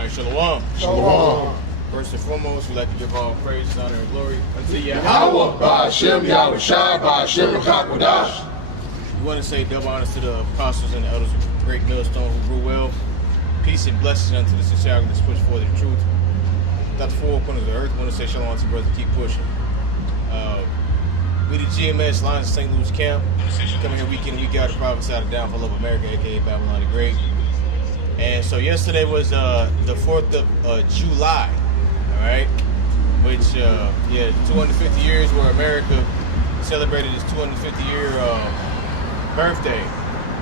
All right, shalom. Shalom. First and foremost, we'd like to give all praise, honor, and glory unto Yahweh. Ba'ashem Yahushua, Ba'ashem Rakakwadash. We want to say double honors to the apostles and the elders of Great Millstone who grew well. Peace and blessings unto the sincere that's pushed forward the truth. Without the four corners of the earth, we want to say shalom to brothers. Keep pushing. We the GMS Lions of St. Louis camp. Coming here weekend, you got the prophesy the downfall of America, aka Babylon the Great. And so yesterday was the 4th of July, all right? Which, 250 years where America celebrated its 250-year birthday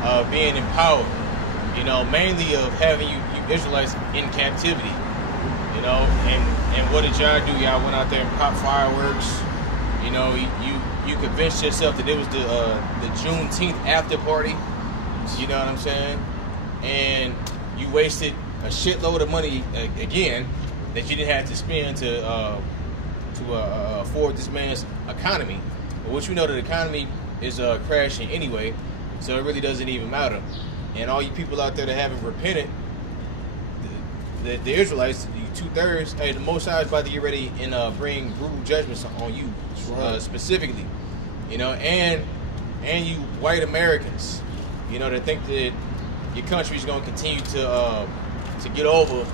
of being in power, you know, mainly of having you Israelites in captivity, you know, and what did y'all do? Y'all went out there and popped fireworks, you know, you convinced yourself that it was the Juneteenth after party, you know what I'm saying? And you wasted a shitload of money again that you didn't have to spend to afford this man's economy, which we know that the economy is crashing anyway, so it really doesn't even matter. And all you people out there that haven't repented, the Israelites, the 2/3, hey, the Most High is about to get ready and bring brutal judgments on you, specifically, you know, and you white Americans, you know, that think that your country's going to continue to get over,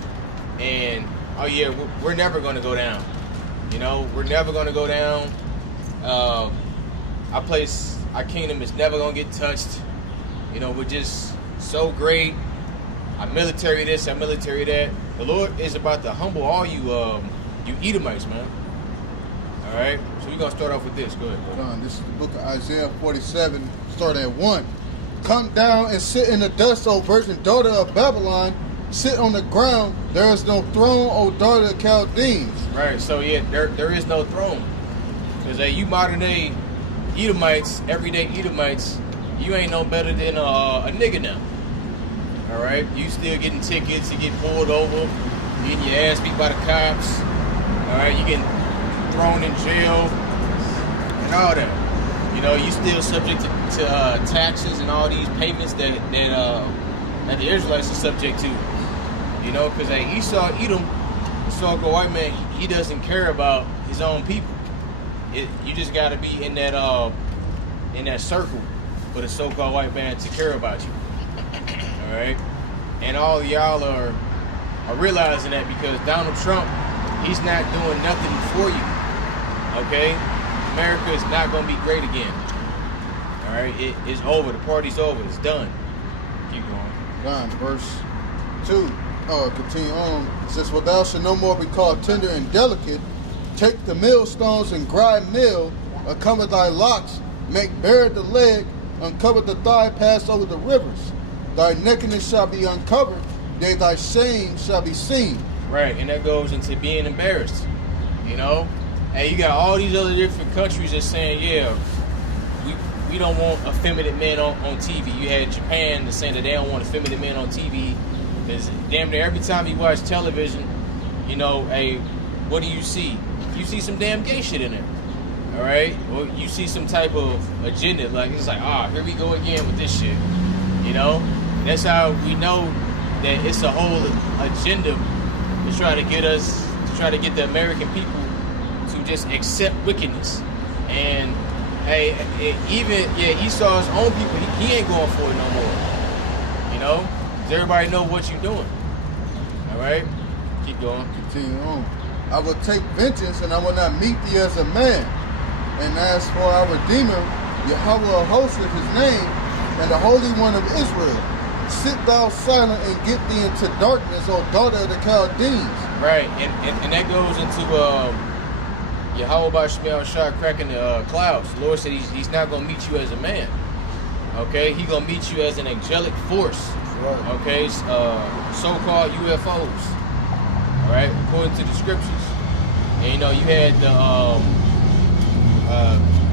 and oh yeah, we're never going to go down, you know, we're never going to go down. Our kingdom is never going to get touched, you know, we're just so great. Our military this, our military that. The Lord is about to humble all you Edomites, man. All right, so we're going to start off with this. Go ahead, bro. This is the book of Isaiah 47, start at 1. Come down and sit in the dust, O virgin daughter of Babylon. Sit on the ground. There is no throne, O daughter of Chaldeans. Right, so yeah, there is no throne. Because you modern day Edomites, everyday Edomites, you ain't no better than a nigga now. All right, you still getting tickets, you get pulled over, you getting your ass beat by the cops. All right, you getting thrown in jail and all that. You know, you still subject to taxes and all these payments that the Israelites are subject to. You know, because Esau, Edom, the so-called white man, he doesn't care about his own people. You just got to be in that circle for the so-called white man to care about you. All right, and all y'all are realizing that because Donald Trump, he's not doing nothing for you. Okay, America is not going to be great again. All right, it's over. The party's over. It's done. Keep going. Done. Verse 2. Continue on. It says, "Well, thou shalt no more be called tender and delicate. Take the millstones and grind meal. Uncover thy locks. Make bare the leg. Uncover the thigh. Pass over the rivers. Thy nakedness shall be uncovered, yea, thy shame shall be seen." Right, and that goes into being embarrassed. You know, and you got all these other different countries that's saying, yeah, we don't want effeminate men on TV. You had Japan that's saying that they don't want effeminate men on TV. Because damn near every time you watch television, you know, hey, what do you see? You see some damn gay shit in there. All right, well, you see some type of agenda, like it's like, here we go again with this shit. You know, that's how we know that it's a whole agenda to try to get the American people to just accept wickedness. And hey, Esau's own people, he ain't going for it no more. You know, does everybody know what you're doing? All right, keep going. Continue on. "I will take vengeance, and I will not meet thee as a man. And as for our Redeemer, Yahweh of hosts is his name, and the Holy One of Israel. Sit thou silent and get thee into darkness, O daughter of the Chaldeans." Right, and that goes into Yahweh Ba'Shemel Shah cracking the clouds. The Lord said he's not going to meet you as a man. Okay, he's going to meet you as an angelic force. Right. Okay, so-called UFOs. All right, according to the scriptures. And you know, you had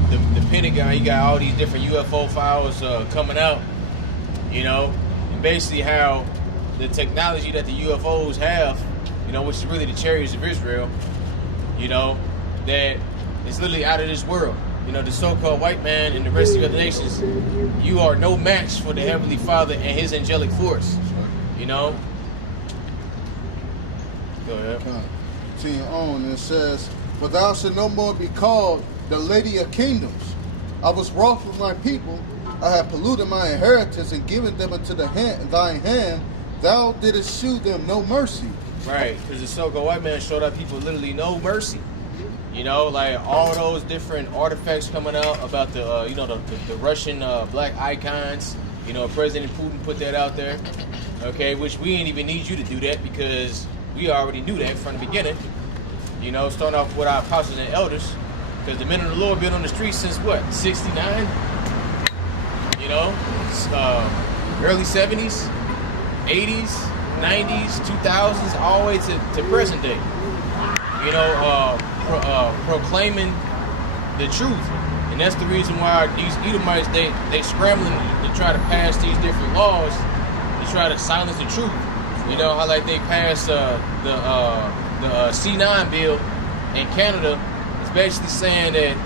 the Pentagon, you got all these different UFO files coming out, you know, and basically how the technology that the UFOs have, you know, which is really the chariots of Israel, you know, that is literally out of this world. You know, the so-called white man and the rest of the other nations, you are no match for the Heavenly Father and his angelic force, you know. Go ahead. Continue on. It says, "For thou shalt no more be called the lady of kingdoms. I was wroth with my people. I have polluted my inheritance and given them into thine hand. Thou didst shew them no mercy." Right, because the so-called white man showed our people literally no mercy. You know, like all those different artifacts coming out about the, the Russian black icons. You know, President Putin put that out there. Okay, which we ain't even need you to do that because we already knew that from the beginning. You know, starting off with our apostles and elders, because the men of the Lord been on the streets since what, 69? You know, early 70s, 80s, 90s, 2000s, all the way to present day. You know, proclaiming the truth. And that's the reason why these Edomites, they scrambling to try to pass these different laws to try to silence the truth. You know, how like they passed the C9 bill in Canada. It's basically saying that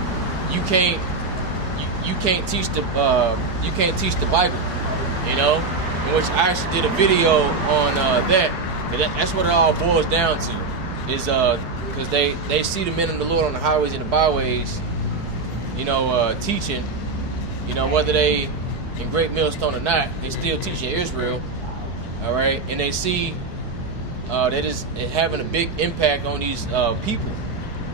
you can't teach the Bible. You know, in which I actually did a video on that. That's what it all boils down to. Is because they see the men of the Lord on the highways and the byways, you know, teaching, you know, whether they in Great Millstone or not, they still teaching Israel, all right, and they see that is having a big impact on these people,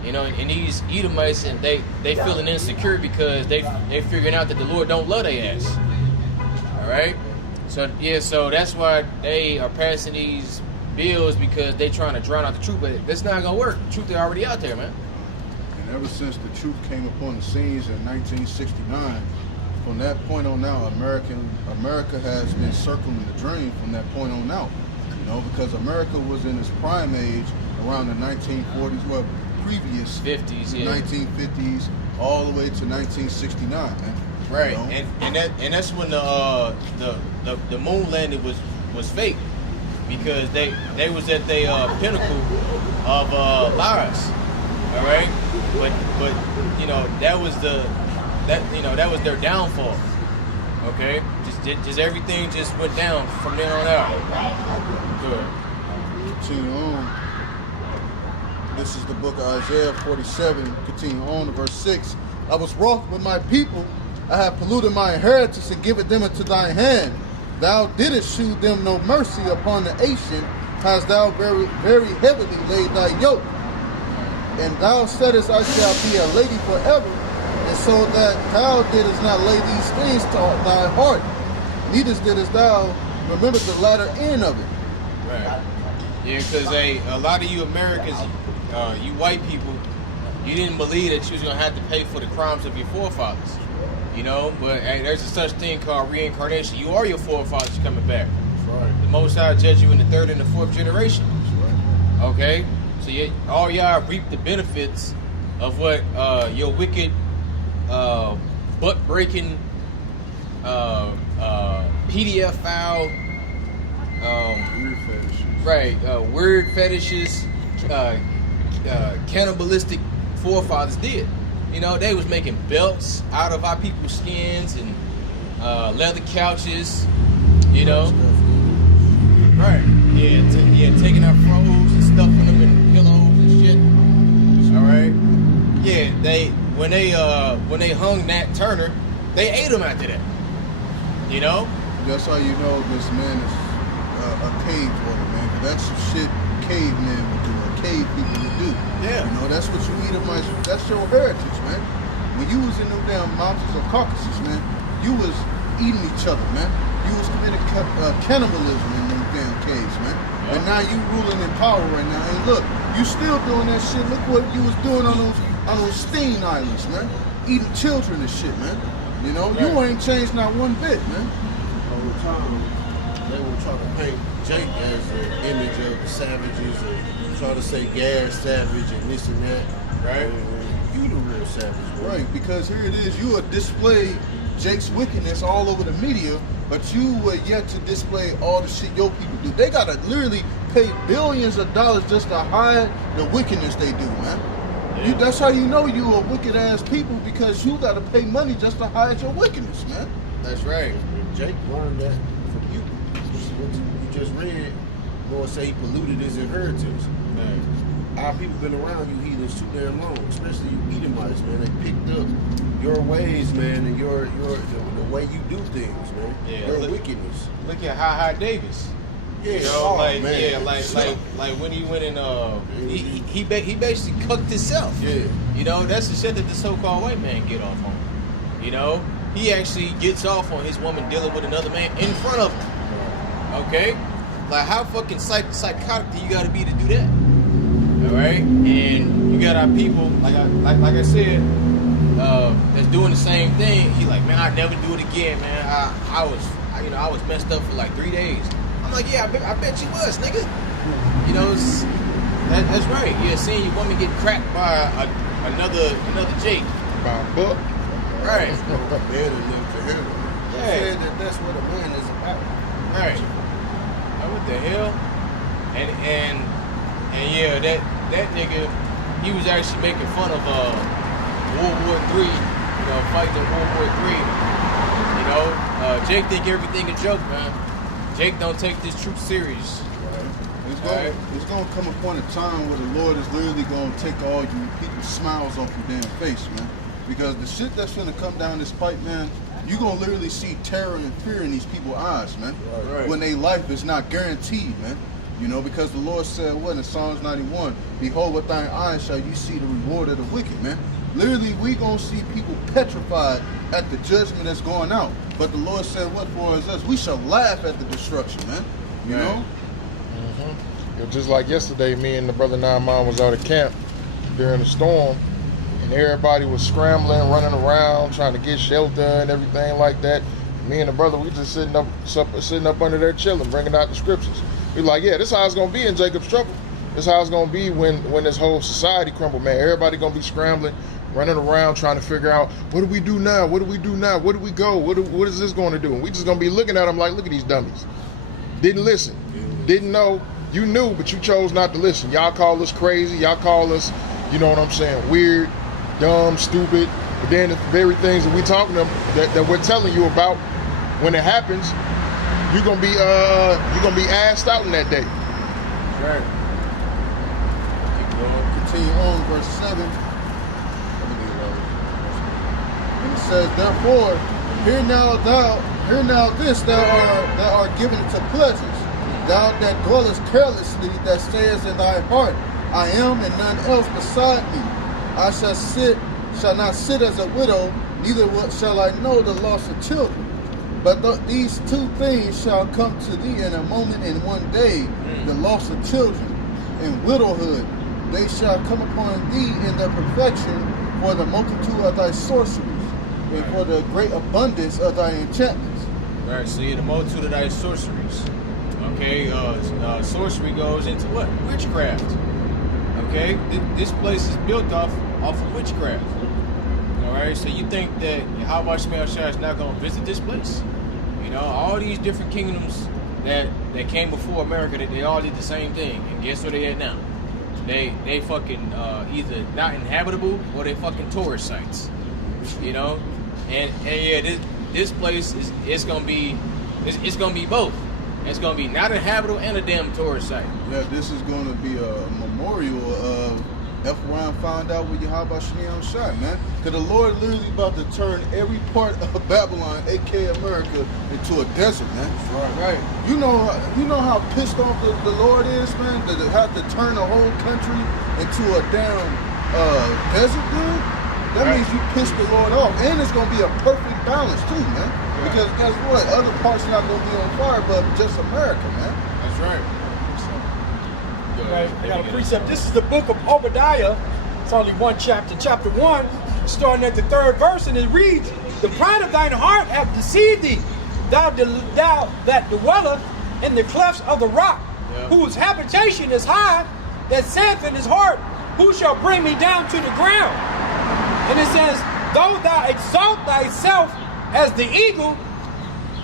you know, and these Edomites, and they feeling insecure because they figuring out that the Lord don't love their ass, all right, so yeah, so that's why they are passing these bills, because they trying to drown out the truth, but that's not gonna work. The truth is already out there, man. And ever since the truth came upon the scenes in 1969, from that point on out, America has been circling the drain from that point on out. You know, because America was in its prime age around the 1940s, well, previous 50s, yeah, 1950s, all the way to 1969, man. Right, you know? and that's when the moon landing was fake. Because they was at the pinnacle of lies, all right. But you know that was their downfall. Okay, just everything just went down from there on out. Good. Continue on. This is the book of Isaiah 47. Continue on to verse 6. "I was wroth with my people. I have polluted my inheritance and given them into thy hand. Thou didst shew them no mercy upon the ancient, hast thou very, very heavily laid thy yoke. And thou saidst, I shall be a lady forever, and so that thou didst not lay these things to thy heart, neither didst thou remember the latter end of it." Right. Yeah, because a lot of you Americans, you white people, you didn't believe that you was gonna have to pay for the crimes of your forefathers. You know, but hey, there's a such thing called reincarnation. You are your forefathers coming back. That's right. The Most High judge you in the third and the fourth generation. That's right. Okay? So all y'all reap the benefits of what your wicked, butt-breaking, PDF file, Weird fetishes. right, weird fetishes, cannibalistic forefathers did. You know, they was making belts out of our people's skins and leather couches, you know. Right. Yeah, taking our froze and stuffing them in pillows and shit. All right. Yeah, when they hung Nat Turner, they ate him after that. You know. That's how you know this man is a cave dweller, man. 'Cause that's some shit cavemen would do, or cave people would do. Yeah. You know, that's what you eat of my. That's your heritage, man. When you was in them damn mountains or Caucasus, man, you was eating each other, man. You was committing cannibalism in them damn caves, man. Yeah. And now you ruling in power right now. And look, you still doing that shit. Look what you was doing on those Steen Islands, man. Eating children and shit, man. You know, Right. you ain't changed not one bit, man. All the time, they will try to paint Jake as an image of the savages and try to say Gas savage and this and that. Right. You the real savage, bro. Right, because here it is, you would display Jake's wickedness all over the media, but you were yet to display all the shit your people do. They gotta literally pay billions of dollars just to hide the wickedness they do, man. Yeah. That's how you know you a wicked ass people, because you gotta pay money just to hide your wickedness, man. That's right. Jake learned that from you. What you just read, Lord say he polluted his inheritance. Right. Our people been around you heathens too damn long, especially you Edomites, man. They picked up your ways, man, and the way you do things, man. Yeah, Your wickedness. Look at Hi Davis. Yeah, You know, like man. when he went in, he basically cooked himself. Yeah. You know, that's the shit that the so-called white man get off on. You know, he actually gets off on his woman dealing with another man in front of him. Okay, like how fucking psychotic do you got to be to do that? All right, and you got our people like I said, that's doing the same thing. He like, man, I'd never do it again, man. I was messed up for like 3 days. I'm like, yeah, I bet you was, nigga. You know, that's right. Yeah, seeing your woman get cracked by another Jake. By a book. Right. Man enough to handle it. Yeah. Said that's what a man is about. Right. Like, what the hell? And yeah, that nigga, he was actually making fun of World War III. You know, fighting in World War III. You know, Jake think everything a joke, man. Jake don't take this truth serious. Right. It's gonna come upon a time where the Lord is literally gonna take all you people's smiles off your damn face, man. Because the shit that's gonna come down this pipe, man, you gonna literally see terror and fear in these people's eyes, man. Right. When their life is not guaranteed, man. You know, because the Lord said what in Psalms 91, behold with thine eyes shall you see the reward of the wicked, man. Literally, we gonna see people petrified at the judgment that's going out. But the Lord said, what for is us? We shall laugh at the destruction, man. You know? Mm-hmm. It was just like yesterday, me and the brother Naaman was out at camp during the storm, and everybody was scrambling, running around, trying to get shelter and everything like that. Me and the brother, we just sitting up under there chilling, bringing out the scriptures. We like, yeah, this is how it's gonna be in Jacob's trouble. This is how it's gonna be when this whole society crumble, man. Everybody gonna be scrambling, running around, trying to figure out, what do we do now? What do we do now? Where do we go? What is this going to do? And we just gonna be looking at them like, look at these dummies. Didn't listen, didn't know. You knew, but you chose not to listen. Y'all call us crazy. Y'all call us, you know what I'm saying, weird, dumb, stupid. But then the very things that we talking them that we're telling you about, when it happens, you're gonna be assed out in that day. Right. Continue on, verse 7. And it says, therefore, hear now this that are given to pleasures. Thou that dwellest carelessly, that sayest in thy heart, I am and none else beside me. I shall not sit as a widow, neither shall I know the loss of children. But these two things shall come to thee in a moment, in one day, the loss of children and widowhood. They shall come upon thee in their perfection for the multitude of thy sorceries, and for the great abundance of thy enchantments. Right, see, the multitude of thy sorceries. Okay, sorcery goes into what? Witchcraft. Okay, this place is built off of witchcraft. All right, so you think that Yahweh Shemel Shai is not going to visit this place? You know, all these different kingdoms that came before America, that they all did the same thing. And guess where they at now? They fucking either not inhabitable or they fucking tourist sites. You know, and yeah, this place it's gonna be both. It's gonna be not inhabitable and a damn tourist site. Yeah, this is gonna be a memorial of Ephraim found out with Yahweh Shemel Shai, man. Because the Lord literally about to turn every part of Babylon, aka America, into a desert, man. Right. You know how pissed off the Lord is, man, to have to turn the whole country into a damn desert, dude. That means you pissed the Lord off. And it's going to be a perfect balance, too, man. Right. Because guess what? Other parts are not going to be on fire, but just America, man. That's right. Right. I got a precept. This is the book of Obadiah. It's only one chapter. Chapter 1, starting at the 3rd verse, and it reads, the pride of thine heart hath deceived thee, thou that dwelleth in the clefts of the rock, whose habitation is high, that saith in his heart, who shall bring me down to the ground? And it says, though thou exalt thyself as the eagle,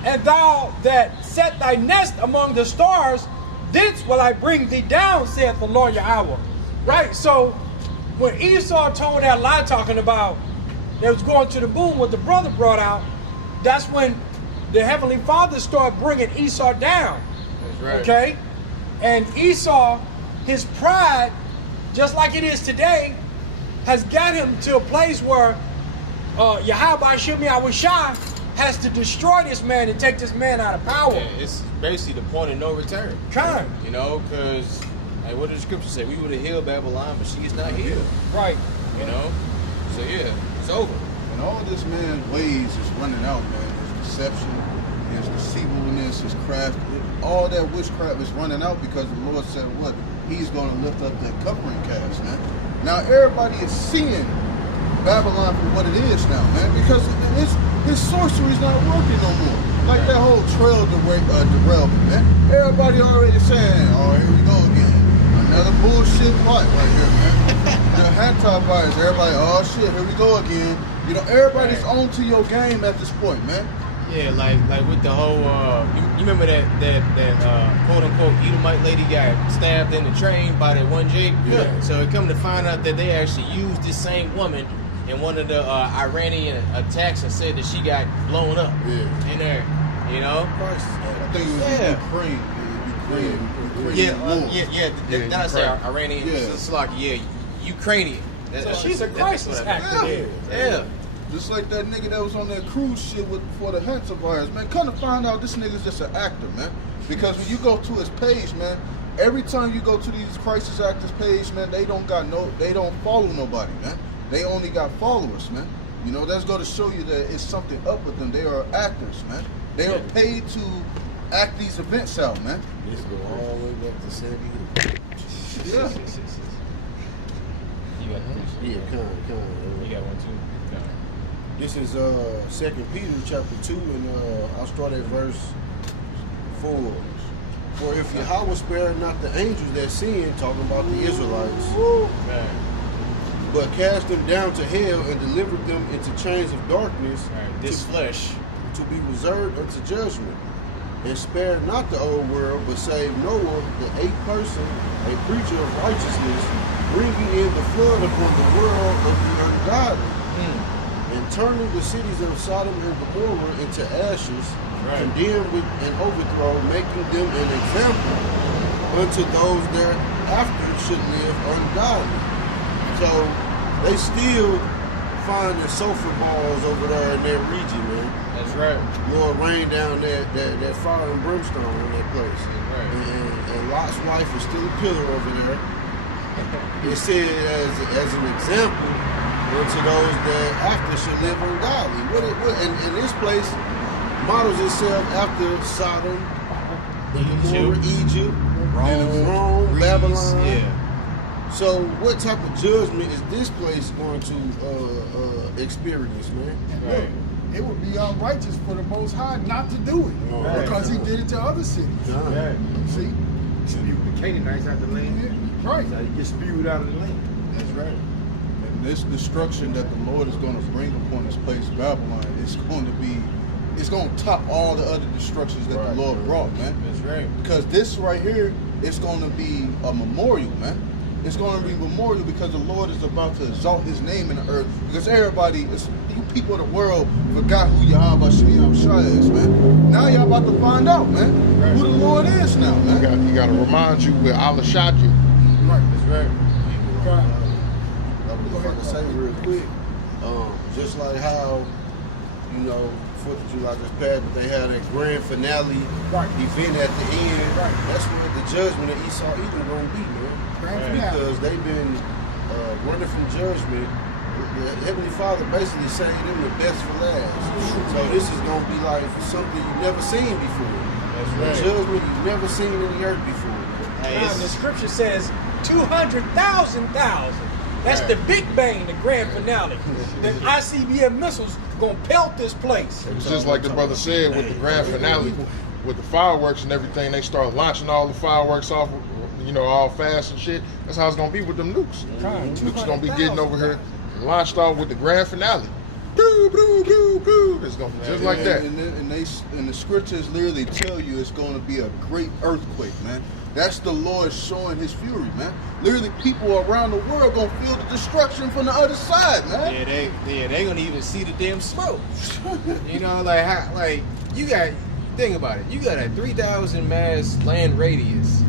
and thou that set thy nest among the stars, thence will I bring thee down, saith the Lord Yahweh. Right? So when Esau told that lie talking about they was going to the moon, what the brother brought out, that's when the Heavenly Father started bringing Esau down. That's right. Okay? And Esau, his pride, just like it is today, has got him to a place where Yahweh Shemi Awashai has to destroy this man and take this man out of power. Yeah, it's basically the point of no return. Kind. You know, because like what did the scripture say? We would have healed Babylon, but she is not healed. Right. You know? So yeah, it's over. And all this man's ways is running out, man. His deception, his deceitfulness, his craft, all that witchcraft is running out because the Lord said what? He's going to lift up that covering cast, man. Now everybody is seeing Babylon for what it is now, man, because his sorcery is not working no more. Like that whole trail derailment, man. Everybody already saying, oh, here we go again. Another bullshit plot right here, man. The Hantai fires, everybody, oh shit, here we go again. You know, everybody's on to your game at this point, man. Yeah, like with the whole, you remember that quote unquote Edomite lady got stabbed in the train by that one Jake? Yeah. So it come to find out that they actually used this same woman in one of the Iranian attacks and said that she got blown up in there. You know? I think it was Ukraine. Did I say Iranian? Yeah. Ukrainian. So she's a crisis actor. Yeah. Just like that nigga that was on that cruise ship for the Hantai virus, man. Come to find out, this nigga's just an actor, man. Because when you go to his page, man, every time you go to these crisis actors page, man, they don't follow nobody, man. They only got followers, man. You know, that's going to show you that it's something up with them. They are actors, man. They are paid to act these events out, man. This go all the way back to San Diego. Yeah. You got one? Yeah, come. You got one too? This is 2 Peter chapter 2, and I'll start at verse 4. For if Yahweh spared not the angels that sinned, talking about the Israelites, but cast them down to hell and delivered them into chains of darkness, this flesh to be reserved unto judgment, and spared not the old world, but saved Noah, the eighth person, a preacher of righteousness, bringing in the flood upon the world of the ungodly. And turning the cities of Sodom and Gomorrah into ashes, condemned with an overthrow, making them an example unto those thereafter should live ungodly. So they still finding sulfur balls over there in that region, man. That's right. Lord rain down that fire and brimstone in that place. That's right. And Lot's wife is still a pillar over there. It said as an example to those that after should live ungodly. And this place models itself after Sodom, Gomorrah, Egypt, Rome, Greece, Babylon. Yeah. So what type of judgment is this place going to experience, man? Right. It would be unrighteous for the Most High not to do it because He did it to other cities. Right. See? Spew the Canaanites out the land. Right. So you get spewed out of the land. That's right. And this destruction that the Lord is going to bring upon this place, Babylon, it's going to top all the other destructions that the Lord brought, man. That's right. Because this right here is going to be a memorial, man. It's going to be a memorial because the Lord is about to exalt His name in the earth. Because everybody, you people of the world, forgot who Yahweh Shai is, man. Now y'all about to find out, man, who the Lord is now, man. You got to remind you with Allah shot you. Right. That's right. I was going to say real quick, just like how, 4th of July just passed, but they had a grand finale event at the end. That's where the judgment of Esau Edom going to be, man. Because they've been running from judgment. The Heavenly Father basically saying them the best for last. So this is going to be like something you've never seen before. That's right. Judgment you've never seen in the earth before. The scripture says 200,000. That's the Big Bang, the grand finale. The ICBM missiles gonna pelt this place. It's just like the brother said with the grand finale, with the fireworks and everything. They start launching all the fireworks off, all fast and shit. That's how it's gonna be with them nukes. Nukes gonna be getting over here, launched off with the grand finale. Boo, boo, boo, boo. It's gonna be just like that. And the scriptures literally tell you it's going to be a great earthquake, man. That's the Lord showing His fury, man. Literally, people around the world gonna feel the destruction from the other side, man. They gonna even see the damn smoke. You got think about it. You got a 3,000 mass land radius,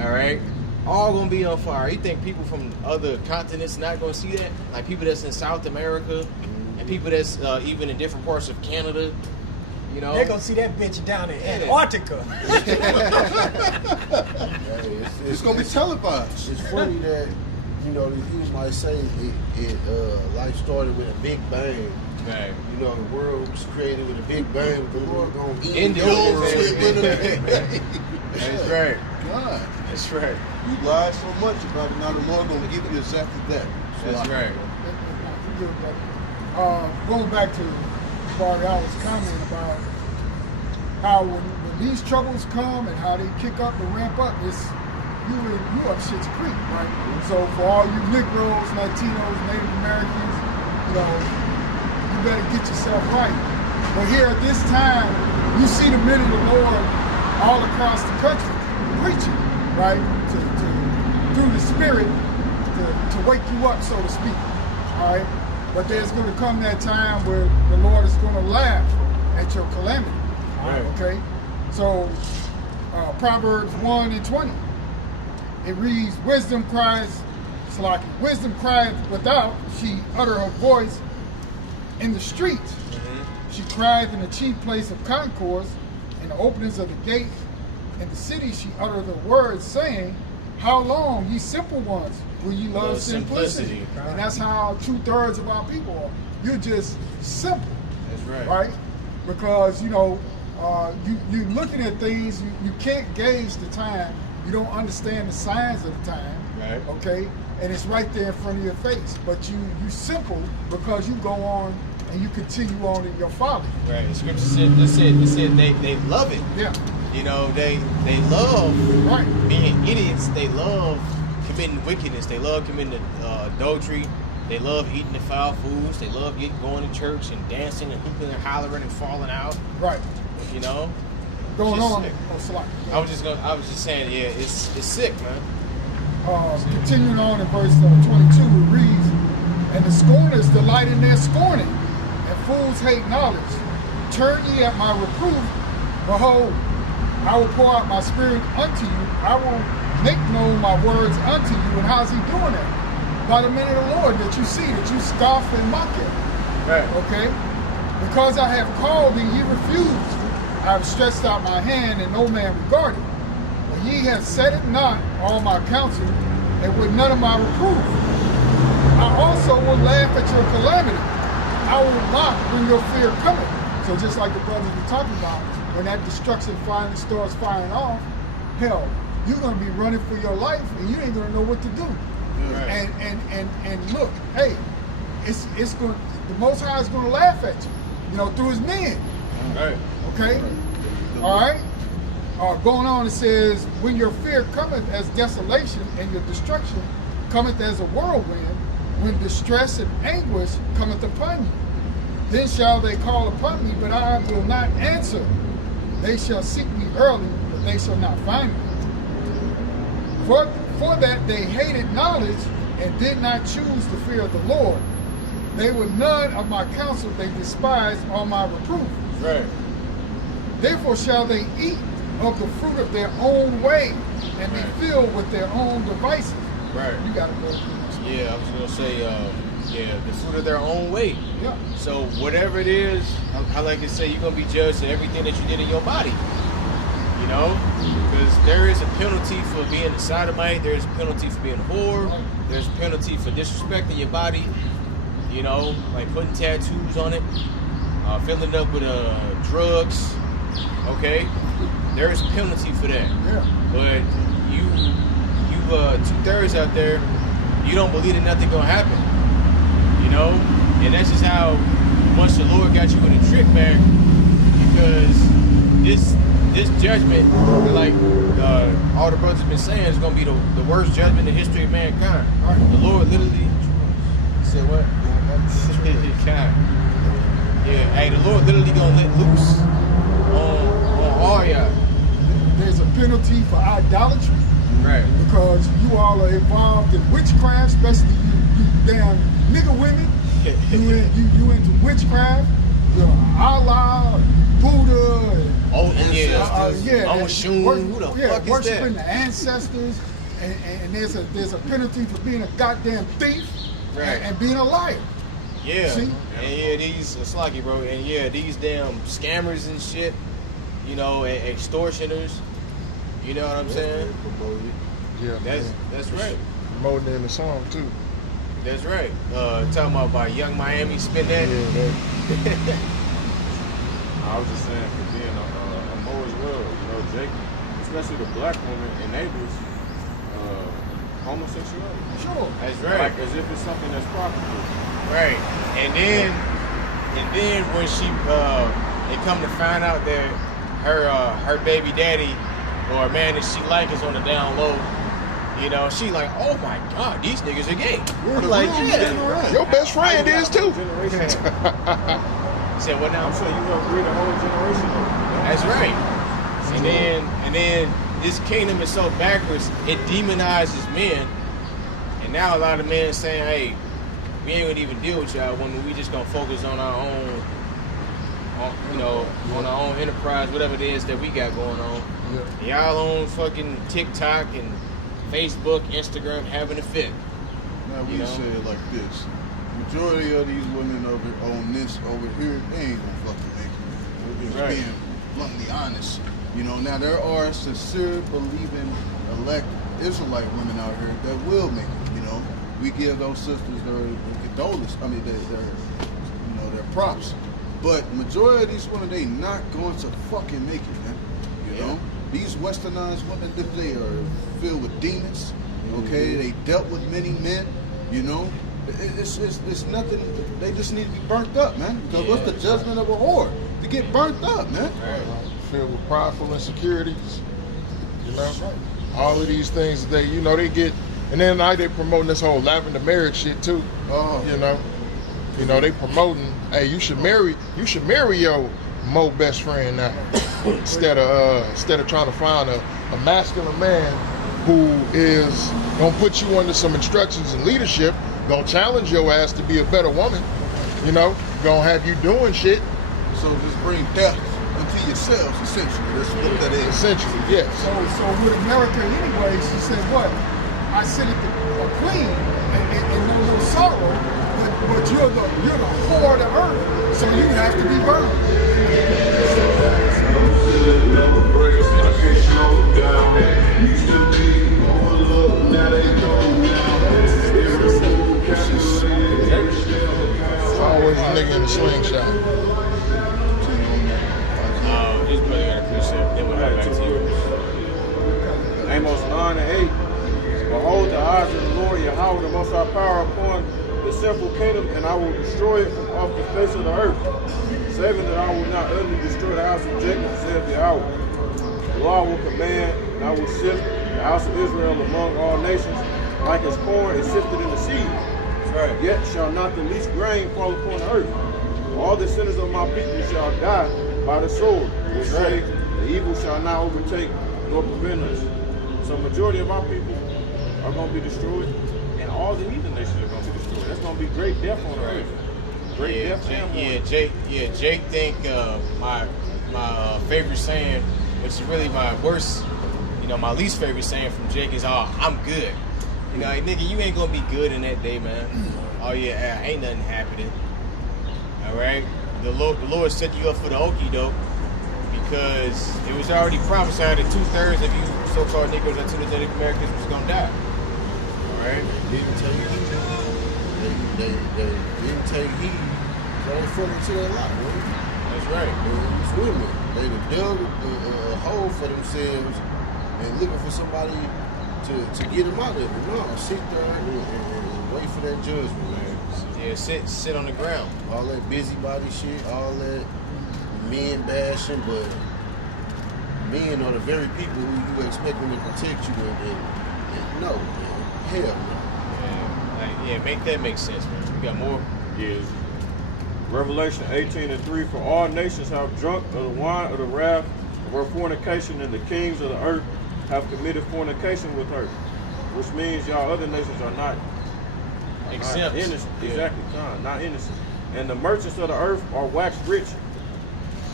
all right, all gonna be on fire. You think people from other continents not gonna see that? Like people that's in South America and people that's even in different parts of Canada, you know? They're gonna see that bitch down in Antarctica. It's gonna be televised. It's funny that, you know, the Jews might say life started with a big bang. Right. You know, the world was created with a big bang, but the Lord gonna End the Yours world with a big bang. That's right. God, That's right. you lied so much about it. Now the Lord gonna give you exactly that. That's right. Going back to Barrial's comment about how when these troubles come and how they kick up and ramp up, it's you up shit's creek, right? So for all you Negroes, Latinos, Native Americans, you know, you better get yourself right. But here at this time, you see the men of the Lord all across the country preaching, right? Through the Spirit to wake you up, so to speak. All right? But there's going to come that time where the Lord is going to laugh at your calamity. Right. Okay? So, Proverbs 1:20, it reads, wisdom crieth without, she utter her voice in the streets. She crieth in the chief place of concourse, in the openings of the gate. In the city she uttered the words, saying, how long, ye simple ones, will ye love simplicity? And that's how 2/3 of our people are. You're just simple. That's right. Right? Because, you know, you're looking at things, you can't gauge the time. You don't understand the signs of the time. Right. Okay? And it's right there in front of your face. But you simple because you go on and you continue on in your folly. Right. The scripture said they love it. Yeah. You know, they love Right. being idiots. They love committing wickedness. They love committing adultery. They love eating the foul foods. They love going to church and dancing and hooping and hollering and falling out. Right. You know, Going Just on. sick. Oh, Salak. I was just saying, yeah, it's sick, man. Continuing on in verse 22, it reads, and the scorners delight in their scorning, and fools hate knowledge. Turn ye at my reproof, behold, I will pour out my spirit unto you. I will make known my words unto you. And how's he doing that? By the men of the Lord that you see, that you scoff and mock at. Right. Okay? Because I have called and ye refused. I have stretched out my hand and no man regarded. But ye have set it not all my counsel, and with none of my reproof. I also will laugh at your calamity. I will mock when your fear cometh. So just like the brothers were talking about, when that destruction finally starts firing off, hell, you're gonna be running for your life and you ain't gonna know what to do. Right. And look, hey, it's going the Most High is gonna laugh at you, you know, through his men. Right. Okay? All right? Going on, it says, when your fear cometh as desolation and your destruction cometh as a whirlwind, when distress and anguish cometh upon you, then shall they call upon me, but I will not answer. They shall seek me early, but they shall not find me. For that they hated knowledge and did not choose the fear of the Lord. They were none of my counsel, they despised all my reproof. Right. Therefore shall they eat of the fruit of their own way, and be filled with their own devices. Right. You gotta go. Yeah, I was gonna say, the fruit of their own way. Yeah. So whatever it is, I like to say, you're gonna be judged for everything that you did in your body. You know, because there is a penalty for being a sodomite. There's a penalty for being a whore. There's a penalty for disrespecting your body. You know, like putting tattoos on it, filling it up with drugs. Okay, there's a penalty for that. Yeah. But you 2/3 out there, you don't believe that nothing gonna happen. You know, and that's just how once the Lord got you in a trick, man. Because this judgment, like all the brothers have been saying, is gonna be the worst judgment in the history of mankind. Right. The Lord literally said what? Yeah, hey, the Lord literally gonna let loose on all y'all. There's a penalty for idolatry. Right. Because you all are involved in witchcraft, especially you damn nigga women. You into witchcraft. You're Allah, Buddha and Oh, yeah. Oshun, Who the fuck is worshiping that? the ancestors, and there's a penalty for being a goddamn thief and being a liar. Yeah. See? And these, it's lucky, bro. And these damn scammers and shit, extortioners. You know what I'm saying? Yeah, That's right. promoting it in the song too. That's right. Talking about Young Miami spin that. I was just saying for being a Mo as well. Jake, especially the black woman, enables homosexuality. Sure. That's right. Like as if it's something that's profitable. Right. And then when she they come to find out that her baby daddy or a man that she like is on the down low, she like, oh my God, these niggas are gay. We're like, Your best friend is too. Generation. Said what now? I'm saying you gonna breed a whole generation of them. That's right. And then this kingdom is so backwards, it demonizes men. And now a lot of men saying, hey, we ain't gonna even deal with y'all women. We just gonna focus on our own, on our own enterprise, whatever it is that we got going on. Yeah. Y'all on fucking TikTok and Facebook, Instagram having a fit. Now we say it like this. Majority of these women on this over here, they ain't gonna fucking make it. We're just being bluntly honest. Now there are sincere believing elect Israelite women out here that will make it. We give those sisters their condolence. I mean, their props. But majority of these women, they not going to fucking make it, man. You know, these westernized women, they are filled with demons. Okay, they dealt with many men. It's nothing. They just need to be burnt up, man. Because what's the judgment of a whore? To get burnt up, man. Filled with prideful insecurities. All of these things they get. And then now they promoting this whole lavender marriage shit too. They promoting, hey, you should marry your Mo best friend now. instead of trying to find a masculine man who is gonna put you under some instructions and leadership, gonna challenge your ass to be a better woman, gonna have you doing shit. So just bring death into yourselves, essentially. That's what that is. Essentially, yes. So with America anyway, she said what? I sit at the queen and no little sorrow, but you're the whore of the earth, so you have to be burned. It's always a nigga in a slingshot. This brother got a precept. Then we'll have back to you. Amos 9:8. Behold, the eyes of the Lord Yahweh, the Most High power upon the sinful kingdom, and I will destroy it from off the face of the earth, saving that I will not utterly destroy the house of Jacob, saith Yahweh. The Lord will command, and I will sift the house of Israel among all nations, like as corn is sifted in the sea. Yet shall not the least grain fall upon the earth. All the sinners of my people shall die by the sword, which say, the evil shall not overtake nor prevent us. So majority of our people are going to be destroyed, and all the heathen nations are going to be destroyed. That's going to be great death on the earth. Great death. Jake think my favorite saying, which is really my worst, my least favorite saying from Jake is, "Oh, I'm good." Like, nigga, you ain't gonna be good in that day, man. Oh yeah, ain't nothing happening. All right, the Lord set you up for the okie doke because it was already prophesied that 2/3 of you so-called Negroes, or 2/3 Native Americans was gonna die. All right, Didn't take heed. They didn't take heed. So they fell into their lot, right? that's right. These women, they dug a hole for themselves and looking for somebody to get them out of it. No, sit there and wait for that judgment, man. Yeah, sit on the ground. All that busybody shit, all that men bashing, but men are the very people who you expect them to protect you, and no, man. Hell no. Make that make sense, man. We got more. Yes. Revelation 18:3. For all nations have drunk of the wine of the wrath of her fornication, and the kings of the earth have committed fornication with her. Which means y'all other nations are not Exempt. innocent. Exactly, not innocent. And the merchants of the earth are waxed rich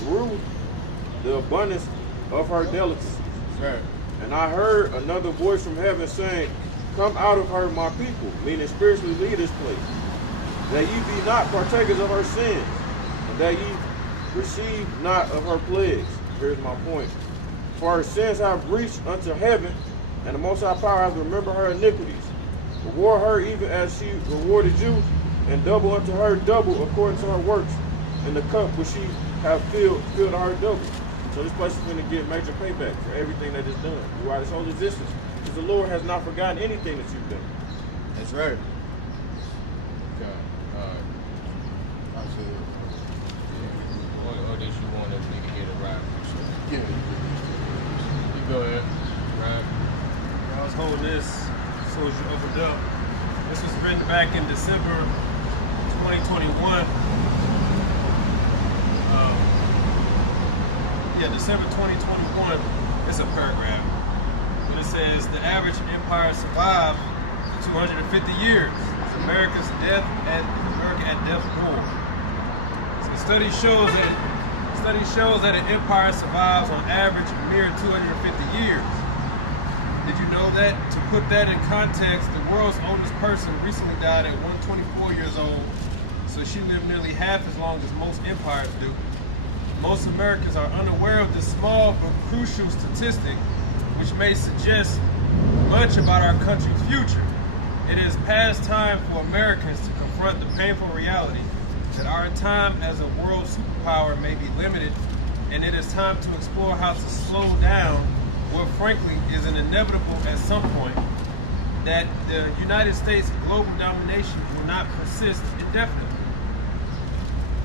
through the abundance of her delicacies. Right. And I heard another voice from heaven saying, come out of her, my people, meaning spiritually leave this place, that ye be not partakers of her sins, and that ye receive not of her plagues. Here's my point. For her sins have reached unto heaven, and the Most High Power has remembered her iniquities. Reward her even as she rewarded you, and double unto her double according to her works, and the cup which she have filled her double. So this place is going to get major payback for everything that is done throughout its whole existence. Because the Lord has not forgotten anything that you've done. That's right. Okay. All right. I said, Or did you want that nigga here to ride? yeah, You go ahead. Right. I was holding this as soon as you opened up. This was written back in December 2021. December 2021. It's a paragraph. But it says the average empire survived for 250 years. It's America at death's door. So the study shows that an empire survives on average a mere 250 years. Did you know that? To put that in context, the world's oldest person recently died at 124 years old, so she lived nearly half as long as most empires do. Most Americans are unaware of this small but crucial statistic, which may suggest much about our country's future. It is past time for Americans to confront the painful reality that our time as a world superpower may be limited, and it is time to explore how to slow down what frankly is an inevitable at some point, that the United States global domination will not persist indefinitely.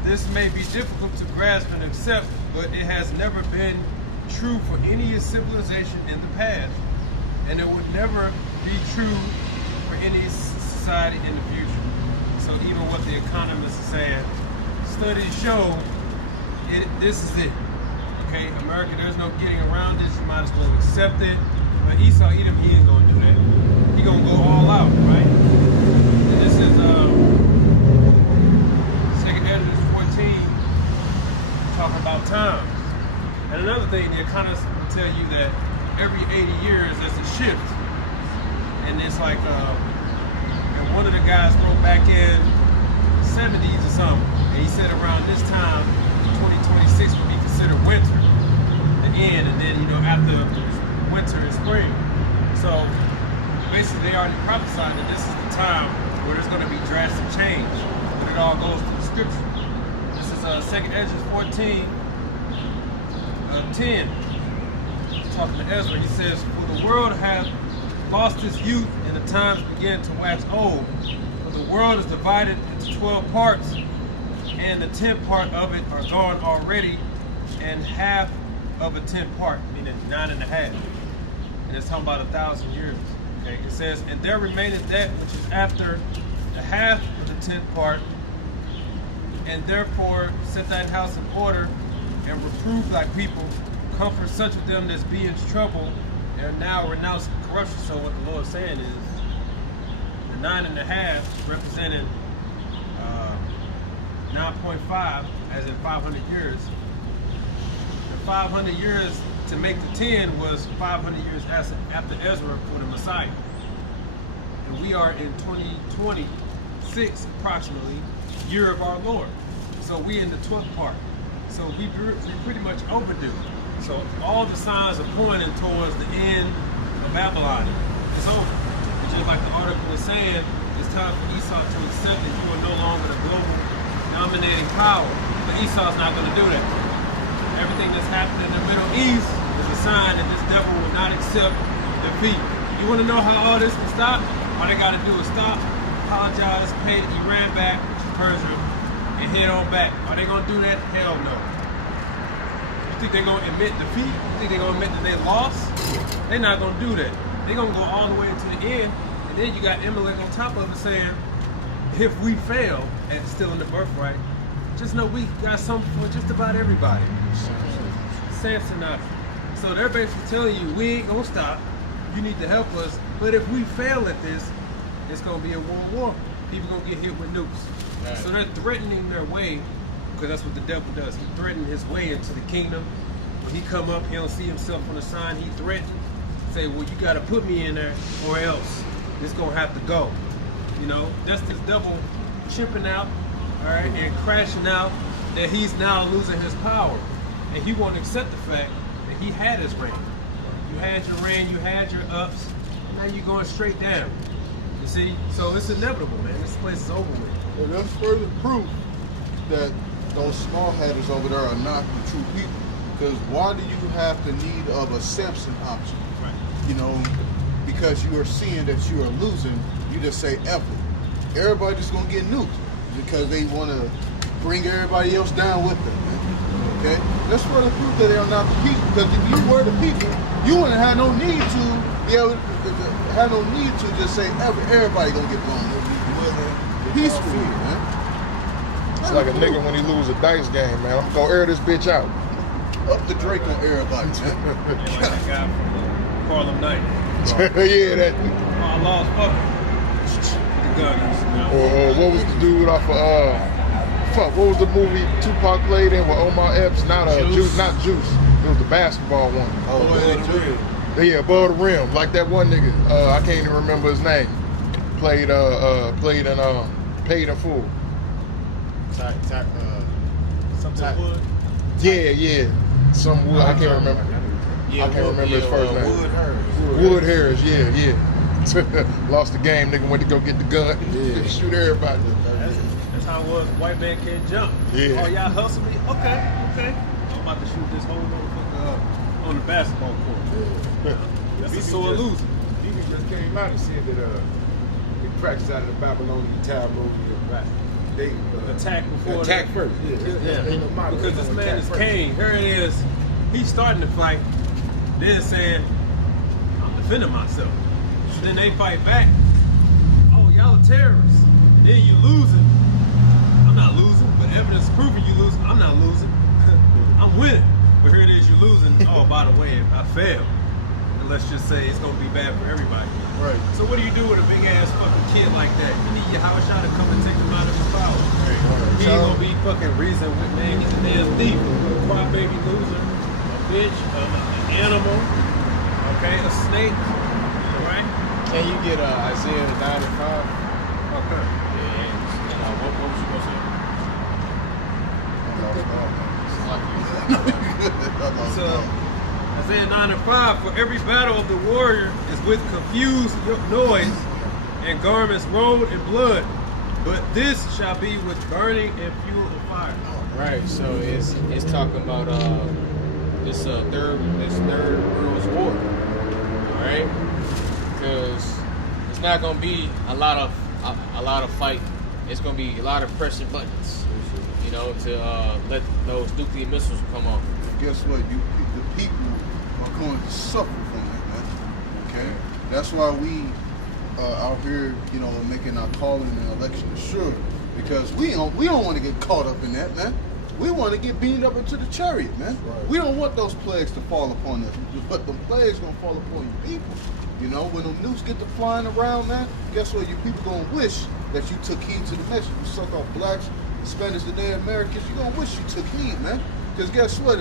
This may be difficult to grasp and accept, but it has never been true for any civilization in the past, and it would never be true for any society in the future. So even what the economists are saying, studies show this is it. Okay, America, there's no getting around this. You might as well accept it. But Esau, Edom, he ain't gonna do that. He gonna go all out, right? And this is 2nd Ezra 14, talking about time. And another thing, the economists will tell you that every 80 years there's a shift. And it's like, and one of the guys wrote back in the 70s or something, and he said around this time, 2026 would be considered winter, the end, and then, after winter is spring. So basically they already prophesied that this is the time where there's going to be drastic change, but it all goes to the scripture. This is 2nd Ezra 14, 10, talking to Ezra. He says, for the world hath lost its youth, and the times begin to wax old. For the world is divided into 12 parts, and the 10th part of it are gone already, and half of a 10th part, meaning 9.5. And it's talking about 1,000 years. Okay, it says, and there remaineth that which is after the half of the 10th part, and therefore set thine house in order, and reprove thy people, comfort such of them as be in trouble, and now renounce corruption. So what the Lord is saying is, the 9.5 representing 9.5, as in 500 years. The 500 years to make the 10 was 500 years after Ezra for the Messiah. And we are in 2026, approximately, year of our Lord. So we in the 12th part. So we're pretty much overdue. So all the signs are pointing towards the end of Babylon. It's over. Just like the article was saying, it's time for Esau to accept that you are no longer the global dominating power. But Esau's not going to do that. Everything that's happening in the Middle East is a sign that this devil will not accept defeat. You want to know how all this can stop? All they got to do is stop, apologize, pay Iran back, which is Persia, and head on back. Are they going to do that? Hell no. You think they're going to admit defeat? You think they're going to admit that they lost? They're not going to do that. They're going to go all the way to the end, and then you got Amalek on top of it saying, if we fail at stealing the birthright, just know we got something for just about everybody. Samson not. So they're basically telling you, we ain't gonna stop. You need to help us. But if we fail at this, it's gonna be a world war. People gonna get hit with nukes. Right. So they're threatening their way, because that's what the devil does. He threatened his way into the kingdom. when he come up, he don't see himself on the sign, he threatened. Say, well, you got to put me in there or else it's going to have to go. You know, that's this devil chipping out, all right, and crashing out, that he's now losing his power. And he won't accept the fact that he had his reign. You had your reign, you had your ups, now you're going straight down. You see? So it's inevitable, man. This place is over with. And that's further proof that those small hatters over there are not the true people. Because why do you have the need of a Samson option? Right. You know, because you are seeing that you are losing, you just say F it. Everybody just gonna get nuked because they want to bring everybody else down with them. Man. Okay, that's further proof that they are not the people. Because if you were the people, you wouldn't have no need to be able to have no need to just say everybody gonna get blown. They'll be willing, peaceful here, man. It's like a nigga when he lose a dice game, man. I'm gonna air this bitch out. Up the Drake on everybody, man. Yeah, like that guy from Harlem Night. Yeah, that. I lost fucking the Gunners. You know? Or what was the dude off of fuck? What was the movie Tupac played in with Omar Epps? Not Juice, not Juice. It was the basketball one. Yeah, above the rim, like that one nigga. I can't even remember his name. Played in Paid in Full. Something wood. Yeah. Some Wood. I can't remember. Yeah, I can't remember his first name. Wood Harris. Wood Harris. Yeah. Lost the game. Nigga went to go get the gun. Yeah. Shoot everybody. That's how it was. White man can't jump. Yeah. Oh, y'all hustle me? Okay. I'm about to shoot this whole motherfucker up on the basketball court. That's a sore loser. He just came out and said that they practiced out of the Babylonian Talmud. Right. They Attack before attack that. first. Yeah. Because this man is Cain. Here it is. He's starting to fight. Then saying, I'm defending myself. So then they fight back. Oh, y'all are terrorists. Then you losing. I'm not losing, but evidence proving you losing. I'm not losing. I'm winning. But here it is, you're losing. Oh, by the way, I failed. And let's just say it's gonna be bad for everybody. Right. So what do you do with a big ass fucking kid like that? You need your house shot to come and take him out of his power. He ain't gonna be fucking reason with, man. He's a damn thief, a crybaby loser, a bitch, an animal, okay, a snake, right? Can you get Isaiah 9:5? Okay. Yeah. What was you gonna say? So Isaiah 9:5, for every battle of the warrior is with confused noise and garments rolled in blood, but this shall be with burning and fuel of fire. Right. So it's talking about this third world's war. All right. Because it's not gonna be a lot of fighting. It's gonna be a lot of pressing buttons. You know, to let those nuclear missiles come off. And guess what? The people are going to suffer from it, man. Okay? That's why we out here, you know, making our calling and election assured. Because we don't want to get caught up in that, man. We want to get beamed up into the chariot, man. Right. We don't want those plagues to fall upon us. But the plagues gonna fall upon you people. You know, when them nukes get to flying around, man, guess what? You people gonna wish that you took heed to the message. You suck off blacks, Spanish, the Native Americans, you're gonna wish you took heed, man. Because guess what?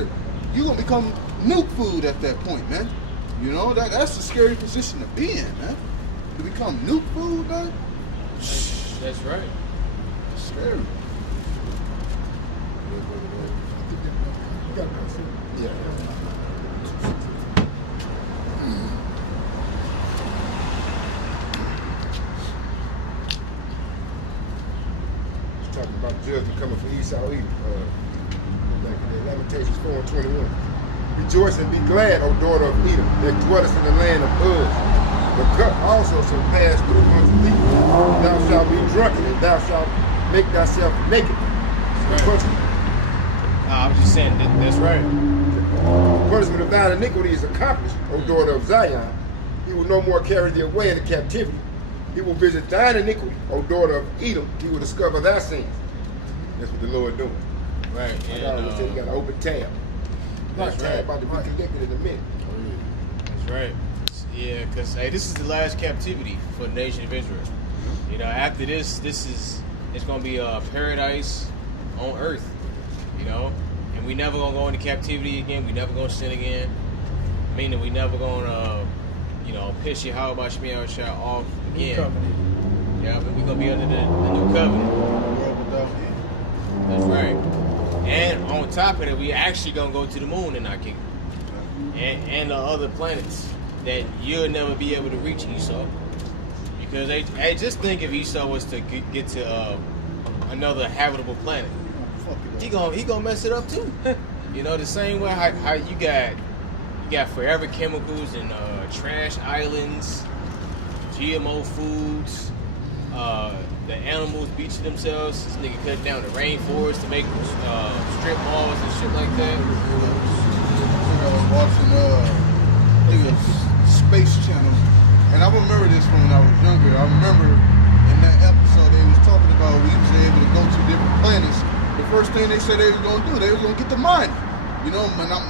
You're gonna become nuke food at that point, man. You know, that's a scary position to be in, man. To become nuke food, man. That's right. It's scary. talking about judgment coming from Esau Edom. Like in Lamentations 4:21. Rejoice and be glad, O daughter of Edom, that dwellest in the land of Uz. The cup also shall pass through unto thee. Thou shalt be drunken, and thou shalt make thyself naked. I was just saying that's right. The punishment of thine iniquity is accomplished, O daughter of Zion. He will no more carry thee away into captivity. He will visit thine iniquity, O daughter of Edom. He will discover thy sins. That's what the Lord doing. Right. You got an open tab. That's That tab right. about to be connected in a minute. That's right. Yeah, because this is the last captivity for the nation of Israel. You know, after this it's going to be a paradise on earth. You know, and we never gonna go into captivity again. We never gonna sin again. Meaning we never gonna, piss your how about Shemiah Shah off again. Yeah, but we gonna be under the new covenant. That's right. And on top of it, we actually gonna go to the moon in our kingdom, and the other planets that you'll never be able to reach, Esau. Because I just think if Esau was to get to another habitable planet, he gonna mess it up too. The same way how you got forever chemicals and trash islands, GMO foods, the animals beaching themselves. This nigga cut down the rainforest to make strip malls and shit like that. I was watching Space Channel, and I remember this from when I was younger. I remember in that episode they was talking about we was able to go to different planets. The first thing they said they was gonna do, they was gonna get the mining.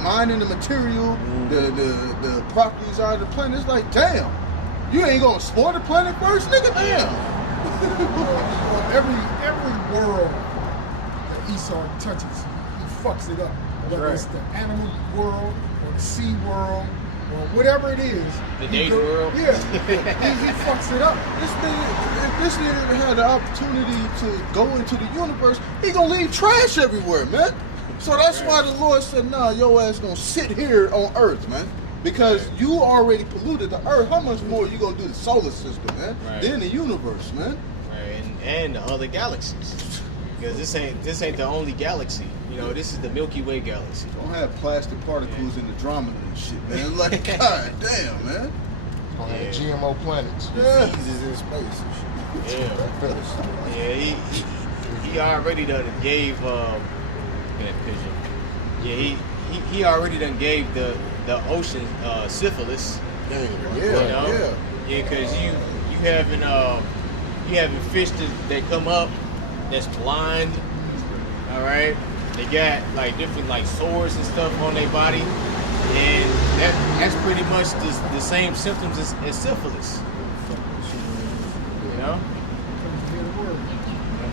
Mining the material, the properties out of the planet. It's like, damn, you ain't gonna explore the planet first, nigga? Damn. Every world that Esau touches, he fucks it up. Whether it's the animal world or the sea world or whatever it is. The danger world. Yeah, he fucks it up. If this nigga had the opportunity to go into the universe, he gonna leave trash everywhere, man. So that's why the Lord said, nah, your ass gonna sit here on earth, man. Because you already polluted the earth. How much more you gonna do the solar system, man? Right. Then the universe, man. Right, and the other galaxies. Because this ain't the only galaxy. This is the Milky Way galaxy. Don't have plastic particles in the Andromeda and shit, man. Like, god damn, man. Gonna have GMO planets. Yeah. Jesus in space and shit. Yeah. He already done gave he already done gave the ocean syphilis. Damn. Yeah, because you having fish that come up that's blind. All right, they got like different like sores and stuff on their body, and that's pretty much the same symptoms as syphilis.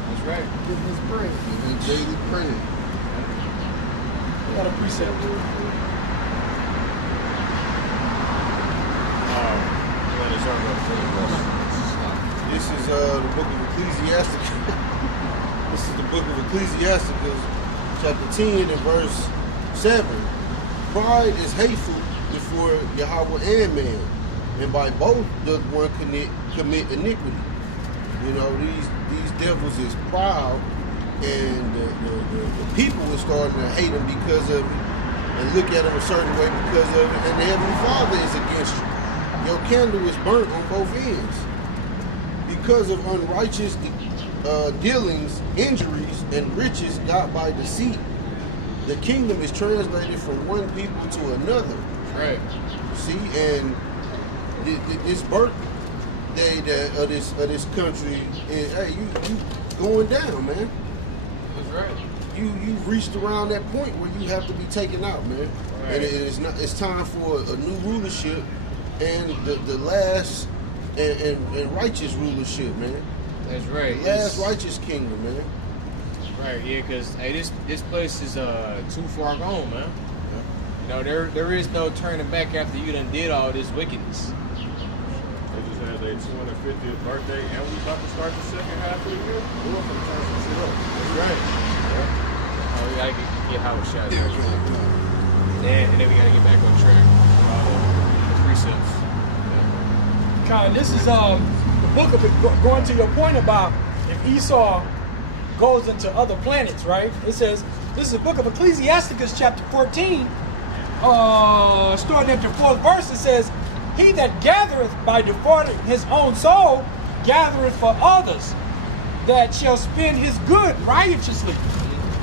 That's right. Give his bread. And daily prayer. Got a precept. This is the book of Ecclesiasticus. This is the book of Ecclesiasticus, chapter 10 and verse 7. Pride is hateful before Yahweh and man, and by both does one commit iniquity. These devils is proud, and the people are starting to hate them because of it, and look at them a certain way because of it, and the Heavenly Father is against you. Your candle is burnt on both ends. Because of unrighteous dealings, injuries, and riches got by deceit, the kingdom is translated from one people to another. Right. See, and this birthday of this country is, hey, you going down, man. That's right. You've reached around that point where you have to be taken out, man. Right. And it's time for a new rulership and the last and righteous rulership, man. That's right. The last righteous kingdom, man. Right, yeah, because this place is too far gone, man. There is no turning back after you done did all this wickedness. They just had their 250th birthday, and we about to start the second half of the year. We're going to turn some shit up. That's right. Yeah. Oh, we gotta get Howard shot. And then we gotta get back on track. The precepts. Kind, this is the book of it, going to your point about if Esau goes into other planets, right? It says this is the book of Ecclesiasticus, chapter 14, starting at the 4th verse. It says, "He that gathereth by defrauding his own soul gathereth for others, that shall spend his good righteously.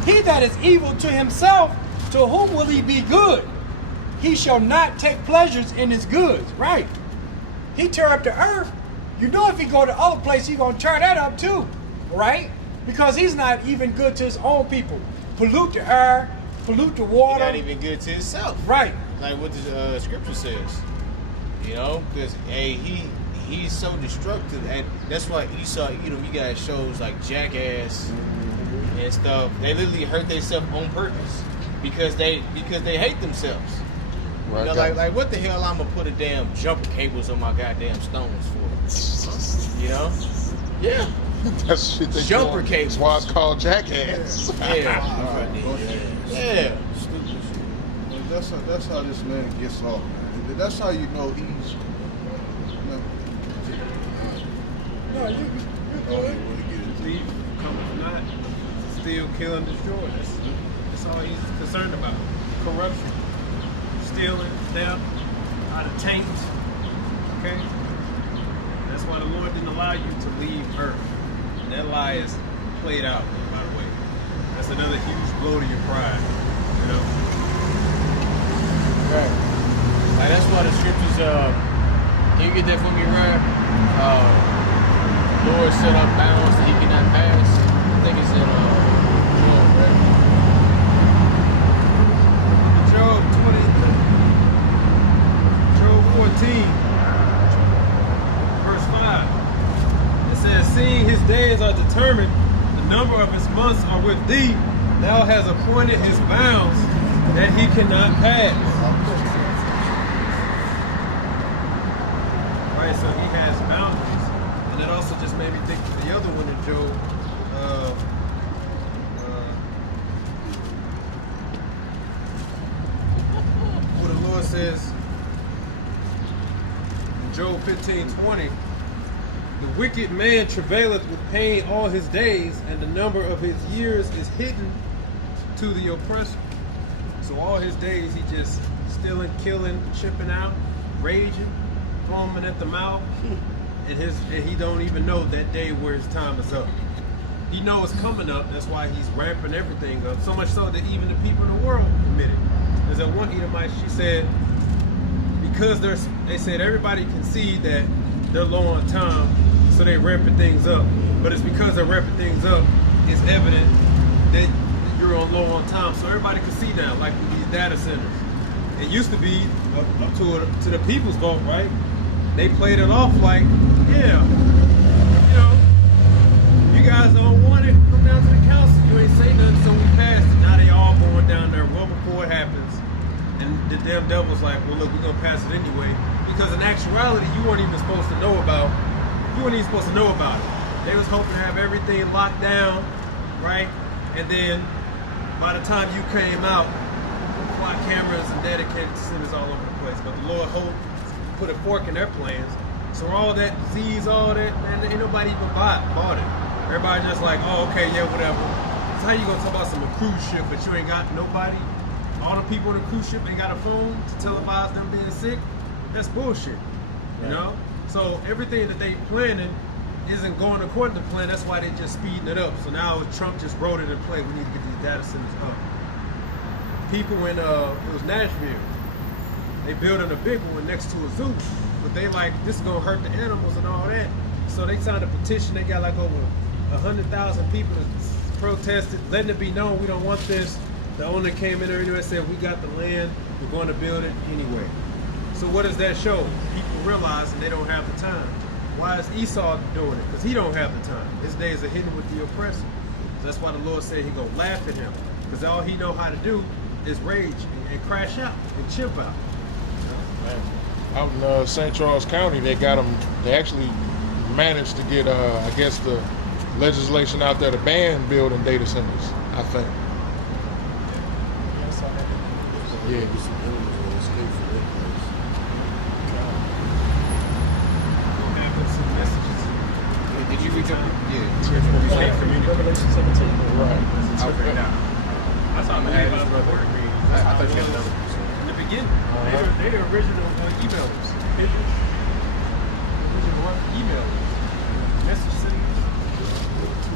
He that is evil to himself, to whom will he be good? He shall not take pleasures in his goods." Right? He tear up the earth. If he go to other place, he gonna tear that up too, right? Because he's not even good to his own people. Pollute the air, pollute the water. He's not even good to himself. Right. Like what the scripture says. Because he's so destructive, and that's why Esau, you guys shows like Jackass and stuff. They literally hurt themselves on purpose because they hate themselves. Right. You know, like what the hell I'm gonna put a damn jumper cables on my goddamn stones for? You know? Yeah. That's shit they Jumper call, cables. That's why it's called jackass. Yeah. Stupid shit. That's how this man gets off, man. That's how you know he's. No, you good. Thief cometh not, steal, kill, and destroy. That's all he's concerned about. Corruption, stealing, theft, out of taint. Okay? That's why the Lord didn't allow you to leave earth. And that lie is played out, by the way. That's another huge blow to your pride. You know? Right. Like that's why the scriptures, can you get that for me, Ryan? Lord set up bounds that he cannot pass. I think it's in Job, right? Job 14, verse 5. It says, seeing his days are determined, the number of his months are with thee, thou hast appointed his bounds that he cannot pass. Right, so he has boundaries. And that also just made me think of the other one in Job. Where the Lord says in Job 15:20, the wicked man travaileth with pain all his days, and the number of his years is hidden to the oppressor. So all his days he just stealing, killing, chipping out, raging, foaming at the mouth. And he don't even know that day where his time is up. He knows it's coming up. That's why he's ramping everything up. So much so that even the people in the world admit it. There's that one Edomite. She said because they said everybody can see that they're low on time, so they ramping things up. But it's because they're ramping things up, it's evident that you're on low on time. So everybody can see now, like with these data centers. It used to be up to the people's vote, right? They played it off like, yeah, you know, you guys don't want it, come down to the council. You ain't say nothing, so we passed it. Now they all going down there well before it happens. And the damn devil's like, well, look, we're going to pass it anyway. Because in actuality, you weren't even supposed to know about it. They was hoping to have everything locked down, right? And then by the time you came out, fly cameras and dedicated centers all over the place. But the Lord put a fork in their plans. So all that disease, all that, man, ain't nobody even bought it. Everybody just like, oh, okay, yeah, whatever. So how you gonna talk about some cruise ship, but you ain't got nobody? All the people on the cruise ship ain't got a phone to televise them being sick? That's bullshit, you know? So everything that they planning isn't going according to plan. That's why they just speeding it up. So now Trump just wrote it in play. We need to get these data centers up. People in, it was Nashville. They building a big one next to a zoo, but they like, this is gonna hurt the animals and all that. So they signed a petition. They got like over 100,000 people that protested, letting it be known we don't want this. The owner came in there and said, we got the land, we're going to build it anyway. So what does that show? People realizing they don't have the time. Why is Esau doing it? Because he don't have the time. His days are hidden with the oppressor. So that's why the Lord said he gonna laugh at him. Because all he know how to do is rage and crash out and chip out. Out in St. Charles County, they actually managed to get, I guess, the legislation out there to ban building data centers, I think. Yeah. Did you read them? Yeah. Revelation 17. Right. I'll figure it out. That's how I'm going to add this brother. I thought you had another. In the beginning, they the original emailers. Original emailers. Message cities.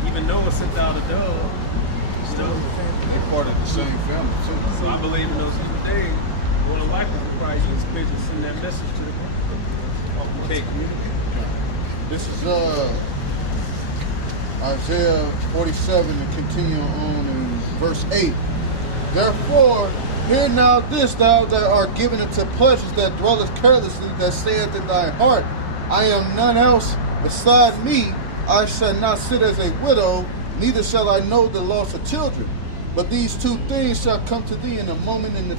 Even Noah sent out a dove. They're part of the same family too. So I believe in those days, more than likely we probably use pigeons to send that message to the okay community. This is Isaiah 47 and continue on in verse 8. Therefore, hear now this, thou that art given into pleasures that dwellest carelessly, that saith in thy heart, I am none else beside me, I shall not sit as a widow, neither shall I know the loss of children. But these two things shall come to thee in a moment, in the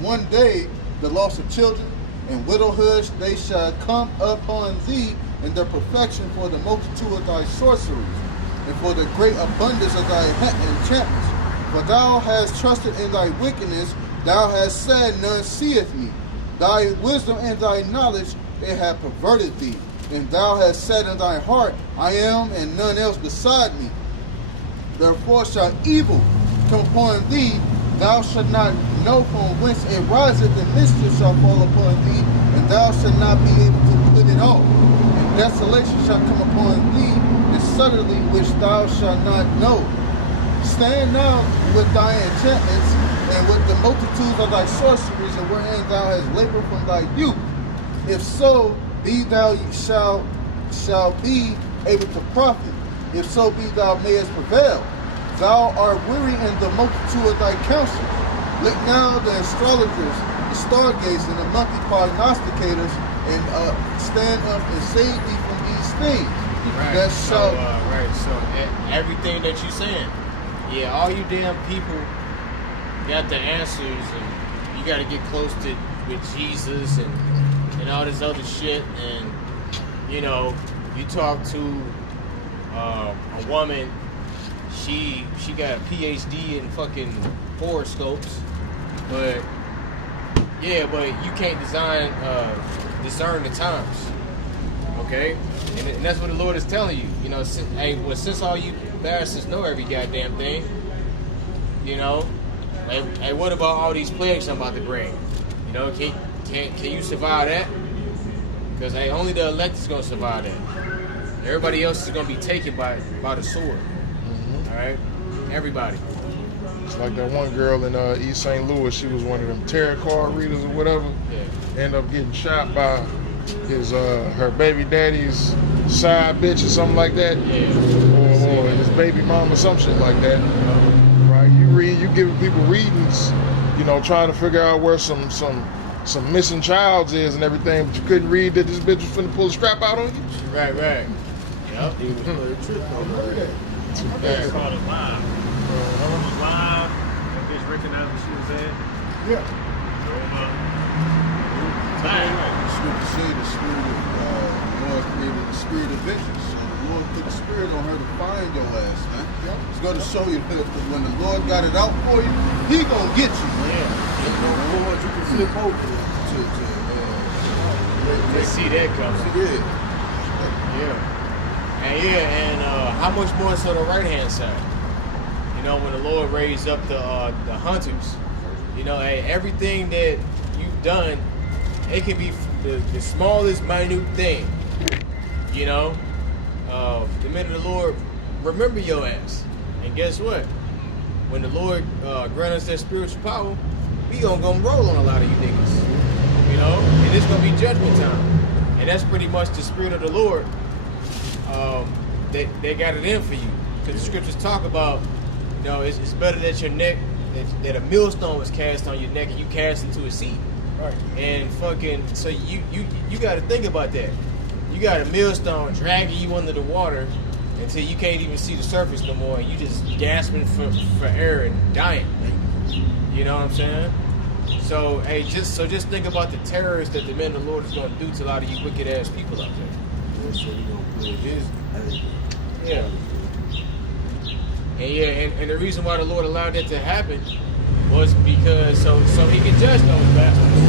one day, the loss of children and widowhood, they shall come upon thee in their perfection for the multitude of thy sorceries, and for the great abundance of thy enchantments. For thou hast trusted in thy wickedness, thou hast said, none seeth me. Thy wisdom and thy knowledge, it hath perverted thee. And thou hast said in thy heart, I am, and none else beside me. Therefore shall evil come upon thee, thou shalt not know from whence it riseth, and mischief shall fall upon thee, and thou shalt not be able to put it off. And desolation shall come upon thee, and suddenly which thou shalt not know. Stand now with thy enchantments, and with the multitudes of thy sorceries, and wherein thou hast labored from thy youth. If so, be thou shall be able to profit. If so be thou mayest prevail. Thou art weary in the multitude of thy counsel. Look now the astrologers, the stargazers, and the monkey prognosticators, and stand up and save thee from these things. Right. That shall Everything that you're saying, yeah, all you damn people got the answers, and you got to get close to with Jesus and all this other shit. And you know, you talk to a woman, she got a PhD in fucking horoscopes, but you can't discern the times, okay? And that's what the Lord is telling you. You know, since all you bastards know every goddamn thing, you know, hey, what about all these plagues I'm about to bring? You know, can you survive that? Because only the elect is gonna survive that. Everybody else is gonna be taken by the sword. Mm-hmm. All right, everybody. It's like that one girl in East St. Louis. She was one of them tarot card readers or whatever. Yeah. Ended up getting shot by his her baby daddy's side bitch or something like that. Yeah. Or his baby mom or some shit like that. Right? You give people readings, you know, trying to figure out where some missing childs is and everything, but you couldn't read that this bitch was finna pull a strap out on you. Right. Yep. He was playing a trick on her. They called it live. It was live. That bitch recognized what she was at. Yeah. The spirit of Lord created the spirit of vengeance. So the Lord put the spirit on her to find your ass, man. Yep. It's going to show you that when the Lord got it out for you, He gonna get you. Yeah. Lord, you can flip over to see that coming. Yeah. And how much more so the right hand side? You know, when the Lord raised up the hunters, you know, everything that you've done, it can be the smallest minute thing. You know, the minute the Lord remember your ass, and guess what? When the Lord grant us that spiritual power, we gonna roll on a lot of you niggas. You know, and it's gonna be judgment time, and that's pretty much the spirit of the Lord. They got it in for you, because the scriptures talk about, you know, it's better that your neck, that a millstone was cast on your neck and you cast into a sea. Right. And fucking, so you got to think about that. You got a millstone dragging you under the water until you can't even see the surface no more, and you just gasping for air and dying. You know what I'm saying? So just think about the terrors that the men of the Lord is going to do to a lot of you wicked ass people out there. So he gonna play his. Yeah. And the reason why the Lord allowed that to happen was because so He can judge those bastards.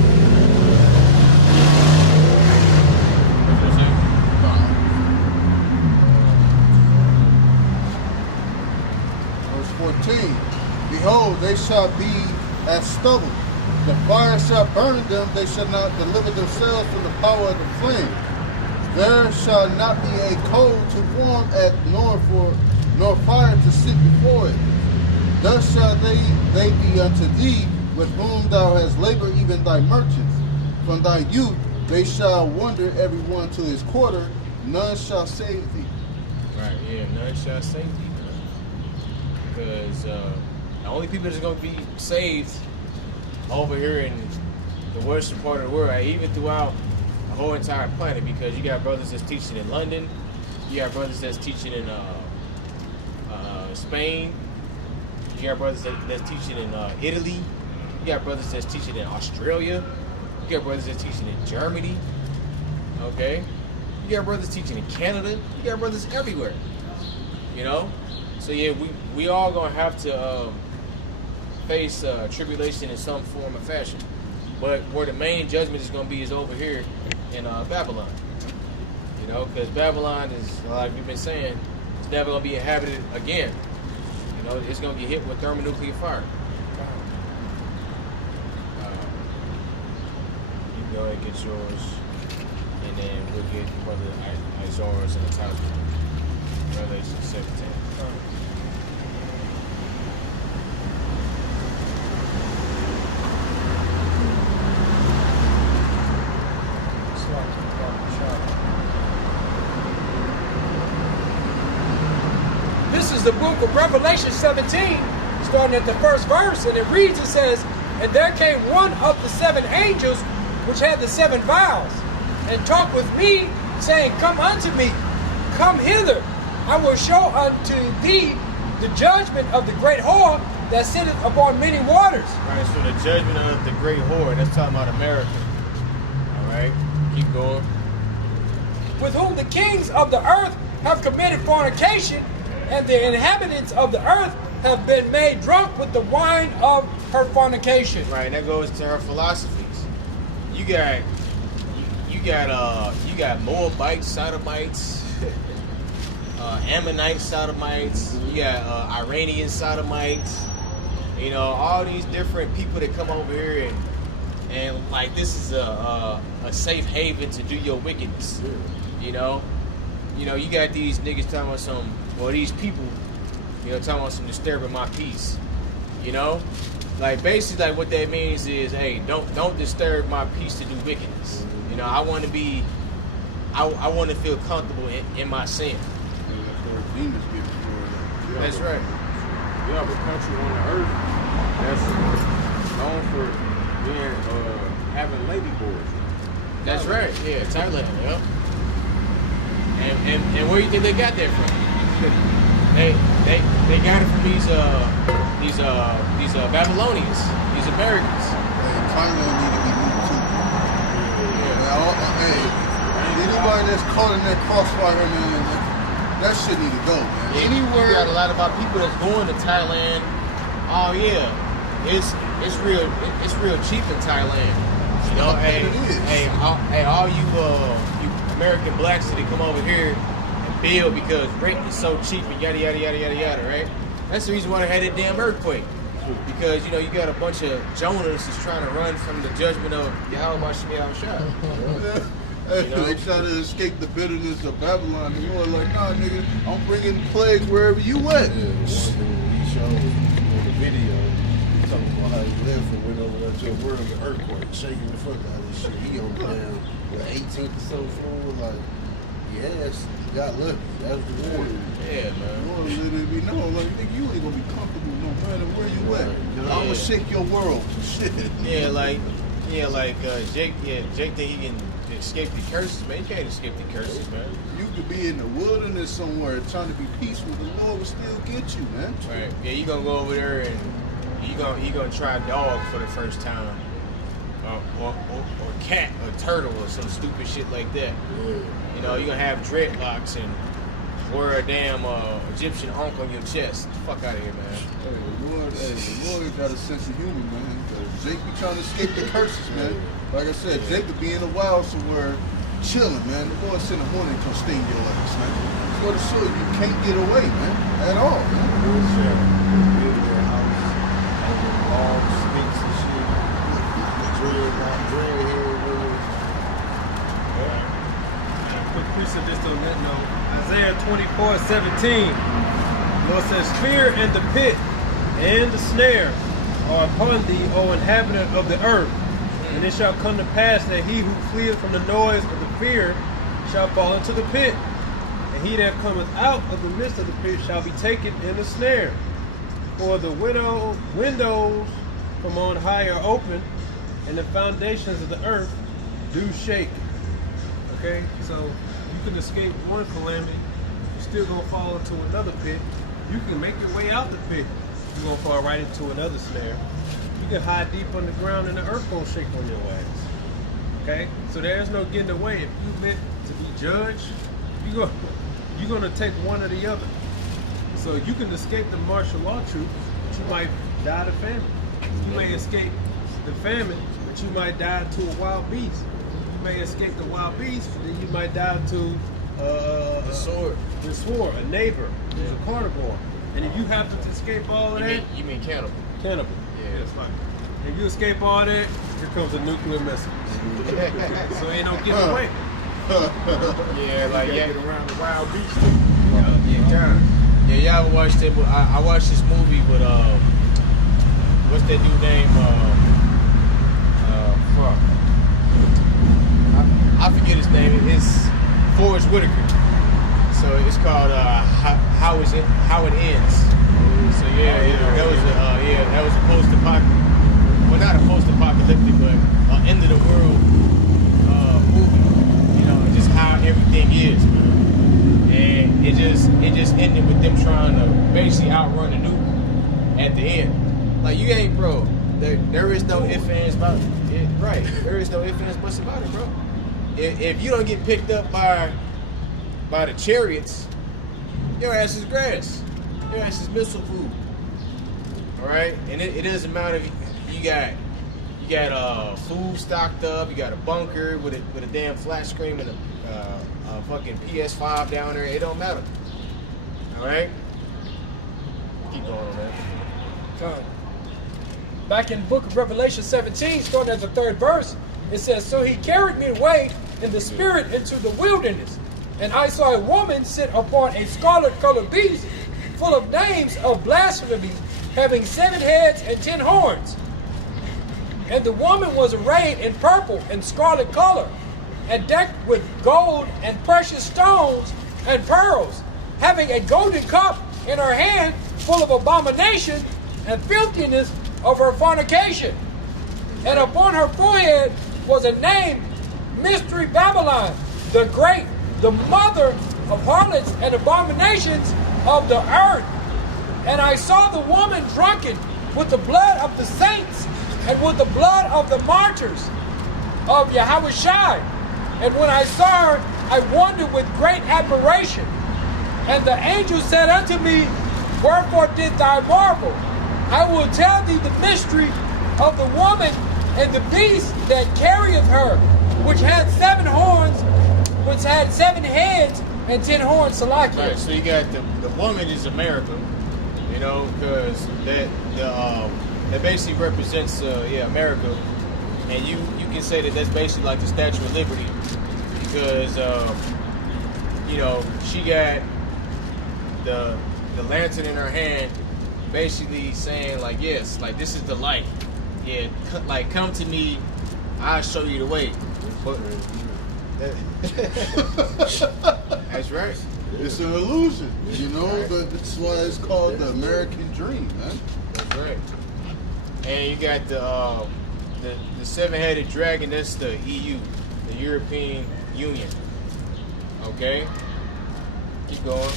Verse 14. Behold, they shall be as stubble. The fire shall burn them. They shall not deliver themselves from the power of the flame. There shall not be a coal to warm at, nor fire to sit before it. Thus shall they be unto thee, with whom thou hast labored, even thy merchants. From thy youth they shall wander every one to his quarter, none shall save thee. Right, yeah, none shall save thee, man. Because the only people that's going to be saved over here in the western part of the world, even throughout the whole entire planet, because you got brothers that's teaching in London, you got brothers that's teaching in Spain, You got brothers that's teaching in Italy. You got brothers that's teaching in Australia. You got brothers that's teaching in Germany. Okay? You got brothers teaching in Canada. You got brothers everywhere. You know? So yeah, we all gonna have to face tribulation in some form or fashion. But where the main judgment is gonna be is over here in Babylon. You know, because Babylon is, like we've been saying, it's never gonna be inhabited again. You know, it's gonna get hit with thermonuclear fire. You can go ahead and get yours, and then we'll get Brother Isaiah's and the Testament. Revelation 17. This is the book of Revelation 17, starting at the first verse, and it reads, it says, "And there came one of the 7 angels which had the 7 vials, and talked with me, saying, Come unto me, come hither, I will show unto thee the judgment of the great whore that sitteth upon many waters." Alright, so the judgment of the great whore, that's talking about America. Alright, keep going. "With whom the kings of the earth have committed fornication, and the inhabitants of the earth have been made drunk with the wine of her fornication." Right, and that goes to her philosophies. You got Moabites, Sodomites, Ammonites, Sodomites. You got Iranian Sodomites. You know, all these different people that come over here and like this is a safe haven to do your wickedness. You know, you got these niggas talking about some. Well, these people, you know, talking about some disturbing my peace. You know, like basically, like what that means is, hey, don't disturb my peace to do wickedness. You know, I want to be, I want to feel comfortable in my sin. That's right. You have a country on the earth that's known for being having lady boys. That's right. Yeah, Thailand. Yep. And where do you think they got that from? They got it from these Babylonians, these Americans. Hey, Thailand need to be moved too. Hey, anybody that's caught in that crossfire, man, that shit need to go, man. Yeah, Anywhere. you got a lot of our people that's going to Thailand. Oh yeah, it's real cheap in Thailand. You know, hey, all you American blacks that come over here and build because rent is so cheap and yada yada yada yada yada, right? That's the reason why they had that damn earthquake. Because you got a bunch of Jonas that's trying to run from the judgment of Yahweh Shah. They try to escape the bitterness of Babylon. And you're like, nah, nigga, I'm bringing plagues wherever you went. Yeah, he showed on the video talking about how he left and went over there to a world of the earthquake, shaking the fuck out of this shit. He on down the 18th or so floor, like, yes, you got lucky. That was the warning. Yeah, man. You want to let it be known, like, nigga, you ain't gonna be comfortable no matter where you at. I'm gonna shake your world. Shit. Yeah, like Jake think he can escape the curses, man. You can't escape the curses, man. You could be in the wilderness somewhere trying to be peaceful. The Lord will still get you, man. Right. Yeah, you gonna go over there and you gonna try dog for the first time, or cat or turtle or some stupid shit like that. Yeah. You know, you gonna have dreadlocks and wear a damn Egyptian ankh on your chest. Fuck out of here, man. Hey, the Lord got a sense of humor, man. Because Jake be trying to escape the curses, man. Like I said, Jake could be in the wild somewhere chilling, man. The Lord sent a hornet to sting your legs, man. It's going to show you can't get away, man. At all, man. All snakes and shit. Dread Quick precept just to let you know. Isaiah 24:17. Lord says, "Fear and the pit and the snare are upon thee, O inhabitant of the earth. And it shall come to pass that he who fleeth from the noise of the fear shall fall into the pit. And he that cometh out of the midst of the pit shall be taken in the snare. For the windows from on high are open, and the foundations of the earth do shake." Okay, so you can escape one calamity, you're still gonna fall into another pit. You can make your way out the pit. you're gonna fall right into another snare. You can hide deep underground and the earth gonna shake on your ass. Okay? So there's no getting away. If you meant to be judged, you're gonna take one or the other. So you can escape the martial law truth, but you might die to famine. You may escape the famine, but you might die to a wild beast. You may escape the wild beast, but then you might die to The sword. a neighbor who's a carnivore. And if you happen to escape all of that, You mean cannibal? cannibal. Yeah. That's fine. If you escape all that, here comes a nuclear message. So ain't no getting away. Yeah, like Get around the wild beast. Yeah, y'all ever watched it? I watched this movie with what's that dude name? Fuck. I forget his name. It's Forrest Whitaker. So it's called How It Ends. So that was a post-apocalyptic. Well, not a post-apocalyptic, but end of the world movie. You know, just how everything is, man. And it just ended with them trying to basically outrun the nuke at the end. Like you ain't, bro. There is no ifs ands about it. Right? There is no ifs ands buts about it, bro. If you don't get picked up by the chariots, your ass is grass. Your ass is missile food. All right, and it doesn't matter if you got food stocked up. You got a bunker with a damn flat screen and a fucking PS5 down there. It don't matter. All right, keep going on that. Back in the book of Revelation 17, starting at the 3rd verse, it says, "So he carried me away in the spirit into the wilderness, and I saw a woman sit upon a scarlet-colored beast, full of names of blasphemy, having 7 heads and 10 horns. And the woman was arrayed in purple and scarlet color, and decked with gold and precious stones and pearls, having a golden cup in her hand, full of abomination and filthiness of her fornication. And upon her forehead was a name, Mystery Babylon, the Great, the mother of harlots and abominations of the earth. And I saw the woman drunken with the blood of the saints and with the blood of the martyrs of Yahushua. And when I saw her, I wondered with great admiration. And the angel said unto me, Wherefore did thou marvel? I will tell thee the mystery of the woman and the beast that carrieth her, which had 7 horns, which had 7 heads and 10 horns. Salakia. Right, so you got the woman is America, you know, because that basically represents America, and you can say that that's basically like the Statue of Liberty, because you know, she got the lantern in her hand, basically saying like, yes, like this is the light. Yeah, like come to me, I'll show you the way. But that's right. It's an illusion, you know. That's why it's called the American dream, man. That's right. And you got the 7-headed dragon. That's the EU, the European Union. Okay, keep going.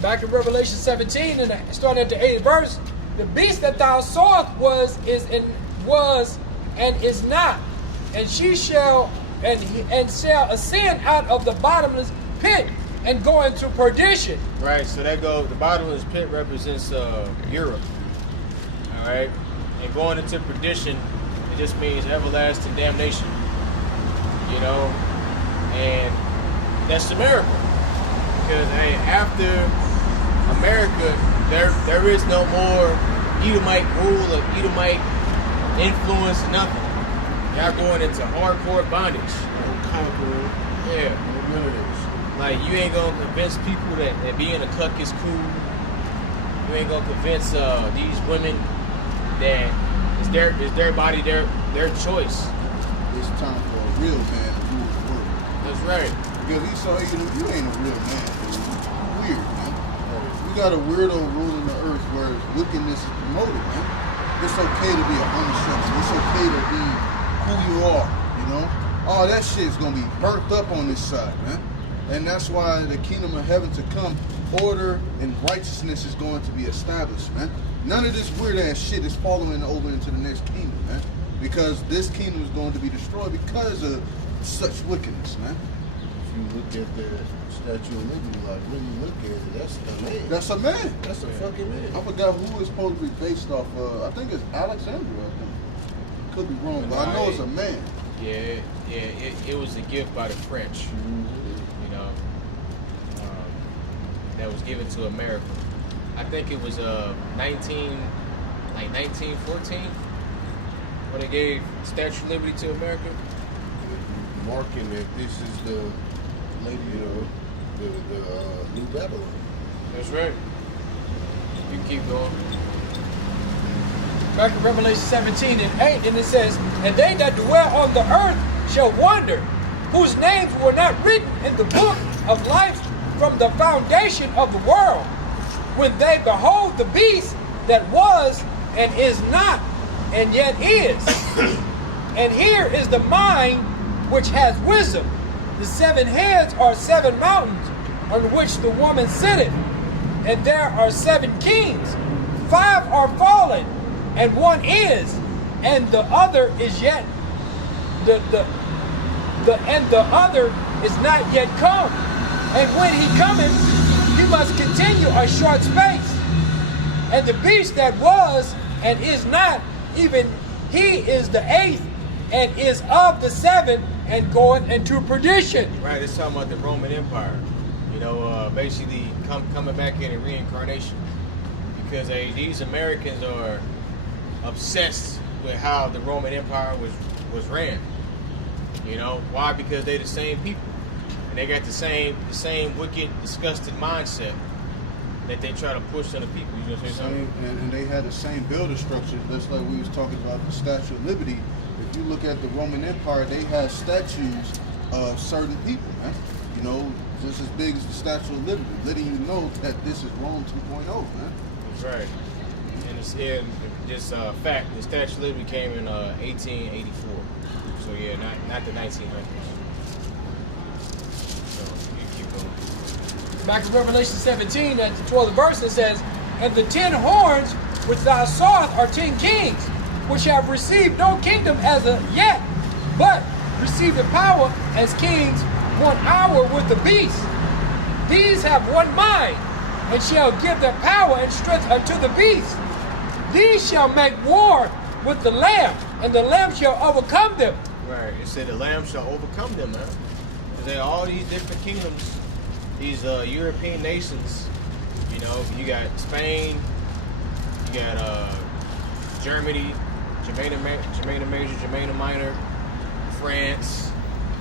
Back in Revelation 17, and starting at the 8th verse, the beast that thou sawest was and is not, and she shall shall ascend out of the bottomless pit and go into perdition. Right. So that the bottomless pit represents Europe. All right, and going into perdition, it just means everlasting damnation. You know, and that's America, because hey, after America, there is no more Edomite rule or Edomite influence, nothing. Y'all going into hardcore bondage. No conqueror. Yeah. None of this. Like you ain't gonna convince people that being a cuck is cool. You ain't gonna convince these women that it's their body, their choice. It's time for a real man to do his work. That's right. Because he saw you ain't a real man, dude. Weird, man. We got a weirdo ruling the earth where wickedness is promoted, man. It's okay to be a homosexual. It's okay to be who you are, you know? All that shit's gonna be burnt up on this side, man. And that's why the kingdom of heaven to come, order and righteousness is going to be established, man. None of this weird ass shit is following over into the next kingdom, man. Because this kingdom is going to be destroyed because of such wickedness, man. If you look at the Statue of Liberty, like really look at it, that's a man. That's a man. That's a fucking man. I forgot who it's supposed to be based off of. I think it's Alexandria, I think. Could be wrong, but I know it's a man. Yeah, it was a gift by the French, you know, that was given to America. I think it was 1914 when they gave Statue of Liberty to America. Marking that this is the lady, you know, the New Babylon. That's right. You keep going. Back in Revelation 17 and 8, and it says, "And they that dwell on the earth shall wonder, whose names were not written in the book of life from the foundation of the world, when they behold the beast that was and is not, and yet is. And here is the mind which has wisdom. The 7 heads are 7 mountains, on which the woman sitteth, and there are 7 kings. 5 are fallen, and 1 is, and the other is yet and the other is not yet come. And when he cometh, he must continue a short space. And the beast that was and is not, even he is the 8th, and is of the 7, and going into perdition." Right, it's talking about the Roman Empire. You know, basically coming back in a reincarnation. Because these Americans are obsessed with how the Roman Empire was ran. You know, why? Because they're the same people. And they got the same wicked, disgusting mindset that they try to push on the people. You know what I'm saying? And they had the same building structure, just like we was talking about the Statue of Liberty. If you look at the Roman Empire, they had statues of certain people, man. You know, just as big as the Statue of Liberty, letting you know that this is Rome 2.0, man. That's right. And it's this fact, the Statue of Liberty came in 1884. So yeah, not the 1900s. So you keep going. Back in Revelation 17 at the 12th verse, it says, "And the 10 horns which thou sawest are 10 kings, which have received no kingdom as of yet, but receive the power as kings 1 hour with the beast. These have one mind, and shall give their power and strength unto the beast. These shall make war with the Lamb, and the Lamb shall overcome them." Right. It said the Lamb shall overcome them, man. Because there are all these different kingdoms, these European nations. You know, you got Spain, you got Germany, Germania Major, Germania Minor, France,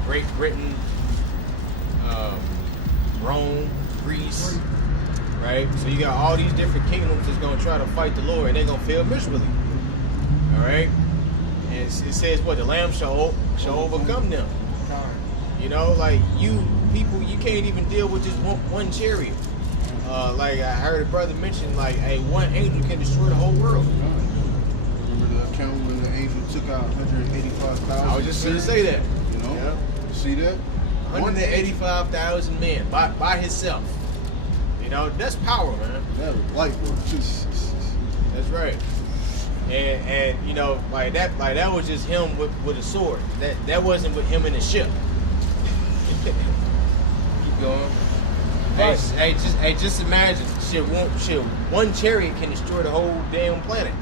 Great Britain, Rome, Greece, right? So you got all these different kingdoms that's going to try to fight the Lord, and they're going to fail miserably. All right? And it says what? The Lamb shall overcome them. You know, like you people, you can't even deal with just one chariot. Like I heard a brother mention, like, hey, one angel can destroy the whole world. Remember the account when the angel took out 185,000? I was just going to say that. You know? Yeah. See that? 185,000 men by himself. You know, that's power, man. That was light work too. That's right. And you know, like that was just him with a sword. That wasn't with him in the ship. Keep going. Right. Hey, just imagine, one chariot can destroy the whole damn planet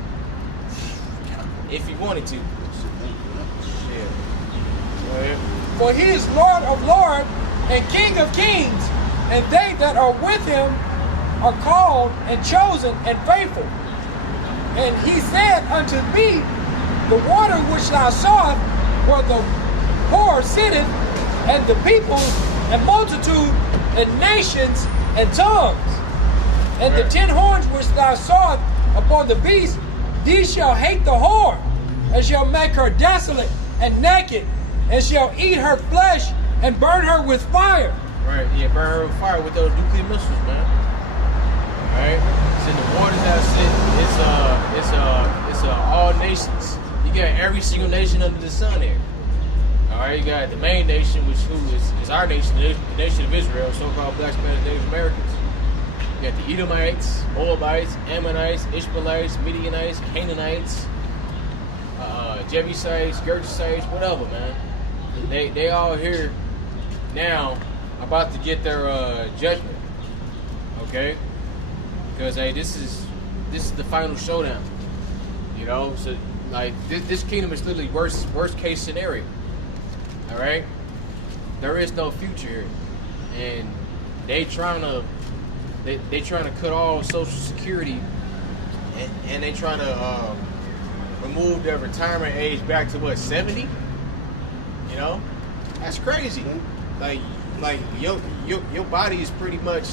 if he wanted to. Yeah. Go ahead. For he is Lord of lords and King of kings, and they that are with him are called and chosen and faithful. And he said unto me, the water which thou sawest, where the whore sitteth, and the people and multitude and nations and tongues. And the 10 horns which thou sawest upon the beast, these shall hate the whore, and shall make her desolate and naked, and shall eat her flesh and burn her with fire. Right, yeah, burn her with fire with those nuclear missiles, man. Alright? It's in the waters that sit, it's all nations. You got every single nation under the sun here. All right, you got the main nation, which is our nation, the nation of Israel, so-called Black Spanish Native Americans. You got the Edomites, Moabites, Ammonites, Ishmaelites, Midianites, Canaanites, Jebusites, Gergesites, whatever, man. They all here now, about to get their judgment. Okay, because hey, this is the final showdown. You know, so like this kingdom is literally worst case scenario. All right, there is no future here, and they trying to cut all Social Security, and they trying to remove their retirement age back to what, 70? You know, that's crazy. Like your body is pretty much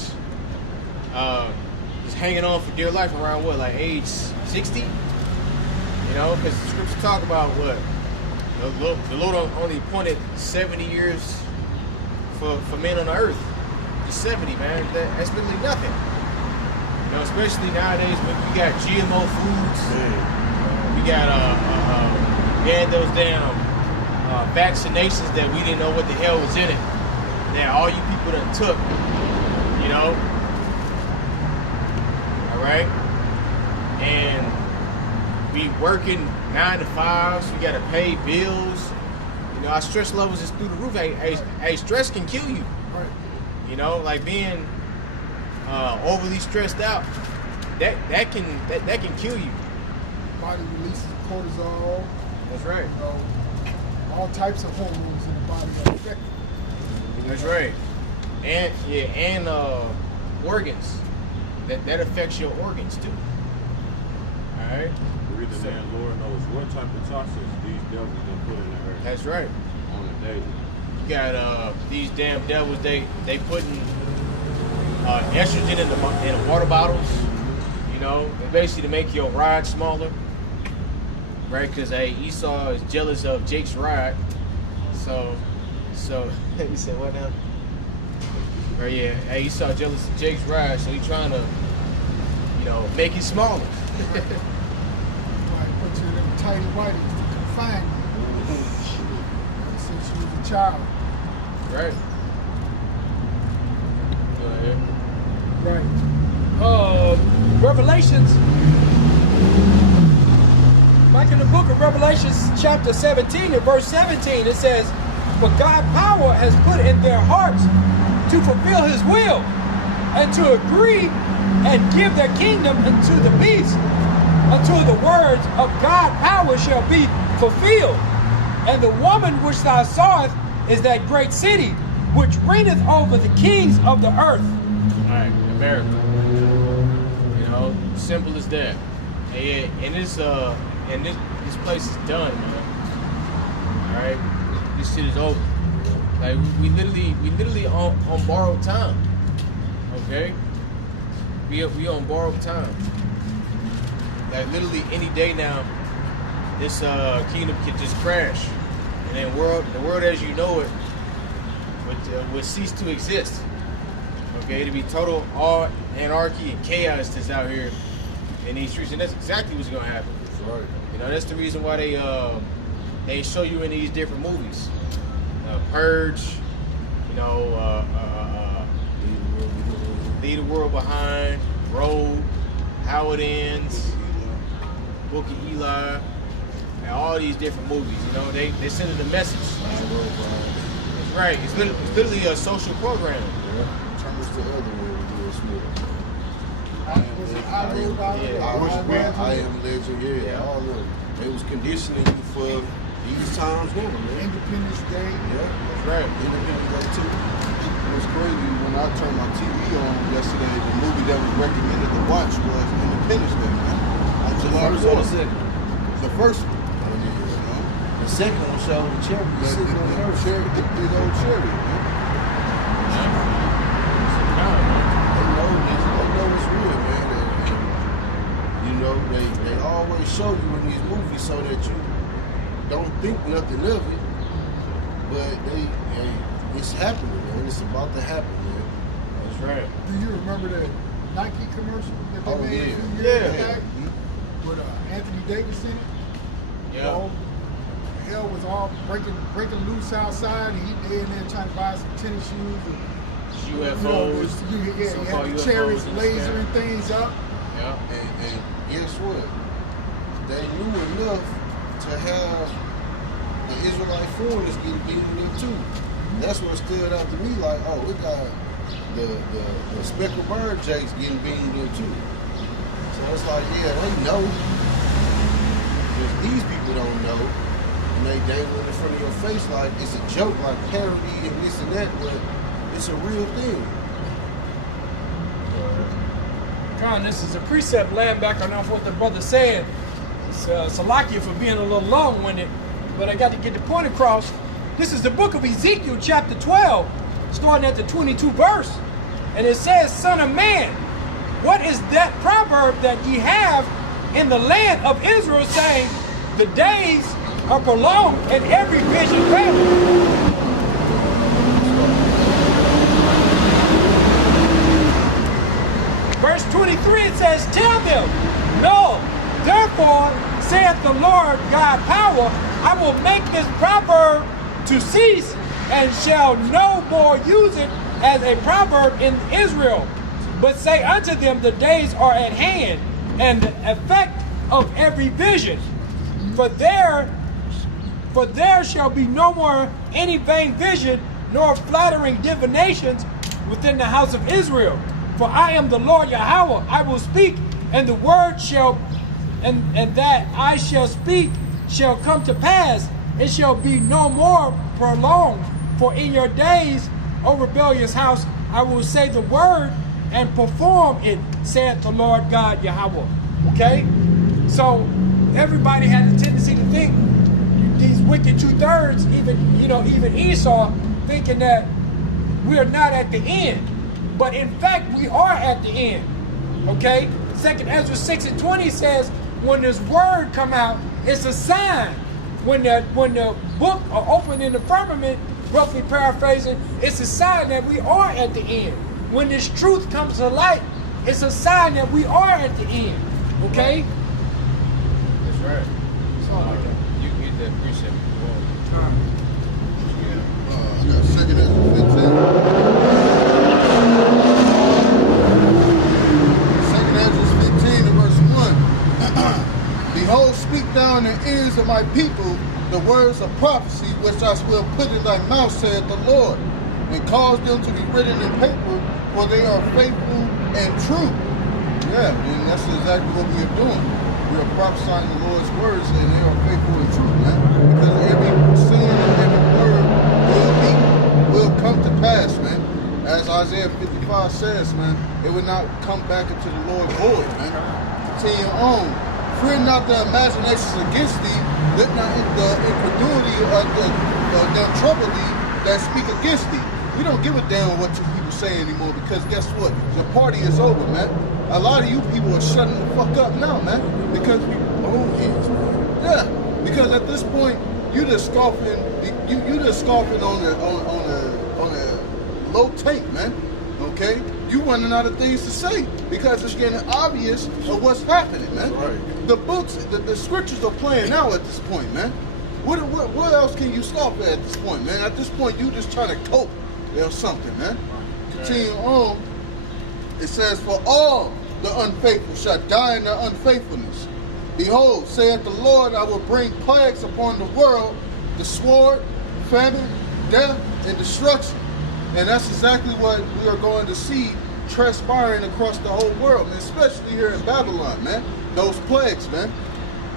just hanging on for dear life around what, like age 60? You know, because the scriptures talk about what the Lord only appointed 70 years for men on the earth. Just 70, man. That's literally nothing. You know, especially nowadays when we got GMO foods. We got we had those damn vaccinations that we didn't know what the hell was in it. Now all you people that took, you know, all right, and we working 9 to 5s. We gotta pay bills. You know, our stress levels is through the roof. Hey, stress can kill you. Right. You know, like being overly stressed out, that can kill you. Body releases cortisol. That's right. You know, all types of hormones in the body are affected. That's right. And organs. That affects your organs too. All right. The reason that Lord knows what type of toxins these devils gonna put in the earth. That's right. On a daily. You got these damn devils. They putting estrogen in the water bottles. You know, basically to make your rod smaller. Right? Because Esau is jealous of Jake's rod. So you said what now? Or yeah, Esau jealous of Jake's rod, so he's trying to, you know, make it smaller. Like put you in them tighty whities to confine you since you was a child. Right. Go ahead. Right. Revelations. Like in the book of Revelations, chapter 17 and verse 17, it says, "For God's power has put in their hearts to fulfill His will, and to agree and give their kingdom unto the beast, until the words of God's power shall be fulfilled. And the woman which thou sawest is that great city, which reigneth over the kings of the earth." All right, America. You know, simple as that. And this place is done, man. All right, this shit is over. Like we literally on borrowed time. Okay, we on borrowed time. Like literally any day now, this kingdom could just crash, and then the world as you know it would cease to exist. Okay, it'd be total all anarchy and chaos that's out here in these streets, and that's exactly what's gonna happen. That's right. You know, that's the reason why they show you in these different movies, Purge, you know, Leave the World Behind, Road, How It Ends, Book of Eli, and all these different movies. You know, they sending a message. That's right. It's literally a social program. Yeah. Turn us the other way to do it smooth. I am legend, yeah, all of them. They was conditioning you for these times now, man. Independence Day. Yeah, That's right. Independence Day too. It was crazy when I turned my TV on yesterday. The movie that was recommended to watch was Independence Day, man. On July 4th. Or the second? The first one. You know? The second one showed the cherry sitting on the earth. The big old cherry, man. They know it's real, man. And, you know, they always show you in these movies so that you don't think nothing of it, but it's happening, man. It's about to happen, man. That's right. Do you remember that Nike commercial that they made a few Yeah. years back with Anthony Davis in it? Yeah. All hell was all breaking loose outside, and he in there trying to buy some tennis shoes. UFOs. He had the chariots lasering things up. Yeah. And guess what? They knew enough to have the Israelite foreigners getting beaten up too. That's what stood out to me. Like, oh, we got the speckled bird jakes getting beaten up too. So it's like, yeah, they know. Just these people don't know. And they dangle in front of your face like it's a joke, like parody and this and that, but it's a real thing. Con, this is a precept laying back on off what the brother said. Salakia for being a little long-winded, but I got to get the point across. This is the book of Ezekiel, chapter 12, starting at the 22nd verse. And it says, Son of man, what is that proverb that ye have in the land of Israel, saying, the days are prolonged and every vision faileth? Verse 23, it says, tell them, no, therefore, saith the Lord God power, I will make this proverb to cease, and shall no more use it as a proverb in Israel. But say unto them, the days are at hand, and the effect of every vision. For there shall be no more any vain vision, nor flattering divinations within the house of Israel. For I am the Lord Yahweh, I will speak, and the word shall, and that I shall speak shall come to pass. It shall be no more prolonged. For in your days, O rebellious house, I will say the word and perform it, saith the Lord God Yahweh. Okay? So everybody had a tendency to think these wicked 2/3, even Esau, thinking that we're not at the end. But in fact, we are at the end. Okay? 2nd Ezra 6:20 says, when this word come out, it's a sign. When the book are opened in the firmament, roughly paraphrasing, it's a sign that we are at the end. When this truth comes to light, it's a sign that we are at the end. Okay? That's right. You can get that precept if you want. I got 2nd Ezra 15. 2nd Ezra 15 and verse 1. Behold, speak thou in the ears of my people the words of prophecy which I will put in thy mouth, saith the Lord, and cause them to be written in paper, for they are faithful and true. Yeah, and that's exactly what we are doing. We are prophesying the Lord's words, and they are faithful and true, man. Because every sin and every word will come to pass, man. As Isaiah 55 says, man, it will not come back into the Lord void, man. Continue on. Fear not the imaginations against thee, let not the incredulity or the trouble thee that speak against thee. We don't give a damn what you people say anymore, because guess what? The party is over, man. A lot of you people are shutting the fuck up now, man, because we own heads, man. Yeah, because at this point you just scoffing. You just scoffing on a low tank, man. Okay, you running out of things to say because it's getting obvious of what's happening, man. Right. The books, the scriptures are playing out at this point, man. What else can you scoff at this point, man? At this point, you just trying to cope or something, man. Continue on. It says, for all the unfaithful shall die in their unfaithfulness. Behold, saith the Lord, I will bring plagues upon the world, the sword, famine, death, and destruction. And that's exactly what we are going to see transpiring across the whole world, man, especially here in Babylon, man. Those plagues, man.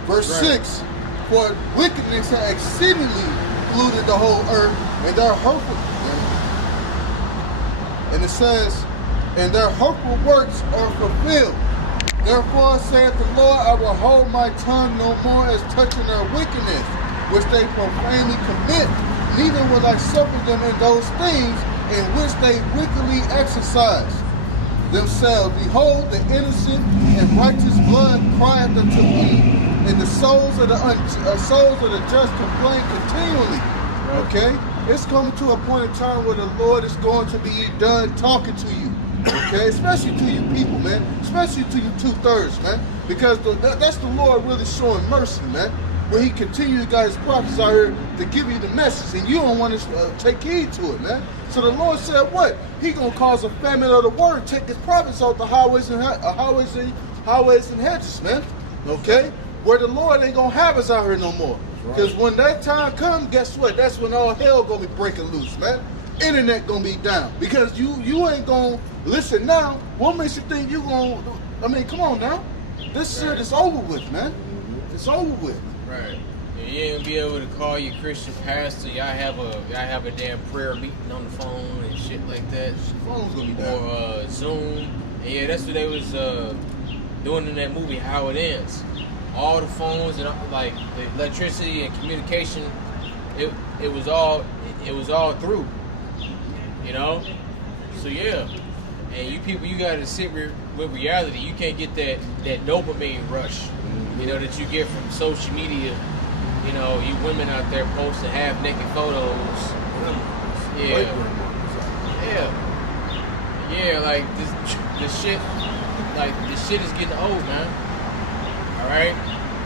Verse 6, for wickedness hath exceedingly polluted the whole earth, and their hurtful, and it says, and their hurtful works are fulfilled. Therefore saith the Lord, I will hold my tongue no more as touching their wickedness, which they profanely commit, neither will I suffer them in those things in which they wickedly exercise themselves. Behold, the innocent and righteous blood crieth unto me, and the souls of the just complain continually. Okay? It's coming to a point in time where the Lord is going to be done talking to you. Okay? Especially to you people, man. Especially to you 2/3, man. Because that's the Lord really showing mercy, man. where he continually got his prophets out here to give you the message, and you don't want to take heed to it, man. So the Lord said, what? He gonna cause a famine of the word, take his prophets out the highways and hedges, man. Okay, where the Lord ain't gonna have us out here no more. Because when that time comes, guess what? That's when all hell gonna be breaking loose, man. Internet gonna be down because you ain't gonna listen now. What makes you think you gonna? I mean, come on now. This shit is over with, man. It's over with. Right. Yeah, you ain't gonna be able to call your Christian pastor. Y'all have a damn prayer meeting on the phone and shit like that. Phone's gonna be down. Or Zoom. And yeah, that's what they was doing in that movie, How It Ends. All the phones and like the electricity and communication, it was all through. You know? So yeah. And you people, you gotta sit with reality. You can't get that dopamine rush, you know, that you get from social media. You know, you women out there posting half naked photos. Yeah. Yeah, like this shit is getting old, man. Alright?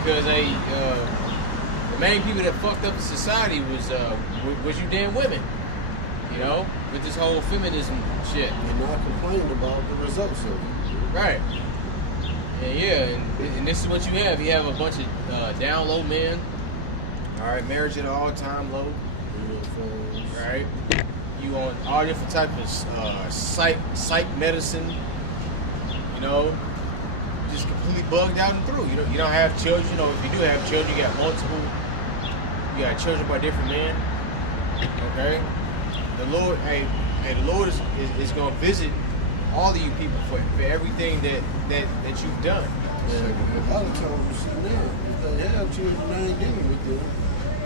Because the main people that fucked up the society was you damn women. You know, with this whole feminism shit. And not complaining about the results of it. Right. And this is what you have. You have a bunch of down low men. All right, marriage at an all-time low. Right. You on all different types of psych medicine. You know, just completely bugged out and through. You don't have children. You know, if you do have children, you got multiple. You got children by different men. Okay. The Lord, the Lord is going to visit all of you people for everything that you've done. Yeah, a lot of times you see now, if they have children, they ain't dealing with them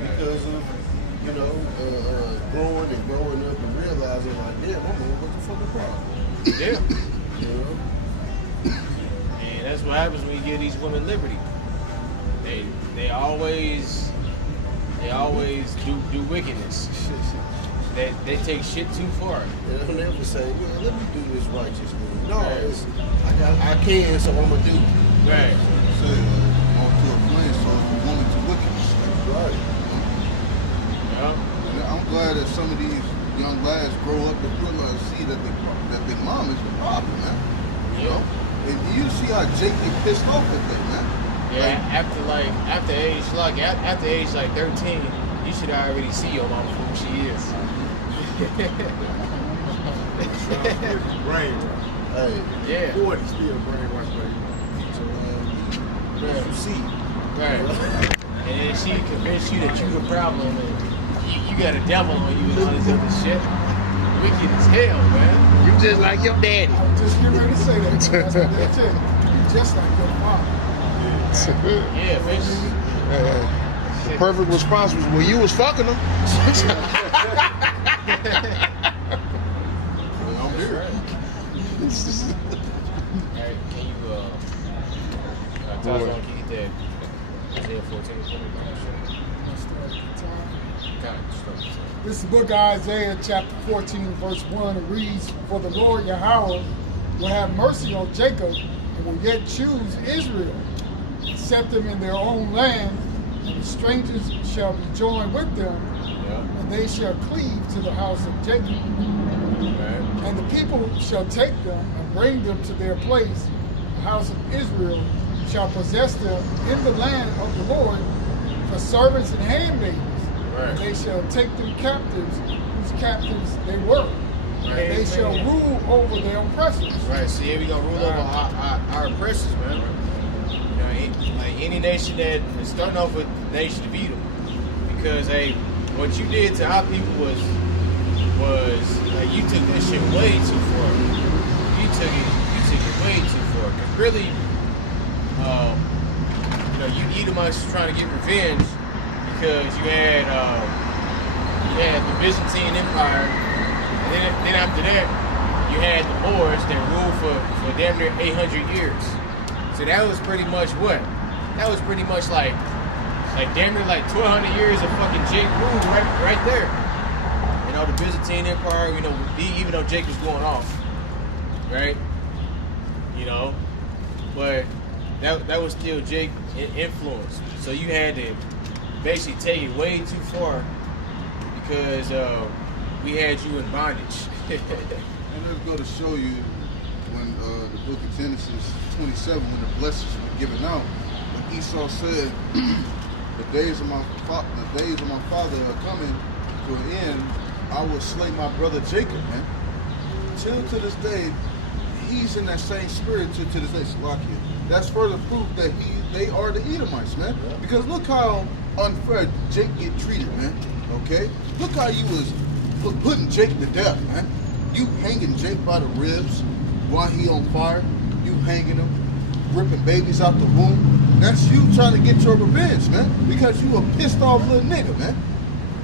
because of, you know, growing up and realizing like, damn, I'm gonna what the fucking problem. Yeah. You know? And that's what happens when you give these women liberty. They always do wickedness. They take shit too far. They'll never say, well, let me do this righteous thing. No, it's I can, so I'm gonna do it. Right. So onto a flame, so if you want to wickedness. Right. Yeah. And I'm glad that some of these young lads grow up and realize, see that their mom is the problem, man. You know? And you see how Jake get pissed off at that, man. Yeah, after age 13, you should already see your mom for who she is. Brainwash. Hey. Yeah. 40 still brainwash, baby. You see. Right. And then she convinced you that you the problem and you got a devil on you and all this other shit. Wicked as hell, man. You just like your daddy. I was just getting ready to say that. That's what they tell you. You just like your father. Yeah, bitch. The perfect response was, well, you was fucking them. I'm here. Alright, can you tell us on keep that Isaiah 14 This is the book of Isaiah, chapter 14, verse 1. It reads, for the Lord Yahweh will have mercy on Jacob and will yet choose Israel, and set them in their own land, and the strangers shall be joined with them, and they shall cleave to the house of Jacob. And the people shall take them and bring them to their place. The house of Israel shall possess them in the land of the Lord for servants and handmaidens. And they shall take them captives, whose captives they were. And they shall rule over their oppressors. Right, so yeah, we gonna rule over our oppressors, man. You know, like any nation that is starting off with the nation of Edom. Because hey, what you did to our people was like you took this shit way too far. You took it way too far. Cause really, you know, you Edomites was trying to get revenge because you had the Byzantine Empire, and then after that, you had the Moors that ruled for damn near 800 years. So that was pretty much what? That was pretty much like damn near like 1,200 years of fucking Jake rule right there. You know, the Byzantine Empire, you know, even though Jake was going off, right? You know, but that was still Jake influence. So you had basically take it way too far because we had you in bondage. And let's go to show you when the book of Genesis 27, when the blessings were given out, when Esau said, the days of my father are coming to an end, I will slay my brother Jacob, man. Till to this day, he's in that same spirit to this day, Salakia. That's further proof that they are the Edomites, man. Because look how unfair Jake get treated, man. Okay? Look how you was putting Jake to death, man. You hanging Jake by the ribs while he on fire. You hanging him, ripping babies out the womb. That's you trying to get your revenge, man. Because you a pissed off little nigga, man.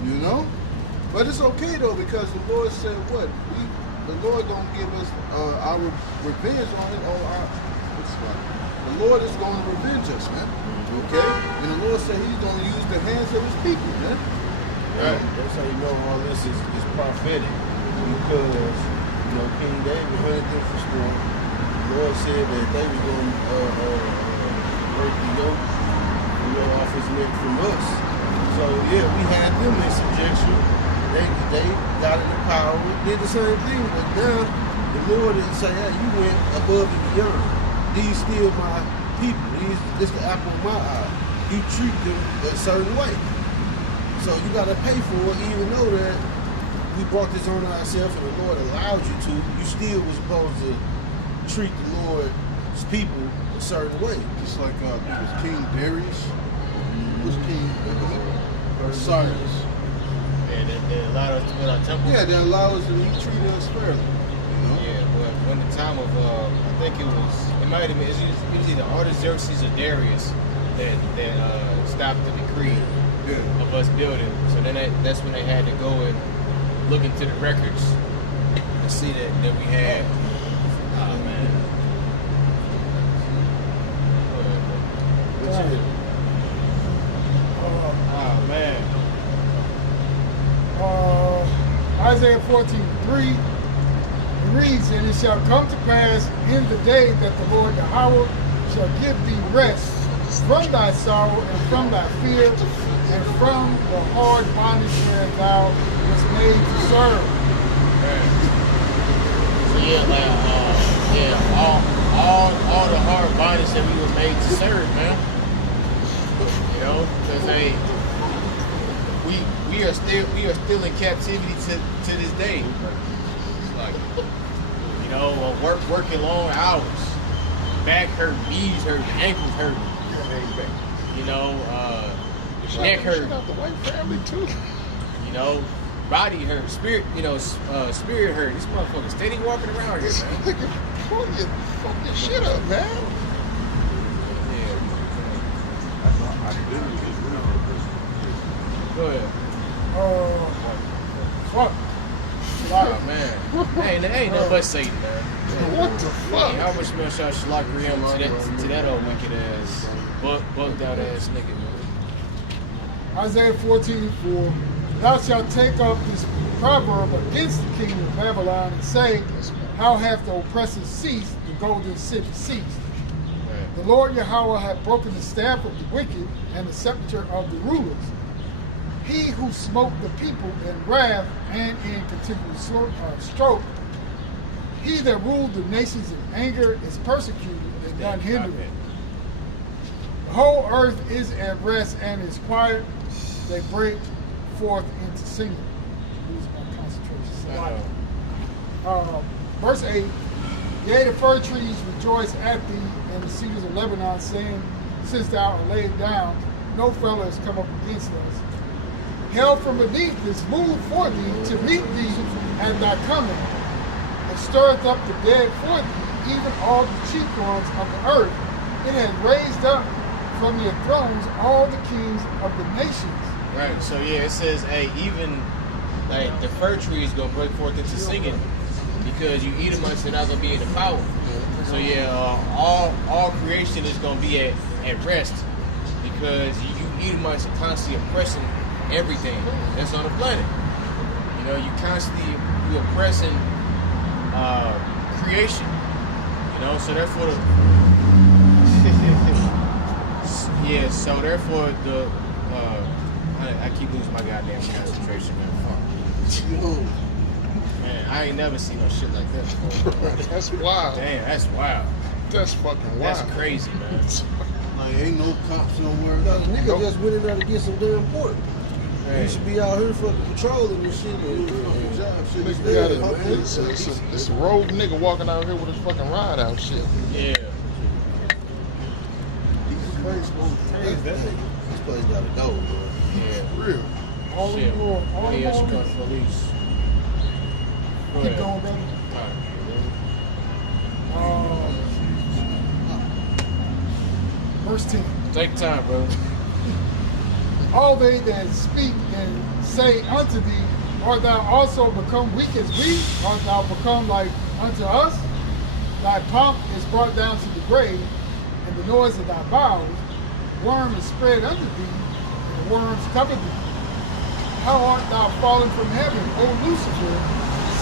You know? But it's okay though, because the Lord said what? The Lord don't give us our revenge on it. The Lord is going to revenge us, man. Okay? And the Lord said he's going to use the hands of his people, man. Right. That's how you know all this is prophetic. Because, King David heard them from school. The Lord said that they was going to break the yoke, off his neck from us. So, yeah, we had them in subjection. They got in the power, did the same thing. But now, the Lord didn't say, hey, you went above and beyond. These still my people. This the apple of my eye. You treat them a certain way. So you got to pay for it, even though that we brought this on ourselves and the Lord allowed you to. You still was supposed to treat the Lord's people a certain way. Just like it was King Darius, was King Cyrus. And they allowed us to build our temple. Yeah, they allowed us, and he treated us fairly. Yeah, but when the time of, I think it might have been, it was either Artaxerxes or Darius that stopped the decree of us building. So then that's when they had to go and look into the records and see that we had. Oh man. Oh man. Isaiah 14:3, it reads, and it shall come to pass in the day that the Lord Yahweh shall give thee rest from thy sorrow and from thy fear and from the hard bondage where thou wast made to serve. So all the hard bondage that we were made to serve, man. Because we are still in captivity to this day. It's like, working long hours, back hurt, knees hurt, ankles hurt, neck hurt. Shout out the white family too. Body hurt, spirit, spirit hurt. This motherfucker steady walking around here, man. You fuck this shit up, man. Go ahead. Fuck. Oh man. Ain't no but Satan, man. What the fuck? How much more shall Shalak Riyam to that old wicked ass, bugged out ass nigga, man? Isaiah 14:4, thou shalt take up this proverb against the king of Babylon and say, how hath the oppressor ceased, the golden city ceased? Right. The Lord Yahweh hath broken the staff of the wicked and the scepter of the rulers. He who smote the people in wrath and in continuous stroke, he that ruled the nations in anger is persecuted and none hindered. The whole earth is at rest and is quiet. They break forth into singing. Lose my concentration. Verse 8, yea, the fir trees rejoice at thee, and the cedars of Lebanon, saying, since thou art laid down, no fellow has come up against us. Hell from beneath is moved for thee to meet thee at thy coming, and stirreth up the dead for thee, even all the chief ones of the earth. It has raised up from their thrones all the kings of the nations. Right, so yeah, it says, hey, even like the fir tree is gonna break forth into singing because you Edomites are not gonna be in the power. So yeah, all creation is gonna be at rest because you Edomites are constantly oppressing everything that's on the planet. You constantly oppressing creation. So therefore I keep losing my goddamn concentration, man. Fuck. Man, I ain't never seen no shit like that before. That's wild. Damn, that's wild. That's fucking wild. That's crazy, man. Like, ain't no cops somewhere. That nigga just went in there to get some damn pork. Hey. You should be out here fucking patrolling and shit. It's a rogue nigga walking out here with his fucking ride out shit. Yeah. This place gotta go, man. Yeah. Real. All Shit. the more, all What the else you more. got for police? Go Keep ahead. going, brother. Alright. Verse 10. Take time, bro. All they that speak and say unto thee, art thou also become weak as we? Art thou become like unto us? Thy pomp is brought down to the grave, and the noise of thy bowels. Worm is spread under thee, and worms cover thee. How art thou fallen from heaven, O Lucifer,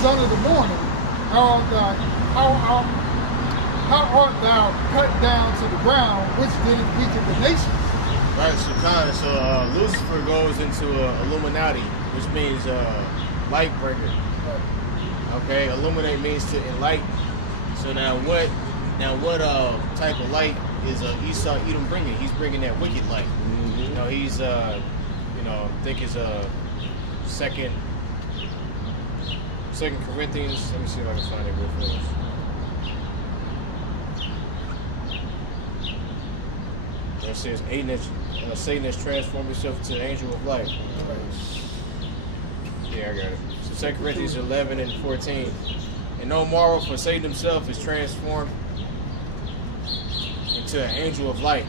son of the morning? How art thou cut down to the ground, which did weaken the nations? Right, so Lucifer goes into Illuminati, which means light bringer. Okay, illuminate means to enlighten. So now what type of light is Esau Edom bringing? He's bringing that wicked light. You know, he's I think it's second Corinthians. Let me see if I can find it real fast. It says Satan has transformed himself into an angel of light. Yeah, I got it. So 2 Corinthians 11 and 14. And no marvel, for Satan himself is transformed into an angel of light.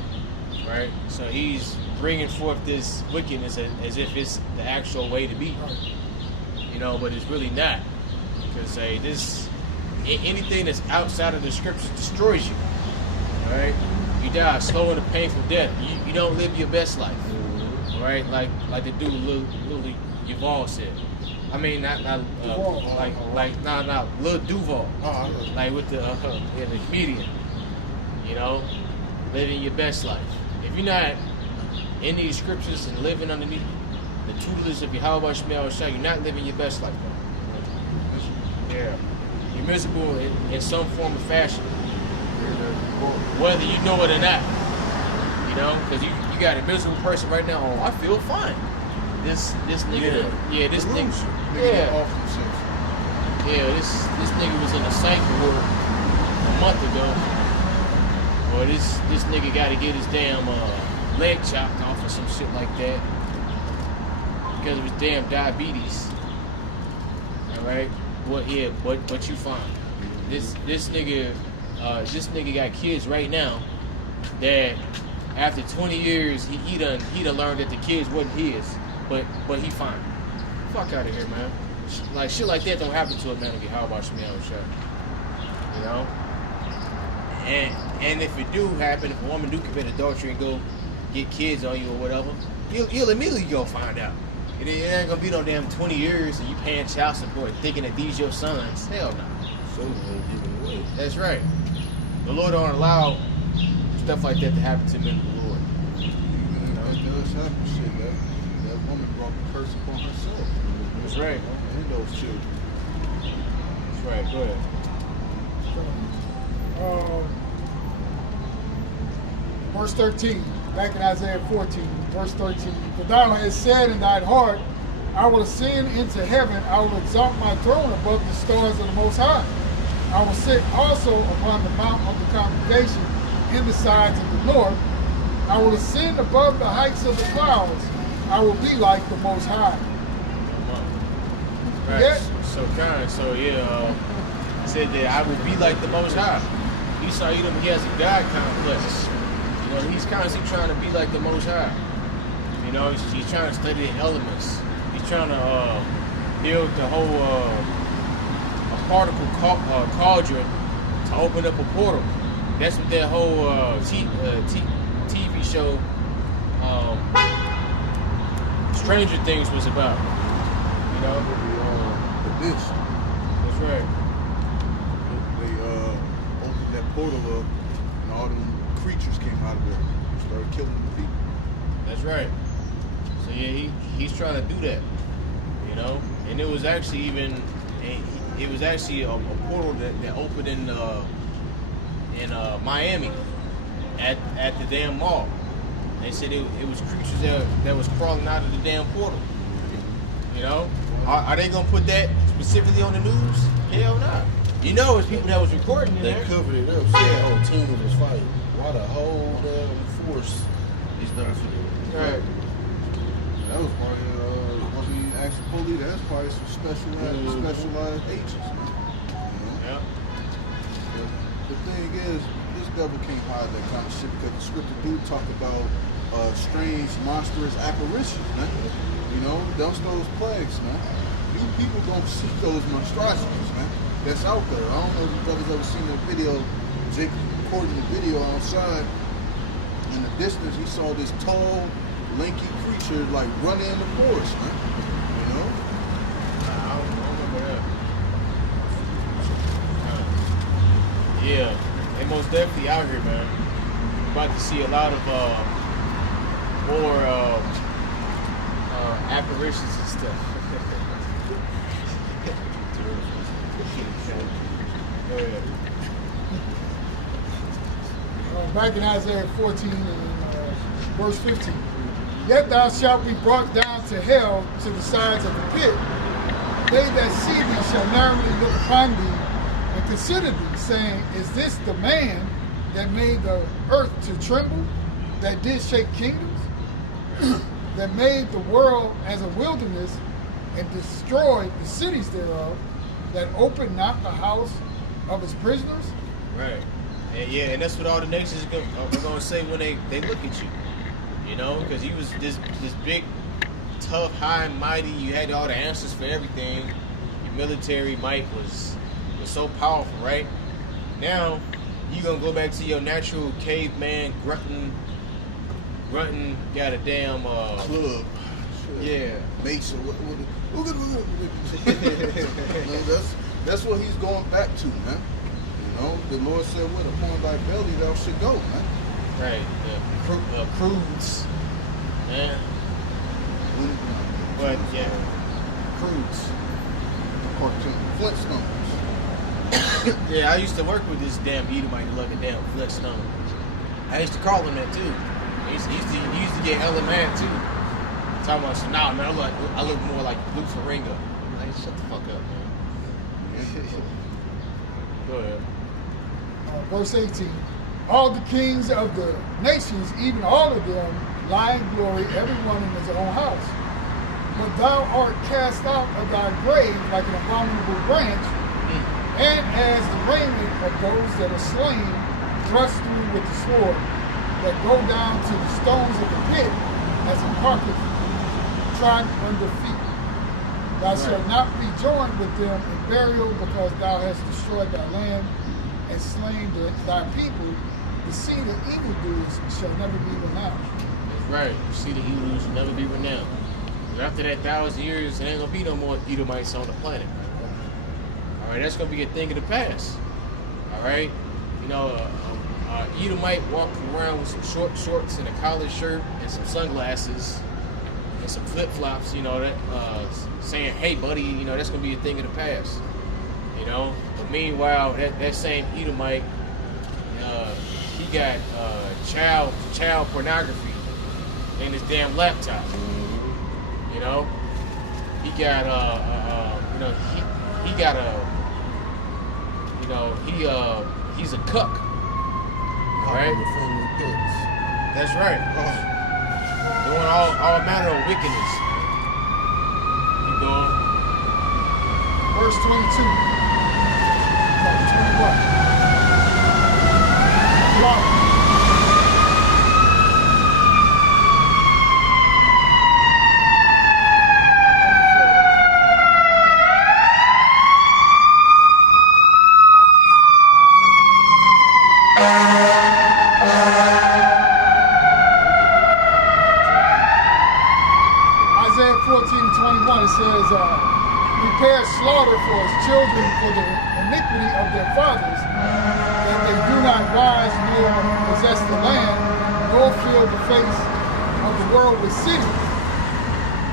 Right? So he's bringing forth this wickedness as if it's the actual way to be. You know, but it's really not. Because anything that's outside of the scriptures destroys you. All right? You die a slow and a painful death. You don't live your best life. All right? Like the dude Lil Duval said. I mean, not Lil Duval. Like with the comedian. You know, living your best life. If you're not in these scriptures and living underneath the tutelage of Yahweh Shemel Shah, you're not living your best life, bro. Yeah. You're miserable in some form or fashion. Whether you know it or not. You know? Because you got a miserable person right now. Oh, I feel fine. This nigga. Yeah, this nigga. Yeah. Yeah, this nigga was in a psych ward a month ago. Or this nigga got to get his damn leg chopped off or some shit like that because of his damn diabetes. All right, but you fine. This nigga got kids right now that after 20 years he done learned that the kids wasn't his, but he fine. Fuck out of here, man. Like shit like that don't happen to a man who get how about Shemel Shah. You know. And if it do happen, if a woman do commit adultery and go get kids on you or whatever, you'll immediately go find out. It ain't gonna be no damn 20 years and you paying child support thinking that these your sons. Hell no. That's right. The Lord don't allow stuff like that to happen to men of the Lord. It does happen, shit. That woman brought the curse upon herself. That's right. And those children. That's right. Go ahead. Verse 13, back in Isaiah 14, verse 13. For thou hast said in thine heart, I will ascend into heaven, I will exalt my throne above the stars of the Most High. I will sit also upon the mount of the congregation in the sides of the north. I will ascend above the heights of the clouds. I will be like the Most High. Right. Yeah. So said that I will be like the Most High. Esau Edom, he has a God complex. You know, he's constantly trying to be like the Most High. You know, he's trying to study the elements. He's trying to build the whole a particle cauldron to open up a portal. That's what that whole TV show Stranger Things was about. You know, The bitch. that's right. They opened that portal up and all them creatures came out of there and started killing the people. That's right. So So yeah, he's trying to do that, you know. And it was actually a portal that opened in Miami at the damn mall. They said it was creatures that was crawling out of the damn portal. You know, are they gonna put that specifically on the news? Hell no. You know, it's people that was recording in They there. covered it up, so the whole team was fighting. Why the whole damn force is done for them? Right. That was probably, what we asked the police, that's probably some specialized agents. Yeah. The thing is, this devil can't hide that kind of shit because the scripture do talk about strange, monstrous apparitions, man. You know, those plagues, man. You people don't see those monstrosities, man. That's out there. I don't know if you brothers ever seen that video. Jake recording the video outside. In the distance, he saw this tall, lanky creature like running in the forest, man. You know? I don't remember that. Yeah, they most definitely out here, man. About to see a lot of more apparitions and stuff. Go ahead. Back in Isaiah 14 and verse 15. Yet thou shalt be brought down to hell, to the sides of the pit. They that see thee shall narrowly look upon thee and consider thee, saying, is this the man that made the earth to tremble, that did shake kingdoms, that made the world as a wilderness and destroyed the cities thereof, that opened not the house of his prisoners? Right. And yeah, and that's what all the nations are going to say when they look at you. You know, because he was this big, tough, high and mighty. You had all the answers for everything. Your military might was so powerful, right? Now, you're going to go back to your natural caveman, grunting, got a damn... Club. Yeah. Mason. That's what he's going back to, man. You know, the Lord said, "With upon thy belly thou should go, man." Right. The crudes. Yeah. But yeah, crudes. Cartoon Flintstones. Yeah, I used to work with this damn Edomite looking damn Flintstone. I used to call him that too. He used to get hella mad too. Talking about, so nah, man, I look more like Luke Ferrigno. Like, shut the fuck up, man. Go ahead. Verse 18. All the kings of the nations, even all of them, lie in glory, every one in his own house. But thou art cast out of thy grave like an abominable branch, and as the raiment of those that are slain, thrust through with the sword, that go down to the stones of the pit, as a carcass trodden under feet. Thou shalt not be joined with them in burial, because thou hast destroyed thy land and slain thy people. The seed of evildoers shall never be renowned. That's right. The seed of evildoers shall never be renowned. But after that 1,000 years, there ain't gonna be no more Edomites on the planet. All right, that's gonna be a thing of the past. All right, you know, Edomite walking around with some short shorts and a collared shirt and some sunglasses and some flip flops. You know, that saying, "Hey, buddy," you know, that's gonna be a thing of the past. You know, but meanwhile, that same Edomite, he got child pornography in his damn laptop. You know, he got you know, he got you know, he's a cuck. All right, Family pits. that's right. Doing all manner of wickedness. Keep going. Verse 22. 21. Isaiah 14:21, it says, prepare slaughter for his children for the iniquity of their fathers, that they do not rise nor possess the land, nor fill the face of the world with cities.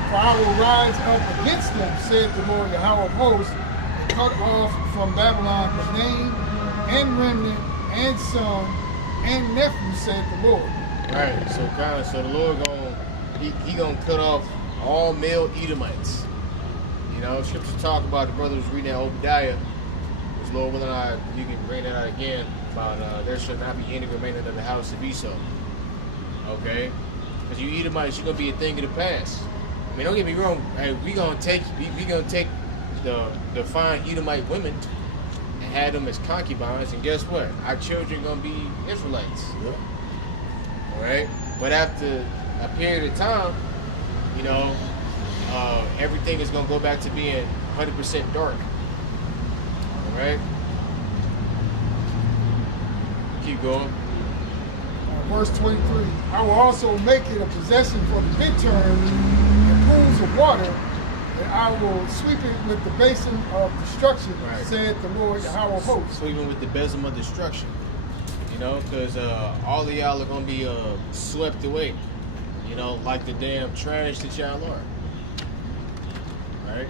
For I will rise up against them, said the Lord Yahweh of hosts, and cut off from Babylon the name and remnant and son and nephew, said the Lord. Right. So the Lord he gonna cut off all male Edomites. You know, scriptures talk about, the brother was reading that Obadiah. As Lord willing, you can bring that out again about there shall not be any remaining of the house of Esau. Okay, because you Edomites, you're gonna be a thing of the past. I mean, don't get me wrong. Hey, we gonna take the fine Edomite women and have them as concubines, and guess what? Our children gonna be Israelites. Yep. All right, but after a period of time, you know, everything is gonna go back to being 100% dark. All right, keep going. Verse 23, I will also make it a possession for the midterms and pools of water, and I will sweep it with the basin of destruction, Right. said the Lord Yahweh of hosts. Sweeping with the besom of destruction. You know, because all of y'all are gonna be swept away. You know, like the damn trash that y'all are. Right?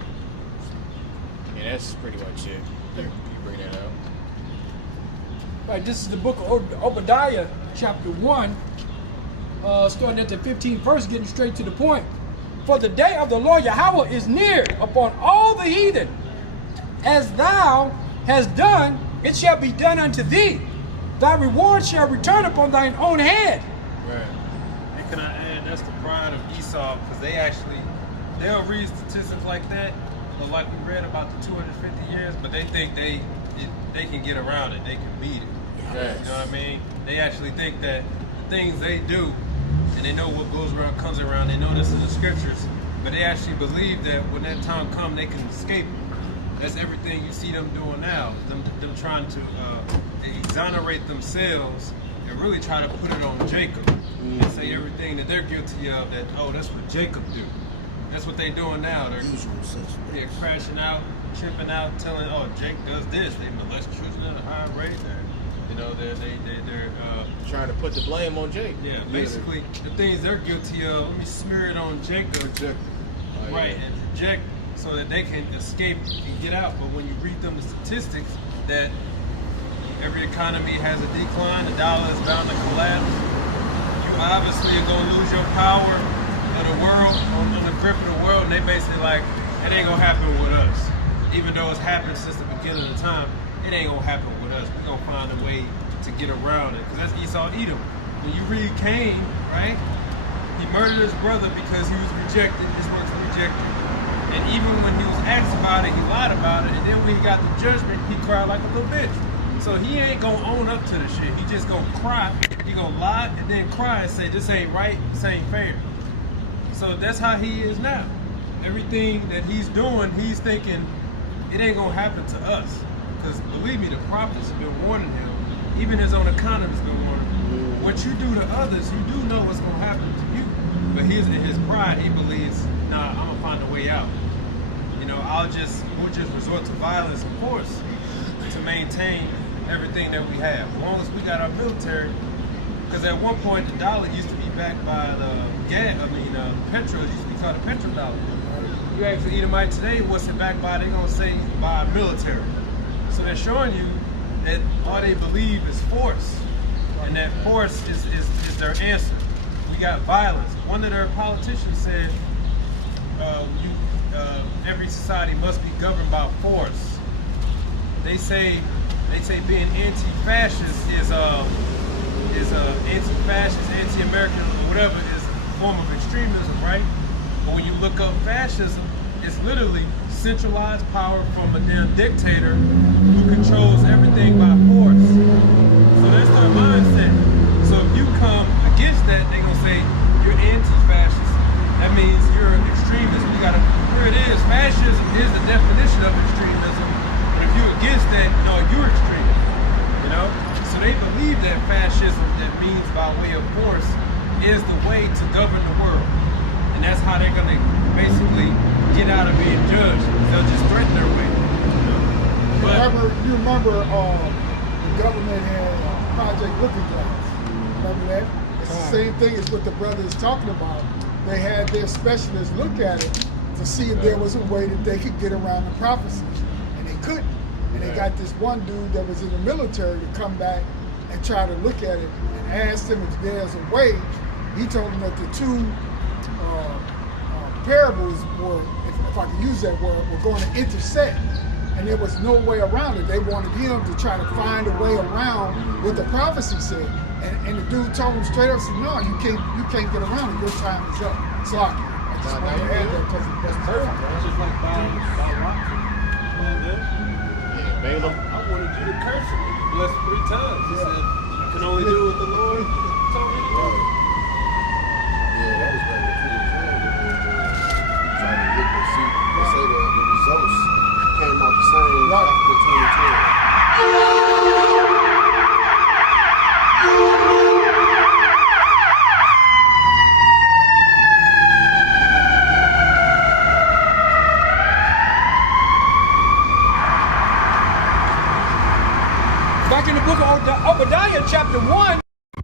Yeah, that's pretty much it. You bring that out. Right, this is the book of Obadiah, chapter 1, starting at the 15th verse, getting straight to the point. For the day of the Lord Yahweh is near upon all the heathen. As thou hast done, it shall be done unto thee. Thy reward shall return upon thine own head. Right. And can I add, that's the pride of Esau, because they'll read statistics like that, but like we read about the 250 years, but they think they can get around it, they can beat it. Yes. You know what I mean? They actually think that the things they do, and they know what goes around comes around, they know this in the scriptures, but they actually believe that when that time comes, they can escape it. That's everything you see them doing now, them trying to exonerate themselves and really try to put it on Jacob and say everything that they're guilty of, that, oh, that's what Jacob do. That's what they doing now. They're crashing out, tripping out, telling, oh, Jake does this. They molest children at a high rate. You know, they're Trying to put the blame on Jake. yeah, basically the things they're guilty of. Let me smear it on Jacob, right, and project so that they can escape and get out. But when you read them the statistics that every economy has a decline, the dollar is bound to collapse. You obviously are gonna lose your power of the world, on the grip of the world, and they basically like, it ain't gonna happen with us. Even though it's happened since the beginning of the time, it ain't gonna happen with us. We're gonna find a way to get around it. Because that's Esau Edom. When you read Cain, right? He murdered his brother because he was rejected, his works were rejected. And even when he was asked about it, he lied about it. And then when he got the judgment, he cried like a little bitch. So he ain't gonna own up to the shit. He just gonna cry. He gonna lie and then cry and say, this ain't right, this ain't fair. So that's how he is now. Everything that he's doing, he's thinking, it ain't gonna happen to us. Because believe me, the prophets have been warning him. Even his own economist been warning him. What you do to others, you do know what's gonna happen to you. But in his pride, he believes, nah, I'm gonna find a way out. You know, we'll just resort to violence, of course, to maintain everything that we have. As long as we got our military, because at one point the dollar used to be backed by the petrol. It used to be called a petrodollar. You ask the Edomite today, what's it backed by? They're gonna say by our military. So they're showing you that all they believe is force, and that force is their answer. We got violence. One of their politicians said, every society must be governed by force. They say being anti-fascist is anti-fascist, anti-American, whatever, is a form of extremism, right? But when you look up fascism, it's literally centralized power from a damn dictator who controls everything by force. So that's their mindset. So if you come against that, they're gonna say you're anti-fascist. That means you're an extremist. Here it is. Fascism is the definition of extremism. But if you're against that, no, you're extremist. You know? So they believe that fascism, that means by way of force, is the way to govern the world. And that's how they're gonna basically get out of being judged. They'll just threaten their way. You know? But You remember the government had Project Looking Glass. Remember that? It's the same thing as what the brother is talking about. they had their specialists look at it to see if there was a way that they could get around the prophecies, and they couldn't. And they got this one dude that was in the military to come back and try to look at it and asked him if there's a way. He told him that the two parables were, if I can use that word, were going to intersect. And there was no way around it. They wanted him to try to find a way around what the prophecy said. And the dude told him straight up, said, no, you can't get around it. Your time is up. So I just wanted to add that because that's perfect. It's just like by rock. Yeah, Balaam. I wanted you to curse him. You blessed 3 times. He said, I can only do what the Lord told me to do. Yeah, that was very cool. Trying to get the seat. They say that the results came out the same after 2020. Back in the book of Obadiah, chapter 1,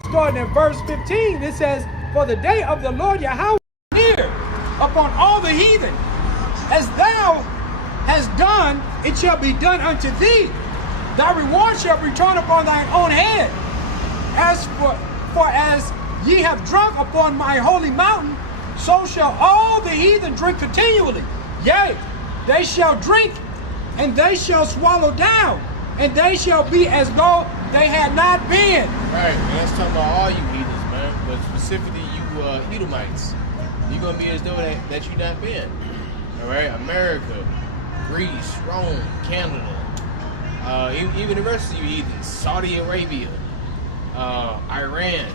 starting at verse 15, it says, for the day of the Lord Yahweh is near upon all the heathen. As thou hast done, it shall be done unto thee. Thy reward shall return upon thine own head. As for as ye have drunk upon my holy mountain, so shall all the heathen drink continually. Yea, they shall drink, and they shall swallow down, and they shall be as though they had not been. Right, and that's talking about all you heathens, man. But specifically you Edomites. You're going to be as though that you not been. All right, America, Greece, Rome, Canada, even the rest of you heathens, Saudi Arabia, Iran,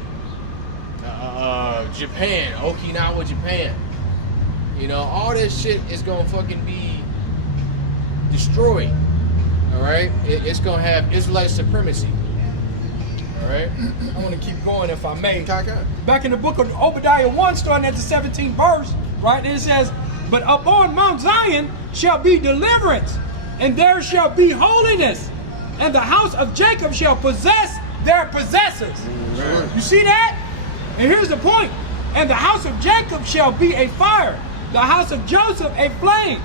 Japan, Okinawa, Japan. You know, all this shit is going to fucking be destroyed. All right, it's gonna have Israelite supremacy. All right, I want to keep going if I may. Okay. Back in the book of Obadiah 1, starting at the 17th verse, right, it says, but upon Mount Zion shall be deliverance, and there shall be holiness, and the house of Jacob shall possess their possessors. Right. You see that? And here's the point. And the house of Jacob shall be a fire, the house of Joseph a flame,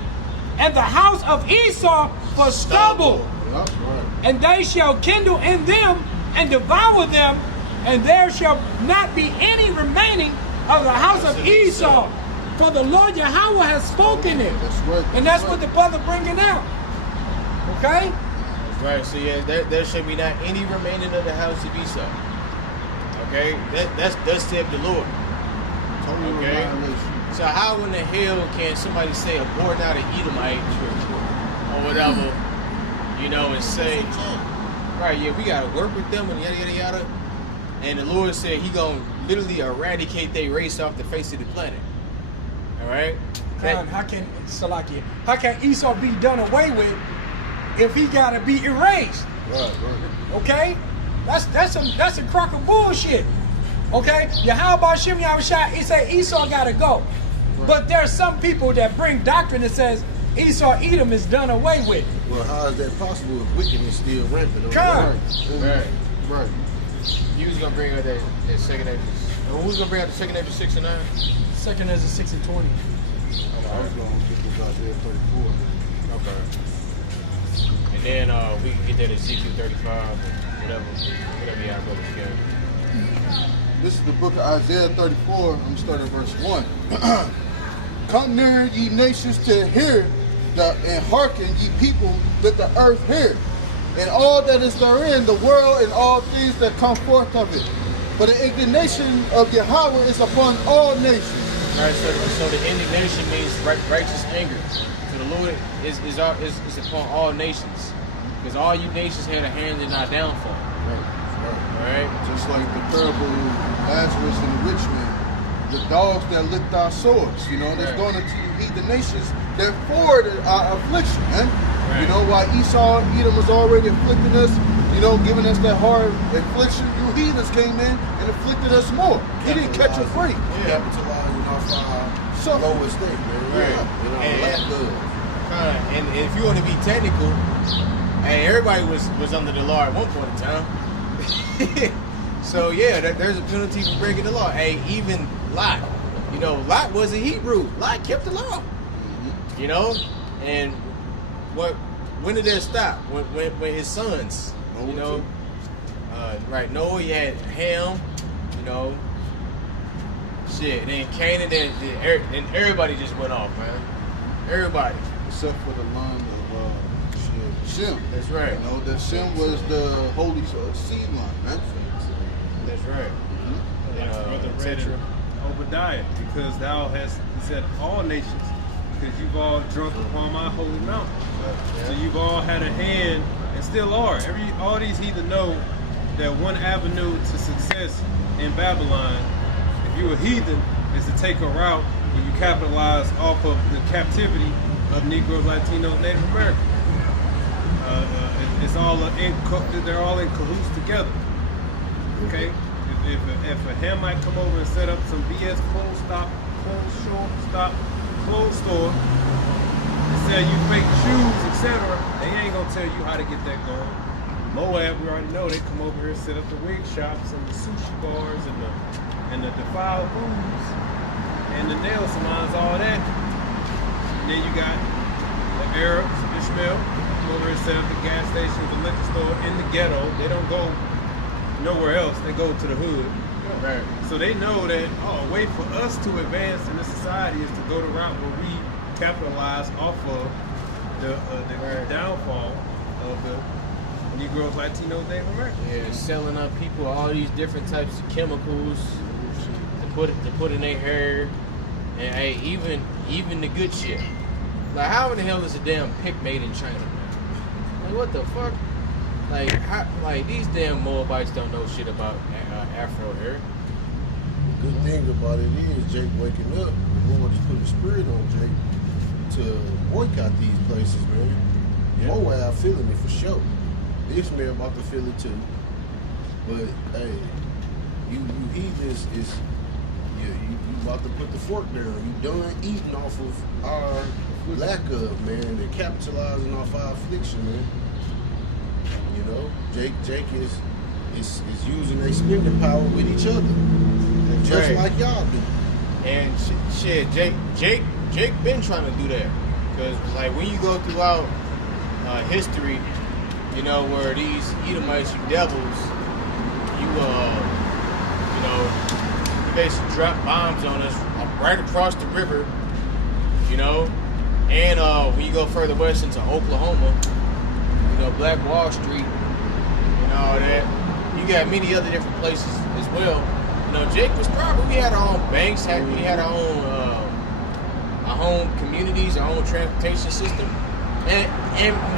and the house of Esau for stubble. Yep, right. And they shall kindle in them and devour them, and there shall not be any remaining of the house of Esau. For the Lord Yahweh has spoken it. That's right. And that's what the brother bringing out. Okay? That's right. So yeah, there should be not any remaining of the house of Esau. Okay, that's thus saith the Lord. Total Okay. annihilation. So how in the hell can somebody say a born out of Edomite or whatever, you know, and say, right, yeah, we gotta work with them and yada yada yada. And the Lord said he gonna literally eradicate their race off the face of the planet. Alright? How can Salakia? How can Esau be done away with if he gotta be erased? Right. Okay? That's a crock of bullshit. Okay? Yahweh Shem Yahushua, he said Esau gotta go. But there's some people that bring doctrine that says Esau Edom is done away with. Well, how is that possible if wickedness still rampant? Come. Right. You was gonna bring out that second Ezra. Who's gonna bring out the second Ezra 6 and 9? Second is a 6 and 20. I was going to get this Isaiah 34. Okay. And then we can get that Ezekiel 35 or whatever y'all brothers got. This is the book of Isaiah 34. I'm going to start at verse 1. Come near, ye nations, to hear, and hearken, ye people, that the earth hear, and all that is therein, the world, and all things that come forth of it. For the indignation of Yahweh is upon all nations. All right, so the indignation means righteous anger. So the Lord is upon all nations, because all you nations had a hand in our downfall. All right. Just like the parable of Lazarus and the rich man, the dogs that licked our swords, you know, that's going into you heathen nations that forwarded our affliction, man. Right. You know, while Esau and Edom was already afflicting us, you know, giving us that hard affliction, you heathens came in and afflicted us more. He didn't catch us free. Yeah, capitalizing off our lowest thing, man. Right. And if you want to be technical, hey, everybody was under the law at one point in time. So yeah, there's a penalty for breaking the law. Hey, even Lot, you know, Lot was a Hebrew. Lot kept the law. You know, and when did that stop? When his sons, you know, right? Noah, you had Ham, you know, shit. Then Canaan, then everybody just went off, man. Everybody, except for the line of Shem. That's right. You know, that Shem was the holy seed line. That's right. Brother read it, Obadiah, because thou hast, he said, all nations, because you've all drunk upon my holy mountain. So you've all had a hand, and still are. All these heathen know that one avenue to success in Babylon, if you're a heathen, is to take a route where you capitalize off of the captivity of Negroes, Latinos, Native Americans. It's all they're all in cahoots together. Okay, if a Hamite come over and set up some BS clothes store, and sell you fake shoes, etc., they ain't gonna tell you how to get that going. Moab, we already know, they come over here and set up the wig shops and the sushi bars and the defiled booze and the nail salons, all that. And then you got the Arabs, Ishmael, come over and set up the gas stations, the liquor store in the ghetto. They don't go nowhere else. They go to the hood. Right. So they know that, a way for us to advance in this society is to go the route where we capitalize off of the downfall of the Negroes, Latinos, Native Americans. Yeah, selling up people all these different types of chemicals to put in their hair, and hey, even the good shit. Like, how in the hell is a damn pick made in China? Like, what the fuck? Like these damn Moabites don't know shit about Afro hair. The good thing about it is Jake waking up. The Lord has put a spirit on Jake to boycott these places, man. Yeah. Moab feeling it for sure. Ishmael about to feel it too. But hey, you heathens is you about to put the fork down. You done eating off of our lack of, man, and capitalizing off our affliction, man. You know, Jake is using their spending power with each other, just like y'all do. And shit, Jake been trying to do that, because like when you go throughout history, you know, where these Edomites, you devils, you basically drop bombs on us right across the river, you know, and when you go further west into Oklahoma, you know, Black Wall Street and all that. You got many other different places as well. You know, Jake was probably, we had our own banks, we had our own communities, our own transportation system, and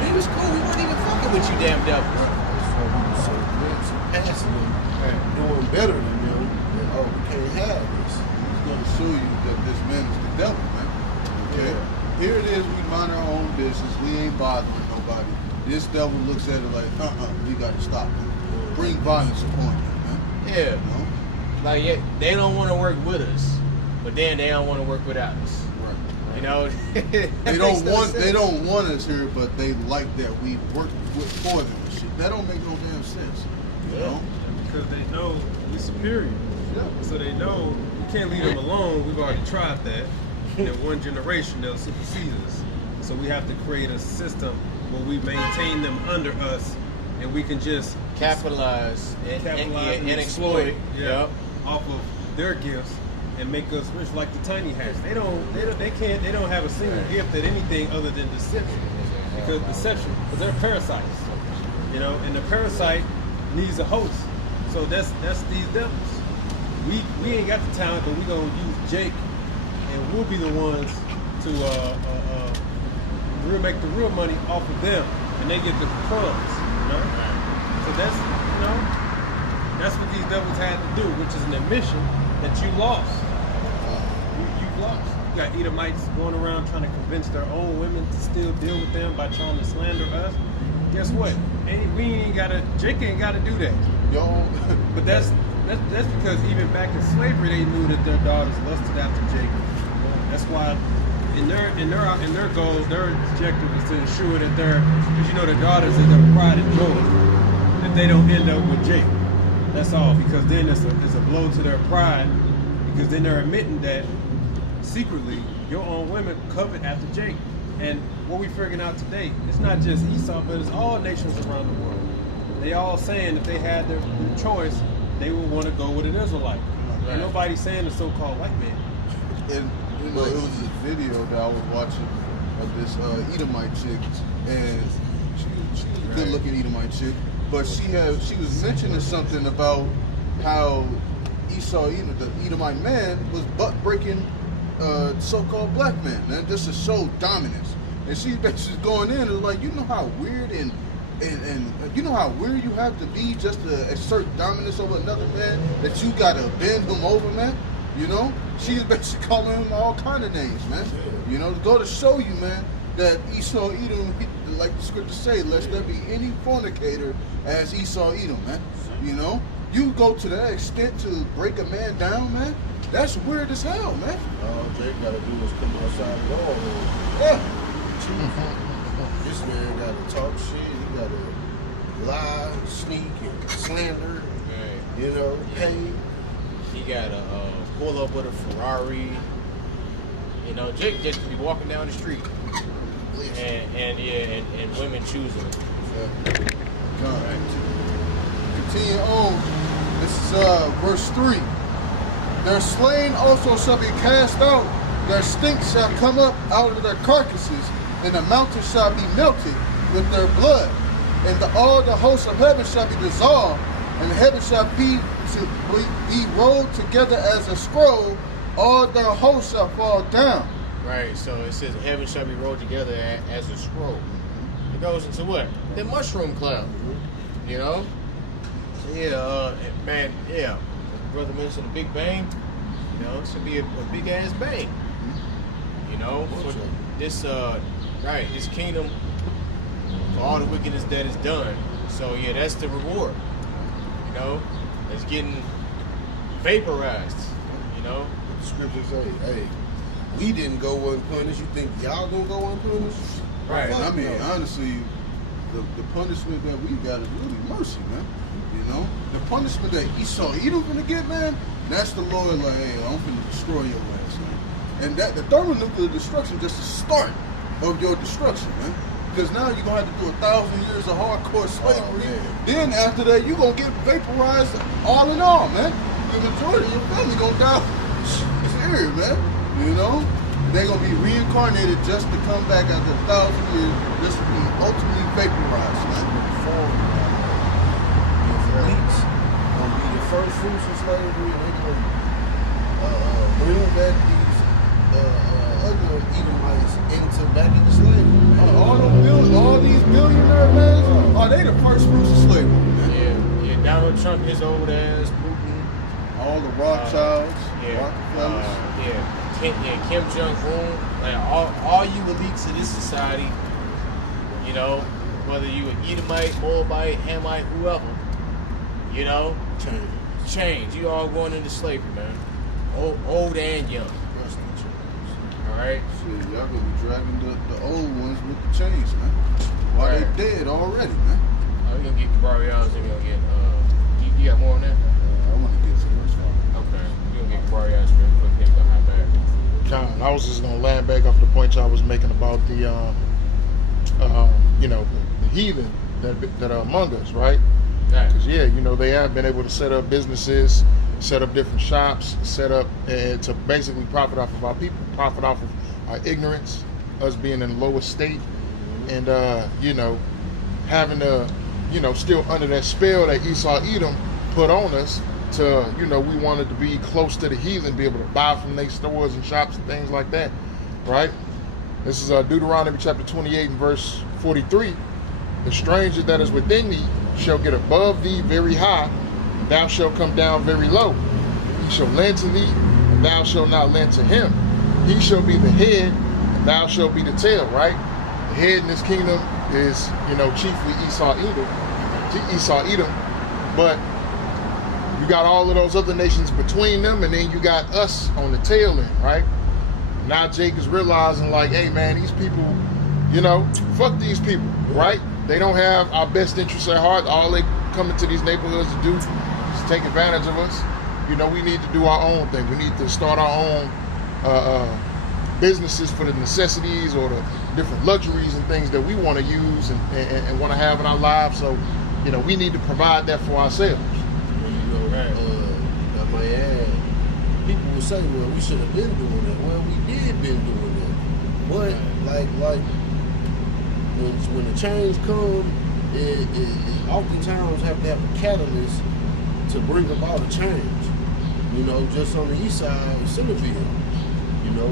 we was cool. We weren't even fucking with you damn devils. That's why we were so good, surpassing them, doing better than them. And, we can't have this. He's going to show you that this man is the devil, man. Okay? Yeah. Here it is, we mind our own business. We ain't bothering nobody. This devil looks at it like, we got to stop him. Bring violence upon him, man. Yeah. You know? Like, yeah, they don't want to work with us, but then they don't want to work without us. Right. You know, they don't want us here, but they like that we work for them and shit. That don't make no damn sense. You know? Because they know we're superior. Yeah. So they know we can't leave them alone. We've already tried that. In one generation, they'll supersede us. So we have to create a system where we maintain them under us, and we can just capitalize and exploit off of their gifts and make us rich like the tiny hats. They don't have a single gift at anything other than deception. Because they're parasites. You know, and the parasite needs a host. So that's these devils. We ain't got the talent, but we gonna use Jake, and we'll be the ones to make the real money off of them, and they get the crumbs. You know? So that's what these devils had to do, which is an admission that you lost. You've lost. You got Edomites going around trying to convince their own women to still deal with them by trying to slander us. Guess what? Jake ain't gotta do that. But that's because even back in slavery, they knew that their daughters lusted after Jacob. That's why in their goal, their objective is to ensure that because you know the daughters are their pride and joy, that they don't end up with Jacob. That's all, because then it's a blow to their pride, because then they're admitting that secretly, your own women covet after Jacob. And what we figuring out today, it's not just Esau, but it's all nations around the world. They all saying if they had their choice, they would want to go with an Israelite. Right. Ain't nobody saying the so-called white man. And you know, it was this video that I was watching of this Edomite chick, and she was a good-looking Edomite chick, but she was mentioning something about how Esau, the Edomite man, was butt-breaking so-called black man, just to show dominance. And she's basically going in and like, you know how weird and you know how weird you have to be just to assert dominance over another man, that you gotta bend him over, man. You know, she's basically calling him all kind of names, man. You know, to go to show you, man, that Esau Edom, like the scriptures say, lest there be any fornicator as Esau Edom, man. You know, you go to that extent to break a man down, man. That's weird as hell, man. All Jake gotta do is come outside the wall. Yeah. This man gotta talk shit. He gotta lie, sneak, and slander. Right. You know, pay. He got to pull up with a Ferrari. You know, Jake just be walking down the street, and women choosing him. Right. Continue on. This is verse 3. Their slain also shall be cast out. Their stink shall come up out of their carcasses, and the mountains shall be melted with their blood. And all the hosts of heaven shall be dissolved, and the heaven shall be rolled together as a scroll. All the hosts shall fall down. Right, so it says heaven shall be rolled together as a scroll. It goes into what? The mushroom cloud. You know? So yeah, man, yeah. Brother mentioned the Big Bang. You know, it should be a big ass bang. You know, for this this kingdom, for all the wickedness that is done. So yeah, that's the reward. You know, it's getting vaporized. You know, The scriptures say, hey, we didn't go unpunished. You think y'all gonna go unpunished? right? I mean, honestly, the punishment that we got is really mercy, man. You know, the punishment that Esau Edom gonna get, man, that's the Lord like, hey, I'm gonna destroy your ass, man. And that the thermonuclear destruction just the start of your destruction, man. Because now you're gonna have to do 1,000 years of hardcore slavery. Then after that, you're gonna get vaporized all in all, man. The majority of your family gonna die. Serious, man. You know? They're gonna be reincarnated just to come back after 1,000 years, just to be ultimately vaporized, man. Elites gonna be the first fruits of slavery, and they're gonna bring back these other Edomites back into slavery. All these billionaire men, they the first fruits of slavery, man. Yeah. Donald Trump, his old ass, Putin, All the Rothschilds, Rockefellers, Kim Jong-un, like all you elites of this society. You know, whether you an Edomite, Moabite, Hamite, whoever. You know, change. You all going into slavery, man. Old and young. All right. Shit, y'all gonna be dragging the old ones with the chains, man. Why Right. they dead already, man? We're gonna get Barrios and we're gonna get you got more on that? I want to get to verse 5. Okay. We're gonna get Barrios real quick, then we'll hop back. John, I was just gonna land back off the point y'all was making about the the heathen that are among us, right? Right. Because they have been able to set up businesses, set up different shops, set up to basically profit off of our people, profit off of our ignorance, us being in the lowest state, and having to, still under that spell that Esau Edom put on us to, we wanted to be close to the heathen, be able to buy from their stores and shops and things like that, right? This is Deuteronomy chapter 28 and verse 43. The stranger that is within thee shall get above thee very high, and thou shalt come down very low. He shall lend to thee, and thou shalt not lend to him. He shall be the head, and thou shalt be the tail, right? The head in this kingdom is, chiefly Esau Edom, but you got all of those other nations between them, and then you got us on the tail end, right? Now Jake is realizing, like, hey man, these people, fuck these people, right? They don't have our best interests at heart. All they come into these neighborhoods to do is take advantage of us. We need to do our own thing. We need to start our own businesses for the necessities or the different luxuries and things that we want to use and want to have in our lives. So, you know, we need to provide that for ourselves. You know, I might add, people will say, well, we should have been doing that. Well, we did been doing that. But like when the change comes, it oftentimes have to have a catalyst to bring about a change. You know, just on the east side of Centerville, you know,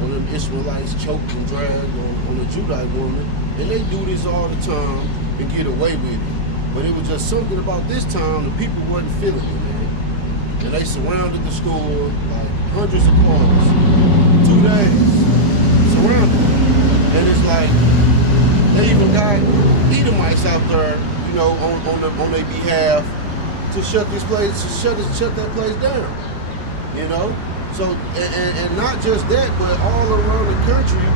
one of the Ishmaelites choked and dragged on a Judite woman, and they do this all the time and get away with it. But it was just something about this time, the people wasn't feeling it, man. And they surrounded the school, like hundreds of cars, 2 days, surrounded. And it's like, they even got Edomites out there, you know, on their behalf to shut this place, to shut that place down, you know? So, and not just that, but all around the country,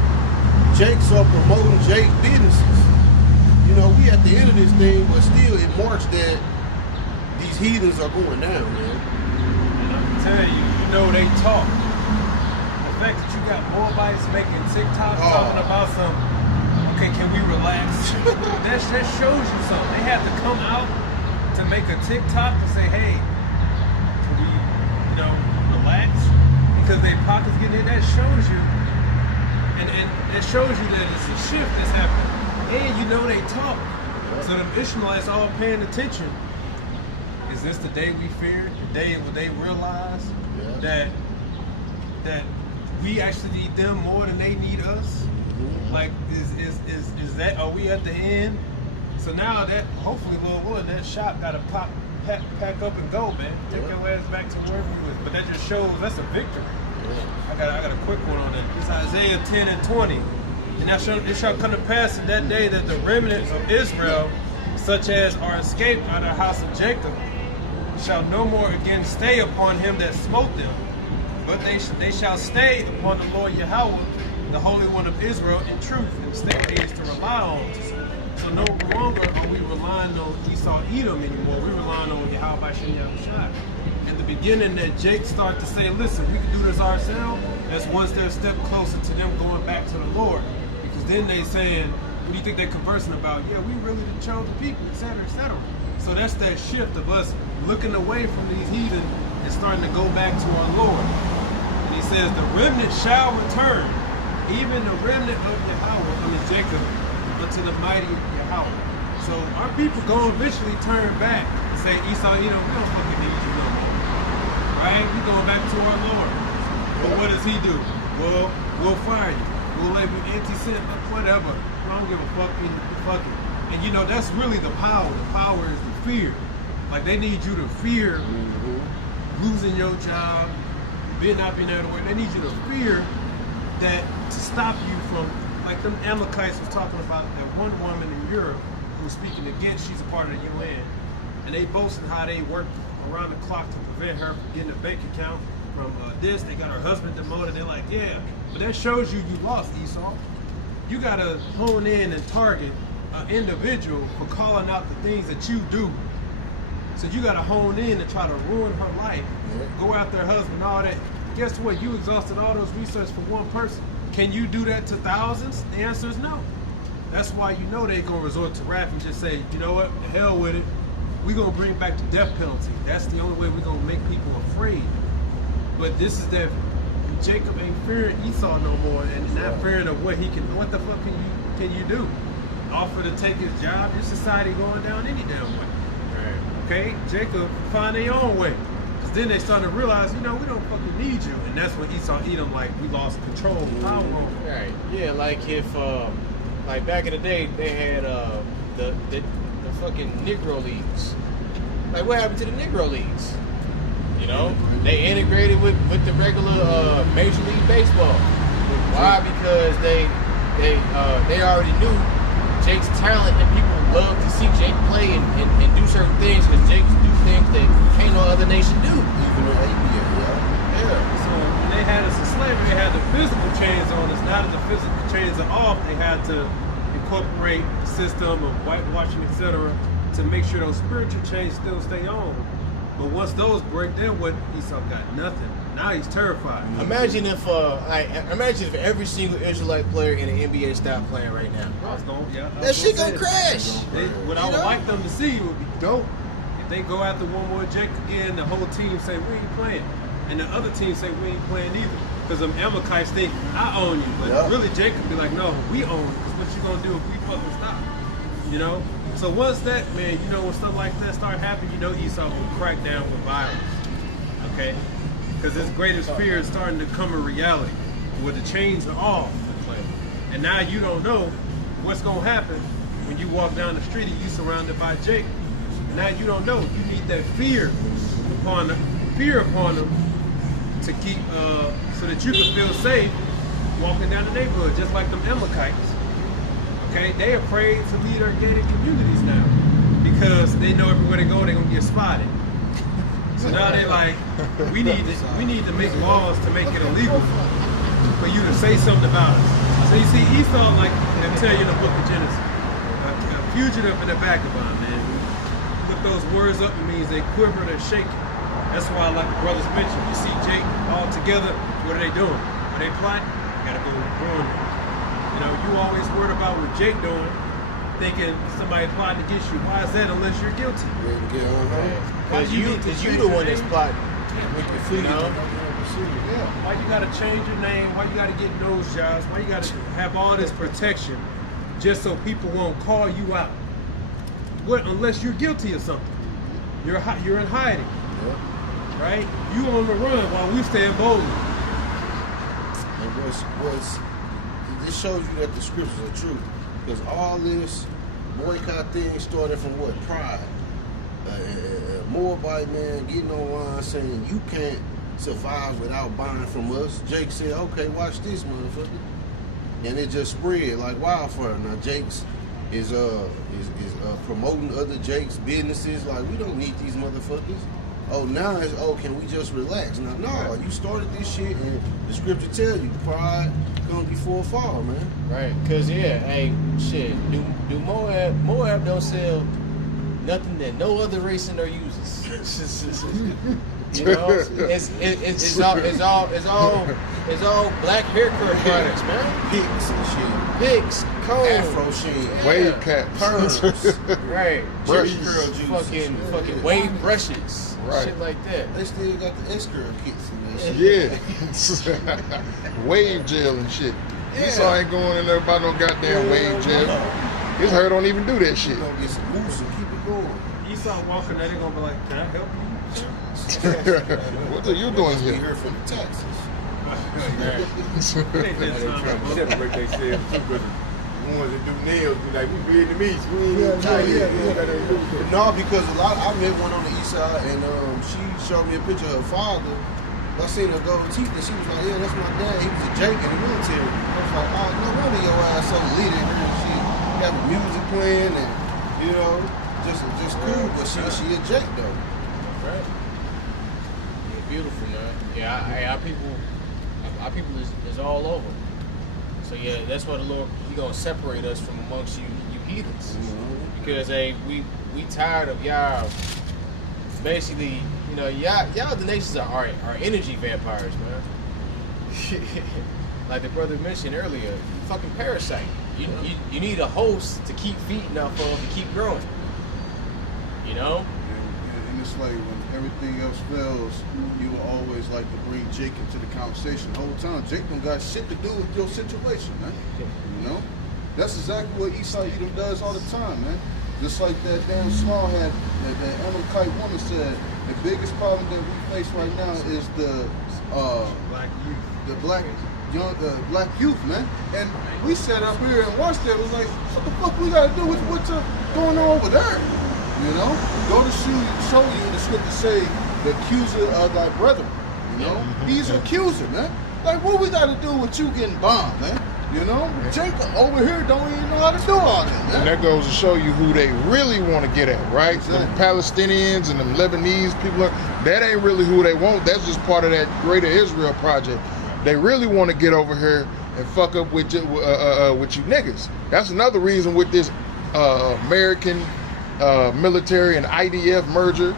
Jakes are promoting Jake businesses. You know, we at the end of this thing, but still it marks that these heathens are going down, man. And I'm telling you, you know they talk. The fact that you got Moabites making TikToks talking about some, okay, can we relax? that shows you something. They have to come out to make a TikTok to say, hey, can we, you know, relax? Because their pockets getting in. That shows you, and it shows you that it's a shift that's happening. And you know they talk. So the Ishmaelites all paying attention. Is this the day we feared? The day when they realize that we actually need them more than they need us? Like, is that, are we at the end? So now that, hopefully, Lord willing, that shop got to pack up and go, man. Take your ass back to wherever you was. But that just shows that's a victory. I got a quick one on that. It's Isaiah 10 and 20. And it shall come to pass in that day that the remnants of Israel, such as are escaped out of the house of Jacob, shall no more again stay upon him that smote them, but they shall stay upon the Lord Yahweh, the Holy One of Israel, in truth, and stay is to rely on. So no longer are we relying on Esau Edom anymore. We're relying on Yahweh Shem Yahushua. In the beginning, that Jake started to say, listen, we can do this ourselves. That's one step closer to them going back to the Lord. Because then they saying, what do you think they're conversing about? Yeah, we really the chosen people, etc., etc. So that's that shift of us looking away from these heathen and starting to go back to our Lord. And he says, the remnant shall return, even the remnant of Yahweh, under Jacob, unto the mighty Yahweh. So our people going to eventually turn back and say, Esau, you know, we don't fucking need you no more. Right? We going back to our Lord. But what does he do? Well, we'll fire you. We'll label you anti-Semite, whatever. I don't give a fuck. And you know, that's really the power. The power is the fear. Like, they need you to fear losing your job, not being able to work. They need you to fear that to stop you from, like them Amalekites was talking about that one woman in Europe who was speaking against, she's a part of the UN, and they boasted how they worked around the clock to prevent her from getting a bank account from this. They got her husband demoted. They're like, yeah, but that shows you lost, Esau. You got to hone in and target an individual for calling out the things that you do. So you got to hone in and try to ruin her life. Go after her husband, all that. Guess what? You exhausted all those resources for one person. Can you do that to thousands? The answer is no. That's why you know they're going to resort to wrath and just say, you know what, the hell with it. We're going to bring back the death penalty. That's the only way we're going to make people afraid. But this is that Jacob ain't fearing Esau no more and not fearing of what he can, what the fuck can you do? Offer to take his job? Your society going down any damn way. Right. Okay? Jacob find their own way. Because then they start to realize, you know, we don't fucking need you. And that's when Esau Edom, like, we lost control of power over. Right. Yeah, like if, like back in the day, they had the fucking Negro Leagues. Like, what happened to the Negro Leagues? You know, they integrated with the regular Major League Baseball. Why? Because they already knew Jake's talent, and people love to see Jake play and do certain things, because Jake do things that can't no other nation do. Even though yeah. So when they had us in slavery, they had the physical chains on us. Now that the physical chains are off, they had to incorporate the system of whitewashing, etc., to make sure those spiritual chains still stay on. But once those break, then what? Esau got nothing. Now he's terrified. Imagine if every single Israelite player in the NBA stopped playing right now. That shit gonna crash. What I would like them to see would be dope. If they go after one more Jake again, the whole team say we ain't playing, and the other team say we ain't playing either. Because them Amalekites think I own you, but really Jake could be like, no, we own you. Because what you gonna do if we fucking stop? You know. So once that, man, you know, when stuff like that start happening, you know Esau will crack down for violence. Okay. Because his greatest fear is starting to come in reality, where the chains are off the play. And now you don't know what's going to happen when you walk down the street and you surrounded by Jake. And now you don't know. You need that fear upon them to keep, so that you can feel safe walking down the neighborhood, just like them Amalekites. Okay, they afraid to lead organic communities now because they know everywhere they go they're gonna get spotted. So now they're like, we need to make laws to make it illegal for you to say something about us. So you see, Esau, like they tell you in the book of Genesis, a fugitive in the vagabond, man. Put those words up, it means they quiver, they're shaking. That's why, like the brothers mentioned, you see Jake all together, what are they doing? Are they plotting? Gotta go ruin it. You know, you always worried about what Jake doing, thinking somebody plotting against you. Why is that unless you're guilty? Because you the one that's plotting. You know? Why you gotta change your name? Why you gotta get nose jobs? Why you gotta have all this protection just so people won't call you out? What? Unless you're guilty of something. You're in hiding. Right? You on the run while we stand boldly. And this shows you that the scriptures are true. Because all this boycott thing started from what? Pride. Moabite man getting online saying you can't survive without buying from us. Jake said, okay, watch this, motherfucker. And it just spread like wildfire. Now Jake's is promoting other Jake's businesses. Like, we don't need these motherfuckers. Oh, now it's, can we just relax? Now, no, you started this shit, and the scripture tell you, pride comes before a fall, man. Right, because, hey, shit, do Moab don't sell nothing that no other race in there uses. You know, it's all black hair care products, man. Picks and shit. Picks, combs, Afro shit. Wave caps. Perms. Right. Brushes. Fucking wave brushes. Right. Shit like that. They still got the S-curl kits in that shit. Yeah. Wave gel and shit. Esau ain't going in there about no goddamn wave gel. His hair don't even do that shit. You gonna get some moose and keep it going. Esau walking there, they gonna be like, can I help you? What are you doing We here? heard from the taxes. Separate themselves too, because the ones that do nails be like, we Vietnamese, we ain't even Chinese. No, because I met one on the east side, and she showed me a picture of her father. I seen her gold teeth, and she was like, yeah, that's my dad. He was a Jake in the military. I was like, oh, no wonder your ass so lit in here and shit. Got the music playing, and, you know, just cool, but she a Jake, though. Right. Yeah, beautiful, man. Yeah, our people is all over. So yeah, that's why the Lord, He gonna separate us from amongst you heathens. Mm-hmm. Because we tired of y'all. Basically, you know, y'all the nations are energy vampires, man. Like the brother mentioned earlier, fucking parasite. You need a host to keep feeding off of to keep growing. You know? And it's like when everything else fails, you will always like to bring Jake into the conversation the whole time. Jake don't got shit to do with your situation, man. You know? That's exactly what Esau Edom does all the time, man. Just like that damn small had, that Amalekite woman said, the biggest problem that we face right now is the Black youth. The black youth, man. And we sat up here and watched that. It was like, what the fuck we gotta do with what's going on over there? You know? Go to show you the scripture say the accuser of thy brethren. You know? He's an accuser, man. Like, what we gotta do with you getting bombed, man? You know? Jacob over here don't even know how to do all that, man. And that goes to show you who they really want to get at, right? Exactly. The Palestinians and the Lebanese people, that ain't really who they want. That's just part of that greater Israel project. They really want to get over here and fuck up with you niggas. That's another reason with this American military and IDF merger.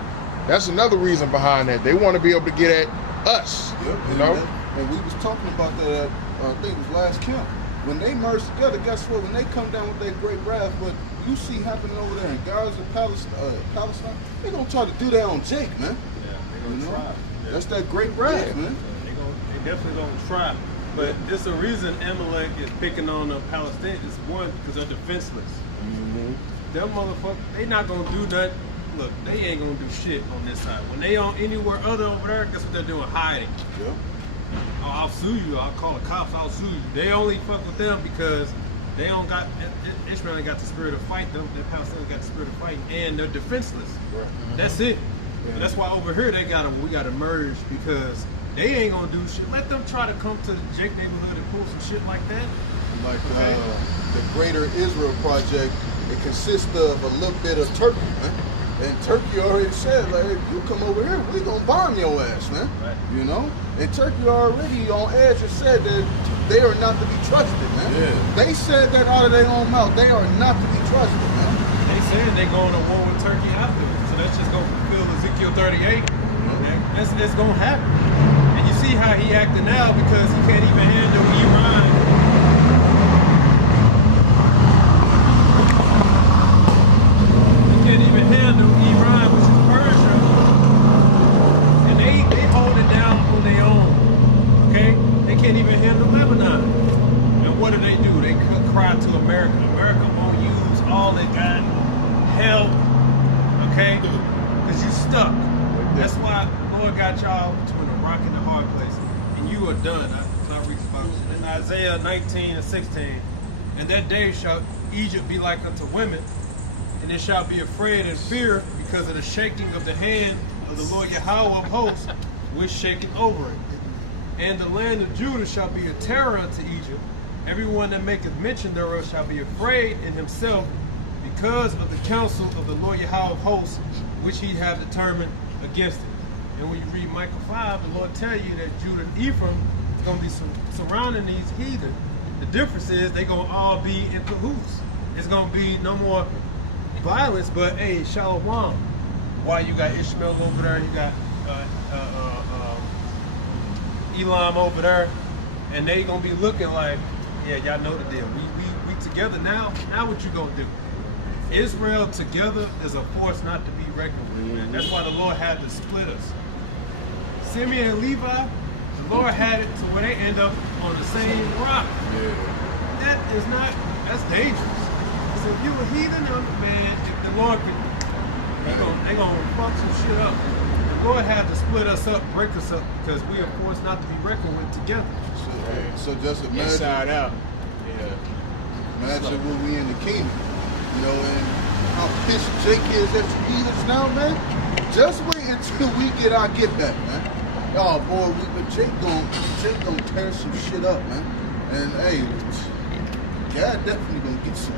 That's another reason behind that. They want to be able to get at us. Yep. You know? And we was talking about that, I think it was last camp. When they merge together, guess what? When they come down with that great wrath, what you see happening over there in Gaza, Palestine, they're going to try to do that on Jake, man. Yeah, they're going to try. Yeah. That's that great wrath, man. They definitely going to try. But it's the reason Amalek is picking on the Palestinians. One, because they're defenseless. Mm-hmm. Them motherfuckers, they not going to do nothing. Look, they ain't going to do shit on this side. When they on anywhere other over there, guess what they're doing? Hiding. Yeah. Oh, I'll sue you. I'll call the cops. I'll sue you. They only fuck with them because they don't got, Ishmael ain't got the spirit of fight. The Palestinians got the spirit of fight, and they're defenseless. Right. That's it. Yeah. That's why over here we got to merge because they ain't gonna do shit. Let them try to come to the Jake neighborhood and pull some shit like that. Like the Greater Israel Project, it consists of a little bit of Turkey, man. And Turkey already said, like, if you come over here, we gonna bomb your ass, man. Right. You know? And Turkey already on edge and said that they are not to be trusted, man. Yeah. They said that out of their own mouth. They are not to be trusted, man. They said they going to war with Turkey afterwards. So that's just gonna fulfill Ezekiel 38. Okay? It's gonna happen. And you see how he acting now because he can't even handle Iran. Can't even handle Iran, which is Persia, and they hold it down on their own. Okay, they can't even handle Lebanon. And what do? They cry to America. America won't use all they got. Help, okay? Because you stuck. That's why the Lord got y'all between a rock and a hard place, and you are done. I read about it in Isaiah 19 and 16. And that day shall Egypt be like unto women. And it shall be afraid and fear because of the shaking of the hand of the Lord Yahweh of hosts, which shaketh over it. And the land of Judah shall be a terror unto Egypt. Everyone that maketh mention thereof shall be afraid in himself because of the counsel of the Lord Yahweh of hosts, which he hath determined against it. And when you read Micah 5, the Lord tell you that Judah and Ephraim is going to be surrounding these heathen. The difference is they're going to all be in cahoots. It's going to be no more violence, but hey, Shalom. Why you got Ishmael over there, you got Elam over there, and they gonna be looking like, yeah, y'all know the deal. We together now. Now what you gonna do? Israel together is a force not to be reckoned with, man. That's why the Lord had to split us. Simeon and Levi, the Lord had it to where they end up on the same rock. Yeah. That's dangerous. So if you a heathen, man, if the Lord can, they gonna fuck some shit up. The Lord had to split us up, break us up, because we are forced not to be reckoned with together. So just imagine, Inside out. Yeah. imagine when we in the kingdom, you know, and how pissed Jake is at the heathens now, man. Just wait until we get our get back, man. Oh boy, Jake gonna tear some shit up, man. And hey, God definitely gonna get some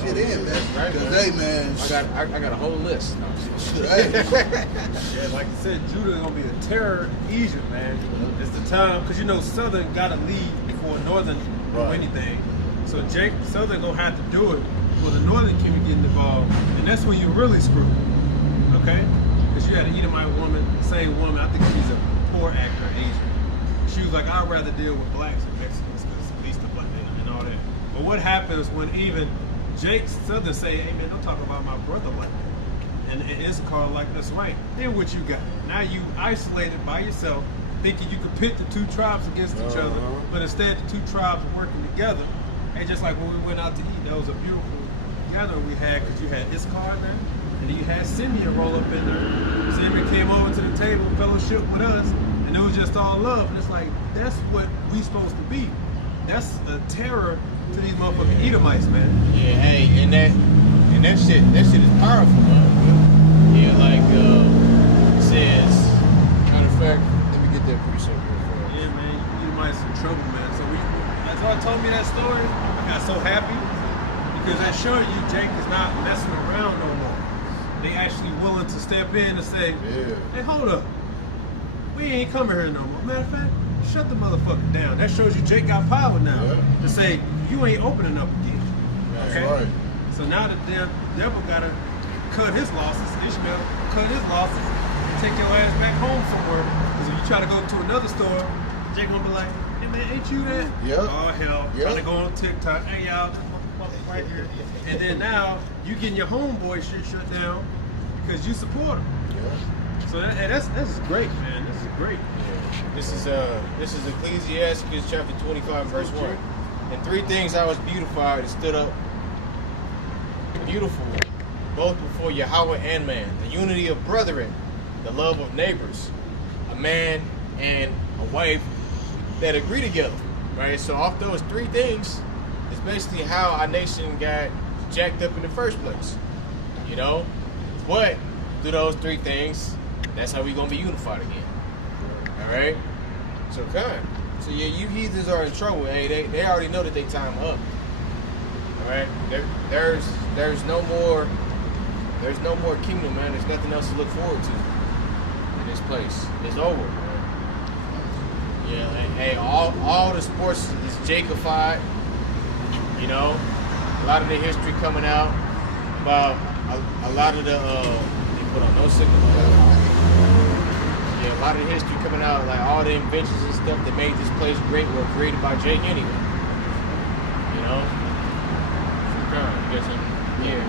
shit in, man. Right, Cause man. hey, man, I got a whole list. No, hey, Yeah, like I said, Judah is gonna be a terror in Egypt, man. It's the time, because you know Southern gotta lead before Northern do anything. So Southern gonna have to do it before the Northern can be getting involved, and that's when you're really screwed. Okay? Because you had an Edomite woman, same woman. I think she's a poor actor in Egypt. She was like, I'd rather deal with blacks and Mexicans because at least the black and all that. But what happens when even Jake Southern say, hey man, don't talk about my brother like that. And Issachar like, that's right. Then what you got? Now you isolated by yourself, thinking you could pit the two tribes against each other, but instead the two tribes are working together. And just like when we went out to eat, that was a beautiful gathering we had, because you had Issachar there, and then you had Simeon roll up in there. Simeon came over to the table, fellowship with us, and it was just all love. And it's like, that's what we supposed to be. That's a terror to these motherfucking Edomites, man. Yeah, hey, and that shit is powerful, man. Yeah, like it says. Matter of fact, let me get that precept real fast. Yeah, man, Edomites in trouble, man. So as y'all told me that story, I got so happy because that showed you Jake is not messing around no more. They actually willing to step in and say, hey, hold up. We ain't coming here no more. Matter of fact, shut the motherfucker down. That shows you Jake got power now to say, you ain't opening up again. Okay? right. So now the damn devil gotta cut his losses. Ishmael cut his losses take your ass back home somewhere. Because if you try to go to another store, Jake gonna be like, hey man, ain't you that? Yep. Oh hell, Yep. trying to go on TikTok. Hey y'all, this motherfucker right here. And then now you getting your homeboy shit shut down because you support him. Yeah. So that's great, man. This is great. This is Ecclesiastes chapter 25, verse 1. And 3 things I was beautified and stood up beautiful, both before Yahweh and man. The unity of brethren, the love of neighbors, a man and a wife that agree together. Right? So off those 3 things is basically how our nation got jacked up in the first place. You know? But through those 3 things, that's how we gonna be unified again. Alright? So so yeah, you heathens are in trouble. Hey, they already know that they time up. Alright? There's no more kingdom, man. There's nothing else to look forward to in this place. It's over, man. Yeah, hey, all the sports is Jacobified. You know? A lot of the history coming out about a lot of the they put on no signal. Yeah, a lot of the history coming out, like all the inventions and stuff that made this place great were created by Jake anyway. You know? You got some, yeah,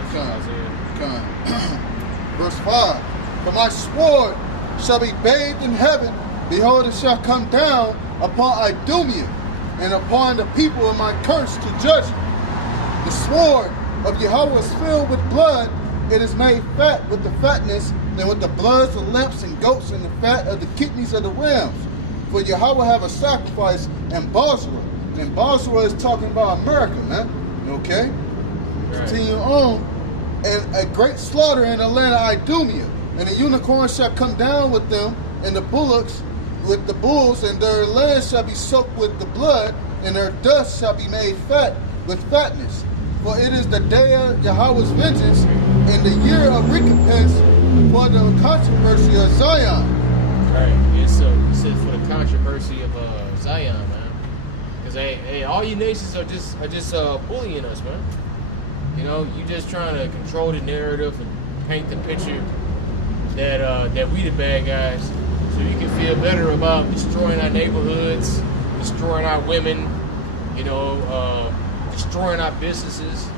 that's what I said. Verse 5. For my sword shall be bathed in heaven. Behold, it shall come down upon Idumea and upon the people of my curse to judgment. The sword of Yahweh is filled with blood. It is made fat with the fatness and with the bloods of lambs and goats and the fat of the kidneys of the rams. For Yahweh have a sacrifice in Bozrah. And Bozrah is talking about America, man. Okay? Right. Continue on. And a great slaughter in the land of Idumea. And the unicorn shall come down with them, and the bullocks with the bulls, and their land shall be soaked with the blood, and their dust shall be made fat with fatness. For it is the day of Yahweh's vengeance, and the year of recompense for the controversy of Zion. Right. It says for the controversy of Zion, man. Because hey, all you nations are just bullying us, man. You know, you just trying to control the narrative and paint the picture that we the bad guys, so you can feel better about destroying our neighborhoods, destroying our women, you know, destroying our businesses,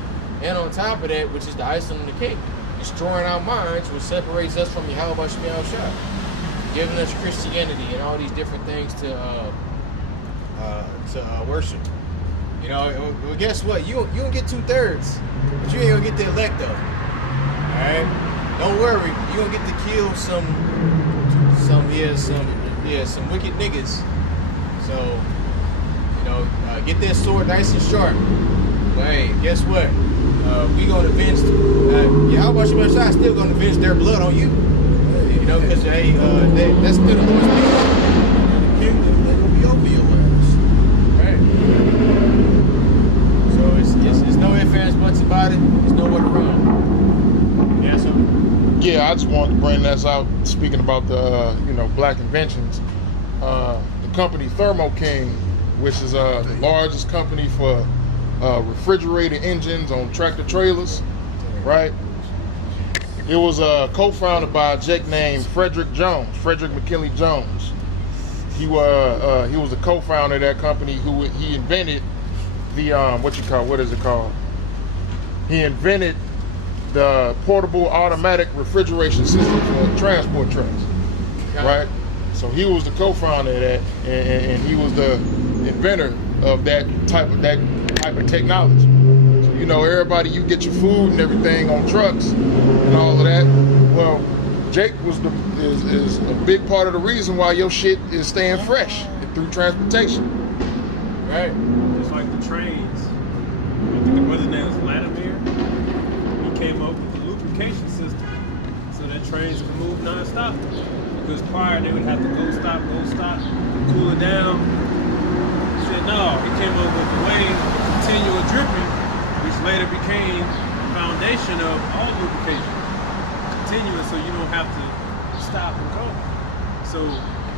and on top of that, which is the icing on the cake, destroying our minds, which separates us from Yahweh Shemiel Shah, giving us Christianity and all these different things to worship. You know, well, guess what? You don't get 2/3, but you ain't gonna get the elect though. All right, don't worry. You gonna get to kill some wicked niggas. So, you know, get that sword nice and sharp. But hey, guess what? We gonna avenge. Yahweh Shemiel Shah still gonna avenge their blood on you. You know, because hey, that's still the Lord's people. The kingdom, they gonna be over your ass. Right. So it's no ifs, ands, buts about it. There's nowhere to run. Yeah, so. Yeah, I just wanted to bring that out. Speaking about the black inventions, the company Thermo King, which is the largest company for refrigerated engines on tractor trailers, right? It was co-founded by a Jake named Frederick McKinley Jones. He was the co-founder of that company. He invented the what is it called? He invented the portable automatic refrigeration system for transport trucks, right? So he was the co-founder of that, and he was the inventor of that type of technology. So, you know, everybody, you get your food and everything on trucks and all of that. Well, Jake is a big part of the reason why your shit is staying fresh through transportation. Right. Just like the trains. I think the brother's name was Vladimir. He came up with the lubrication system so that trains can move non-stop. Because prior they would have to go stop, cool it down. He said no, he came up with the way continual dripping, which later became the foundation of all lubrication. Continuous, so you don't have to stop and go. So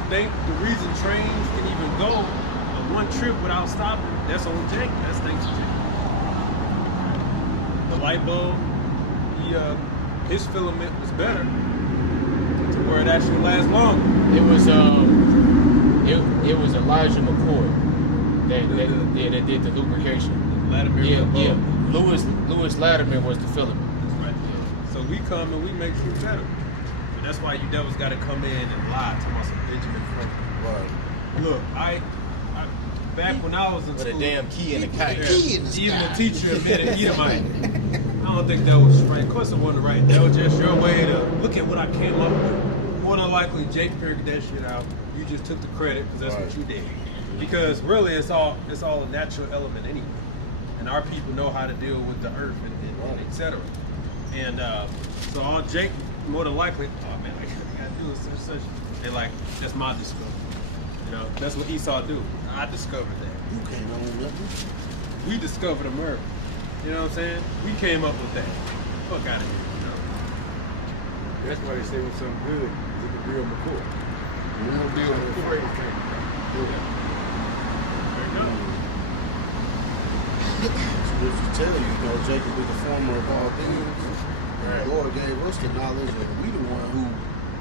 the reason trains can even go on one trip without stopping, that's on Jake. That's thanks to Jake. The light bulb, he his filament was better to where it actually lasts longer. It was Elijah McCoy that did the lubrication. Latimer Yeah. Lewis Latimer was the filament. That's right. Yeah. So we come and we make shit better. And that's why you devils got to come in and lie to my some Benjamin Franklin. Right. Look, I back when I was in With school, a damn key in the kite. even the teacher admitted Edomite. I don't think that was right. Of course it wasn't right. That was just your way to look at what I came up with. More than likely, Jake figured that shit out. You just took the credit because that's what you did. Because really, it's all a natural element anyway. And our people know how to deal with the earth and et cetera. And so all Jake, more than likely, oh man, I gotta do such. They're like, that's my discovery. You know, that's what Esau do. I discovered that. You can't own nothing. We discovered America. You know what I'm saying? We came up with that. Fuck out of here. You know? That's why they say when something good, it's the real McCoy. Real deal with the phrase came Scripture tell you, Jacob is the former of all things. The Lord gave us the knowledge, and we the one who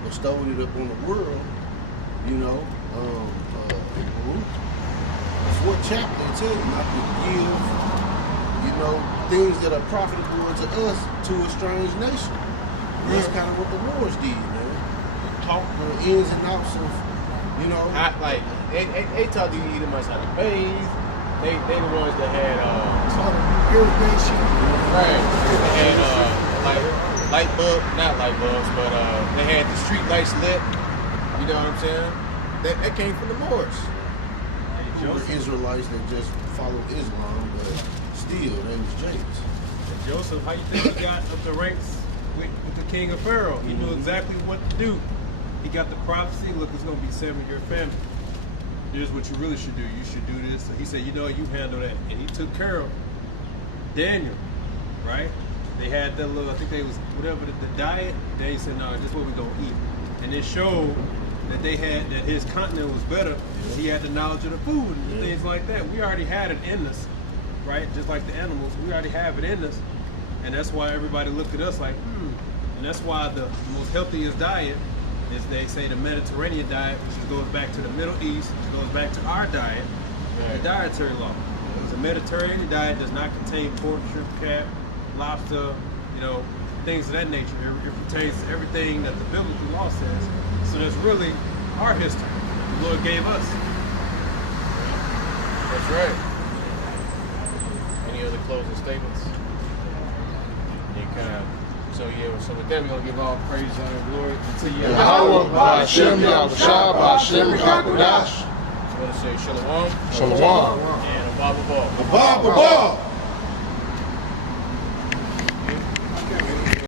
bestowed it upon the world. It's what chapter it tells you not to give, things that are profitable to us to a strange nation. That's kind of what the Lords did, man. Talk the ins and outs of, They taught you Edomites how to bathe. They the ones that had irrigation. Right. They had light bulb, not light bulbs, but they had the street lights lit. You know what I'm saying? That came from the Moors. They were Israelites that just followed Islam, but still they was Jakes. And Joseph, how you think he got up the ranks with the king of Pharaoh? He knew exactly what to do. He got the prophecy. Look, it's going to be 7-year famine. Here's what you really should do. You should do this. So he said, you handle that. And he took care of Daniel, right? They had that little, I think they was, whatever, the diet. They said, no, this is what we're going to eat. And it showed that that his continent was better. He had the knowledge of the food and things like that. We already had it in us, right? Just like the animals, we already have it in us. And that's why everybody looked at us like, And that's why the most healthiest diet is, they say, the Mediterranean diet, which goes back to the Middle East, which goes back to our diet, the dietary law. The Mediterranean diet does not contain pork, shrimp, crab, lobster, things of that nature. It pertains to everything that the biblical law says. So that's really our history. The Lord gave us. That's right. Any other closing statements? So with that, we're going to give all praise, honor, and glory to you. Yahweh, Ba'ashem, Yahushua, Ba'ashem, Yahudash. I want to say shalom. Shalom. And a Baba Ball. Abba, Abba.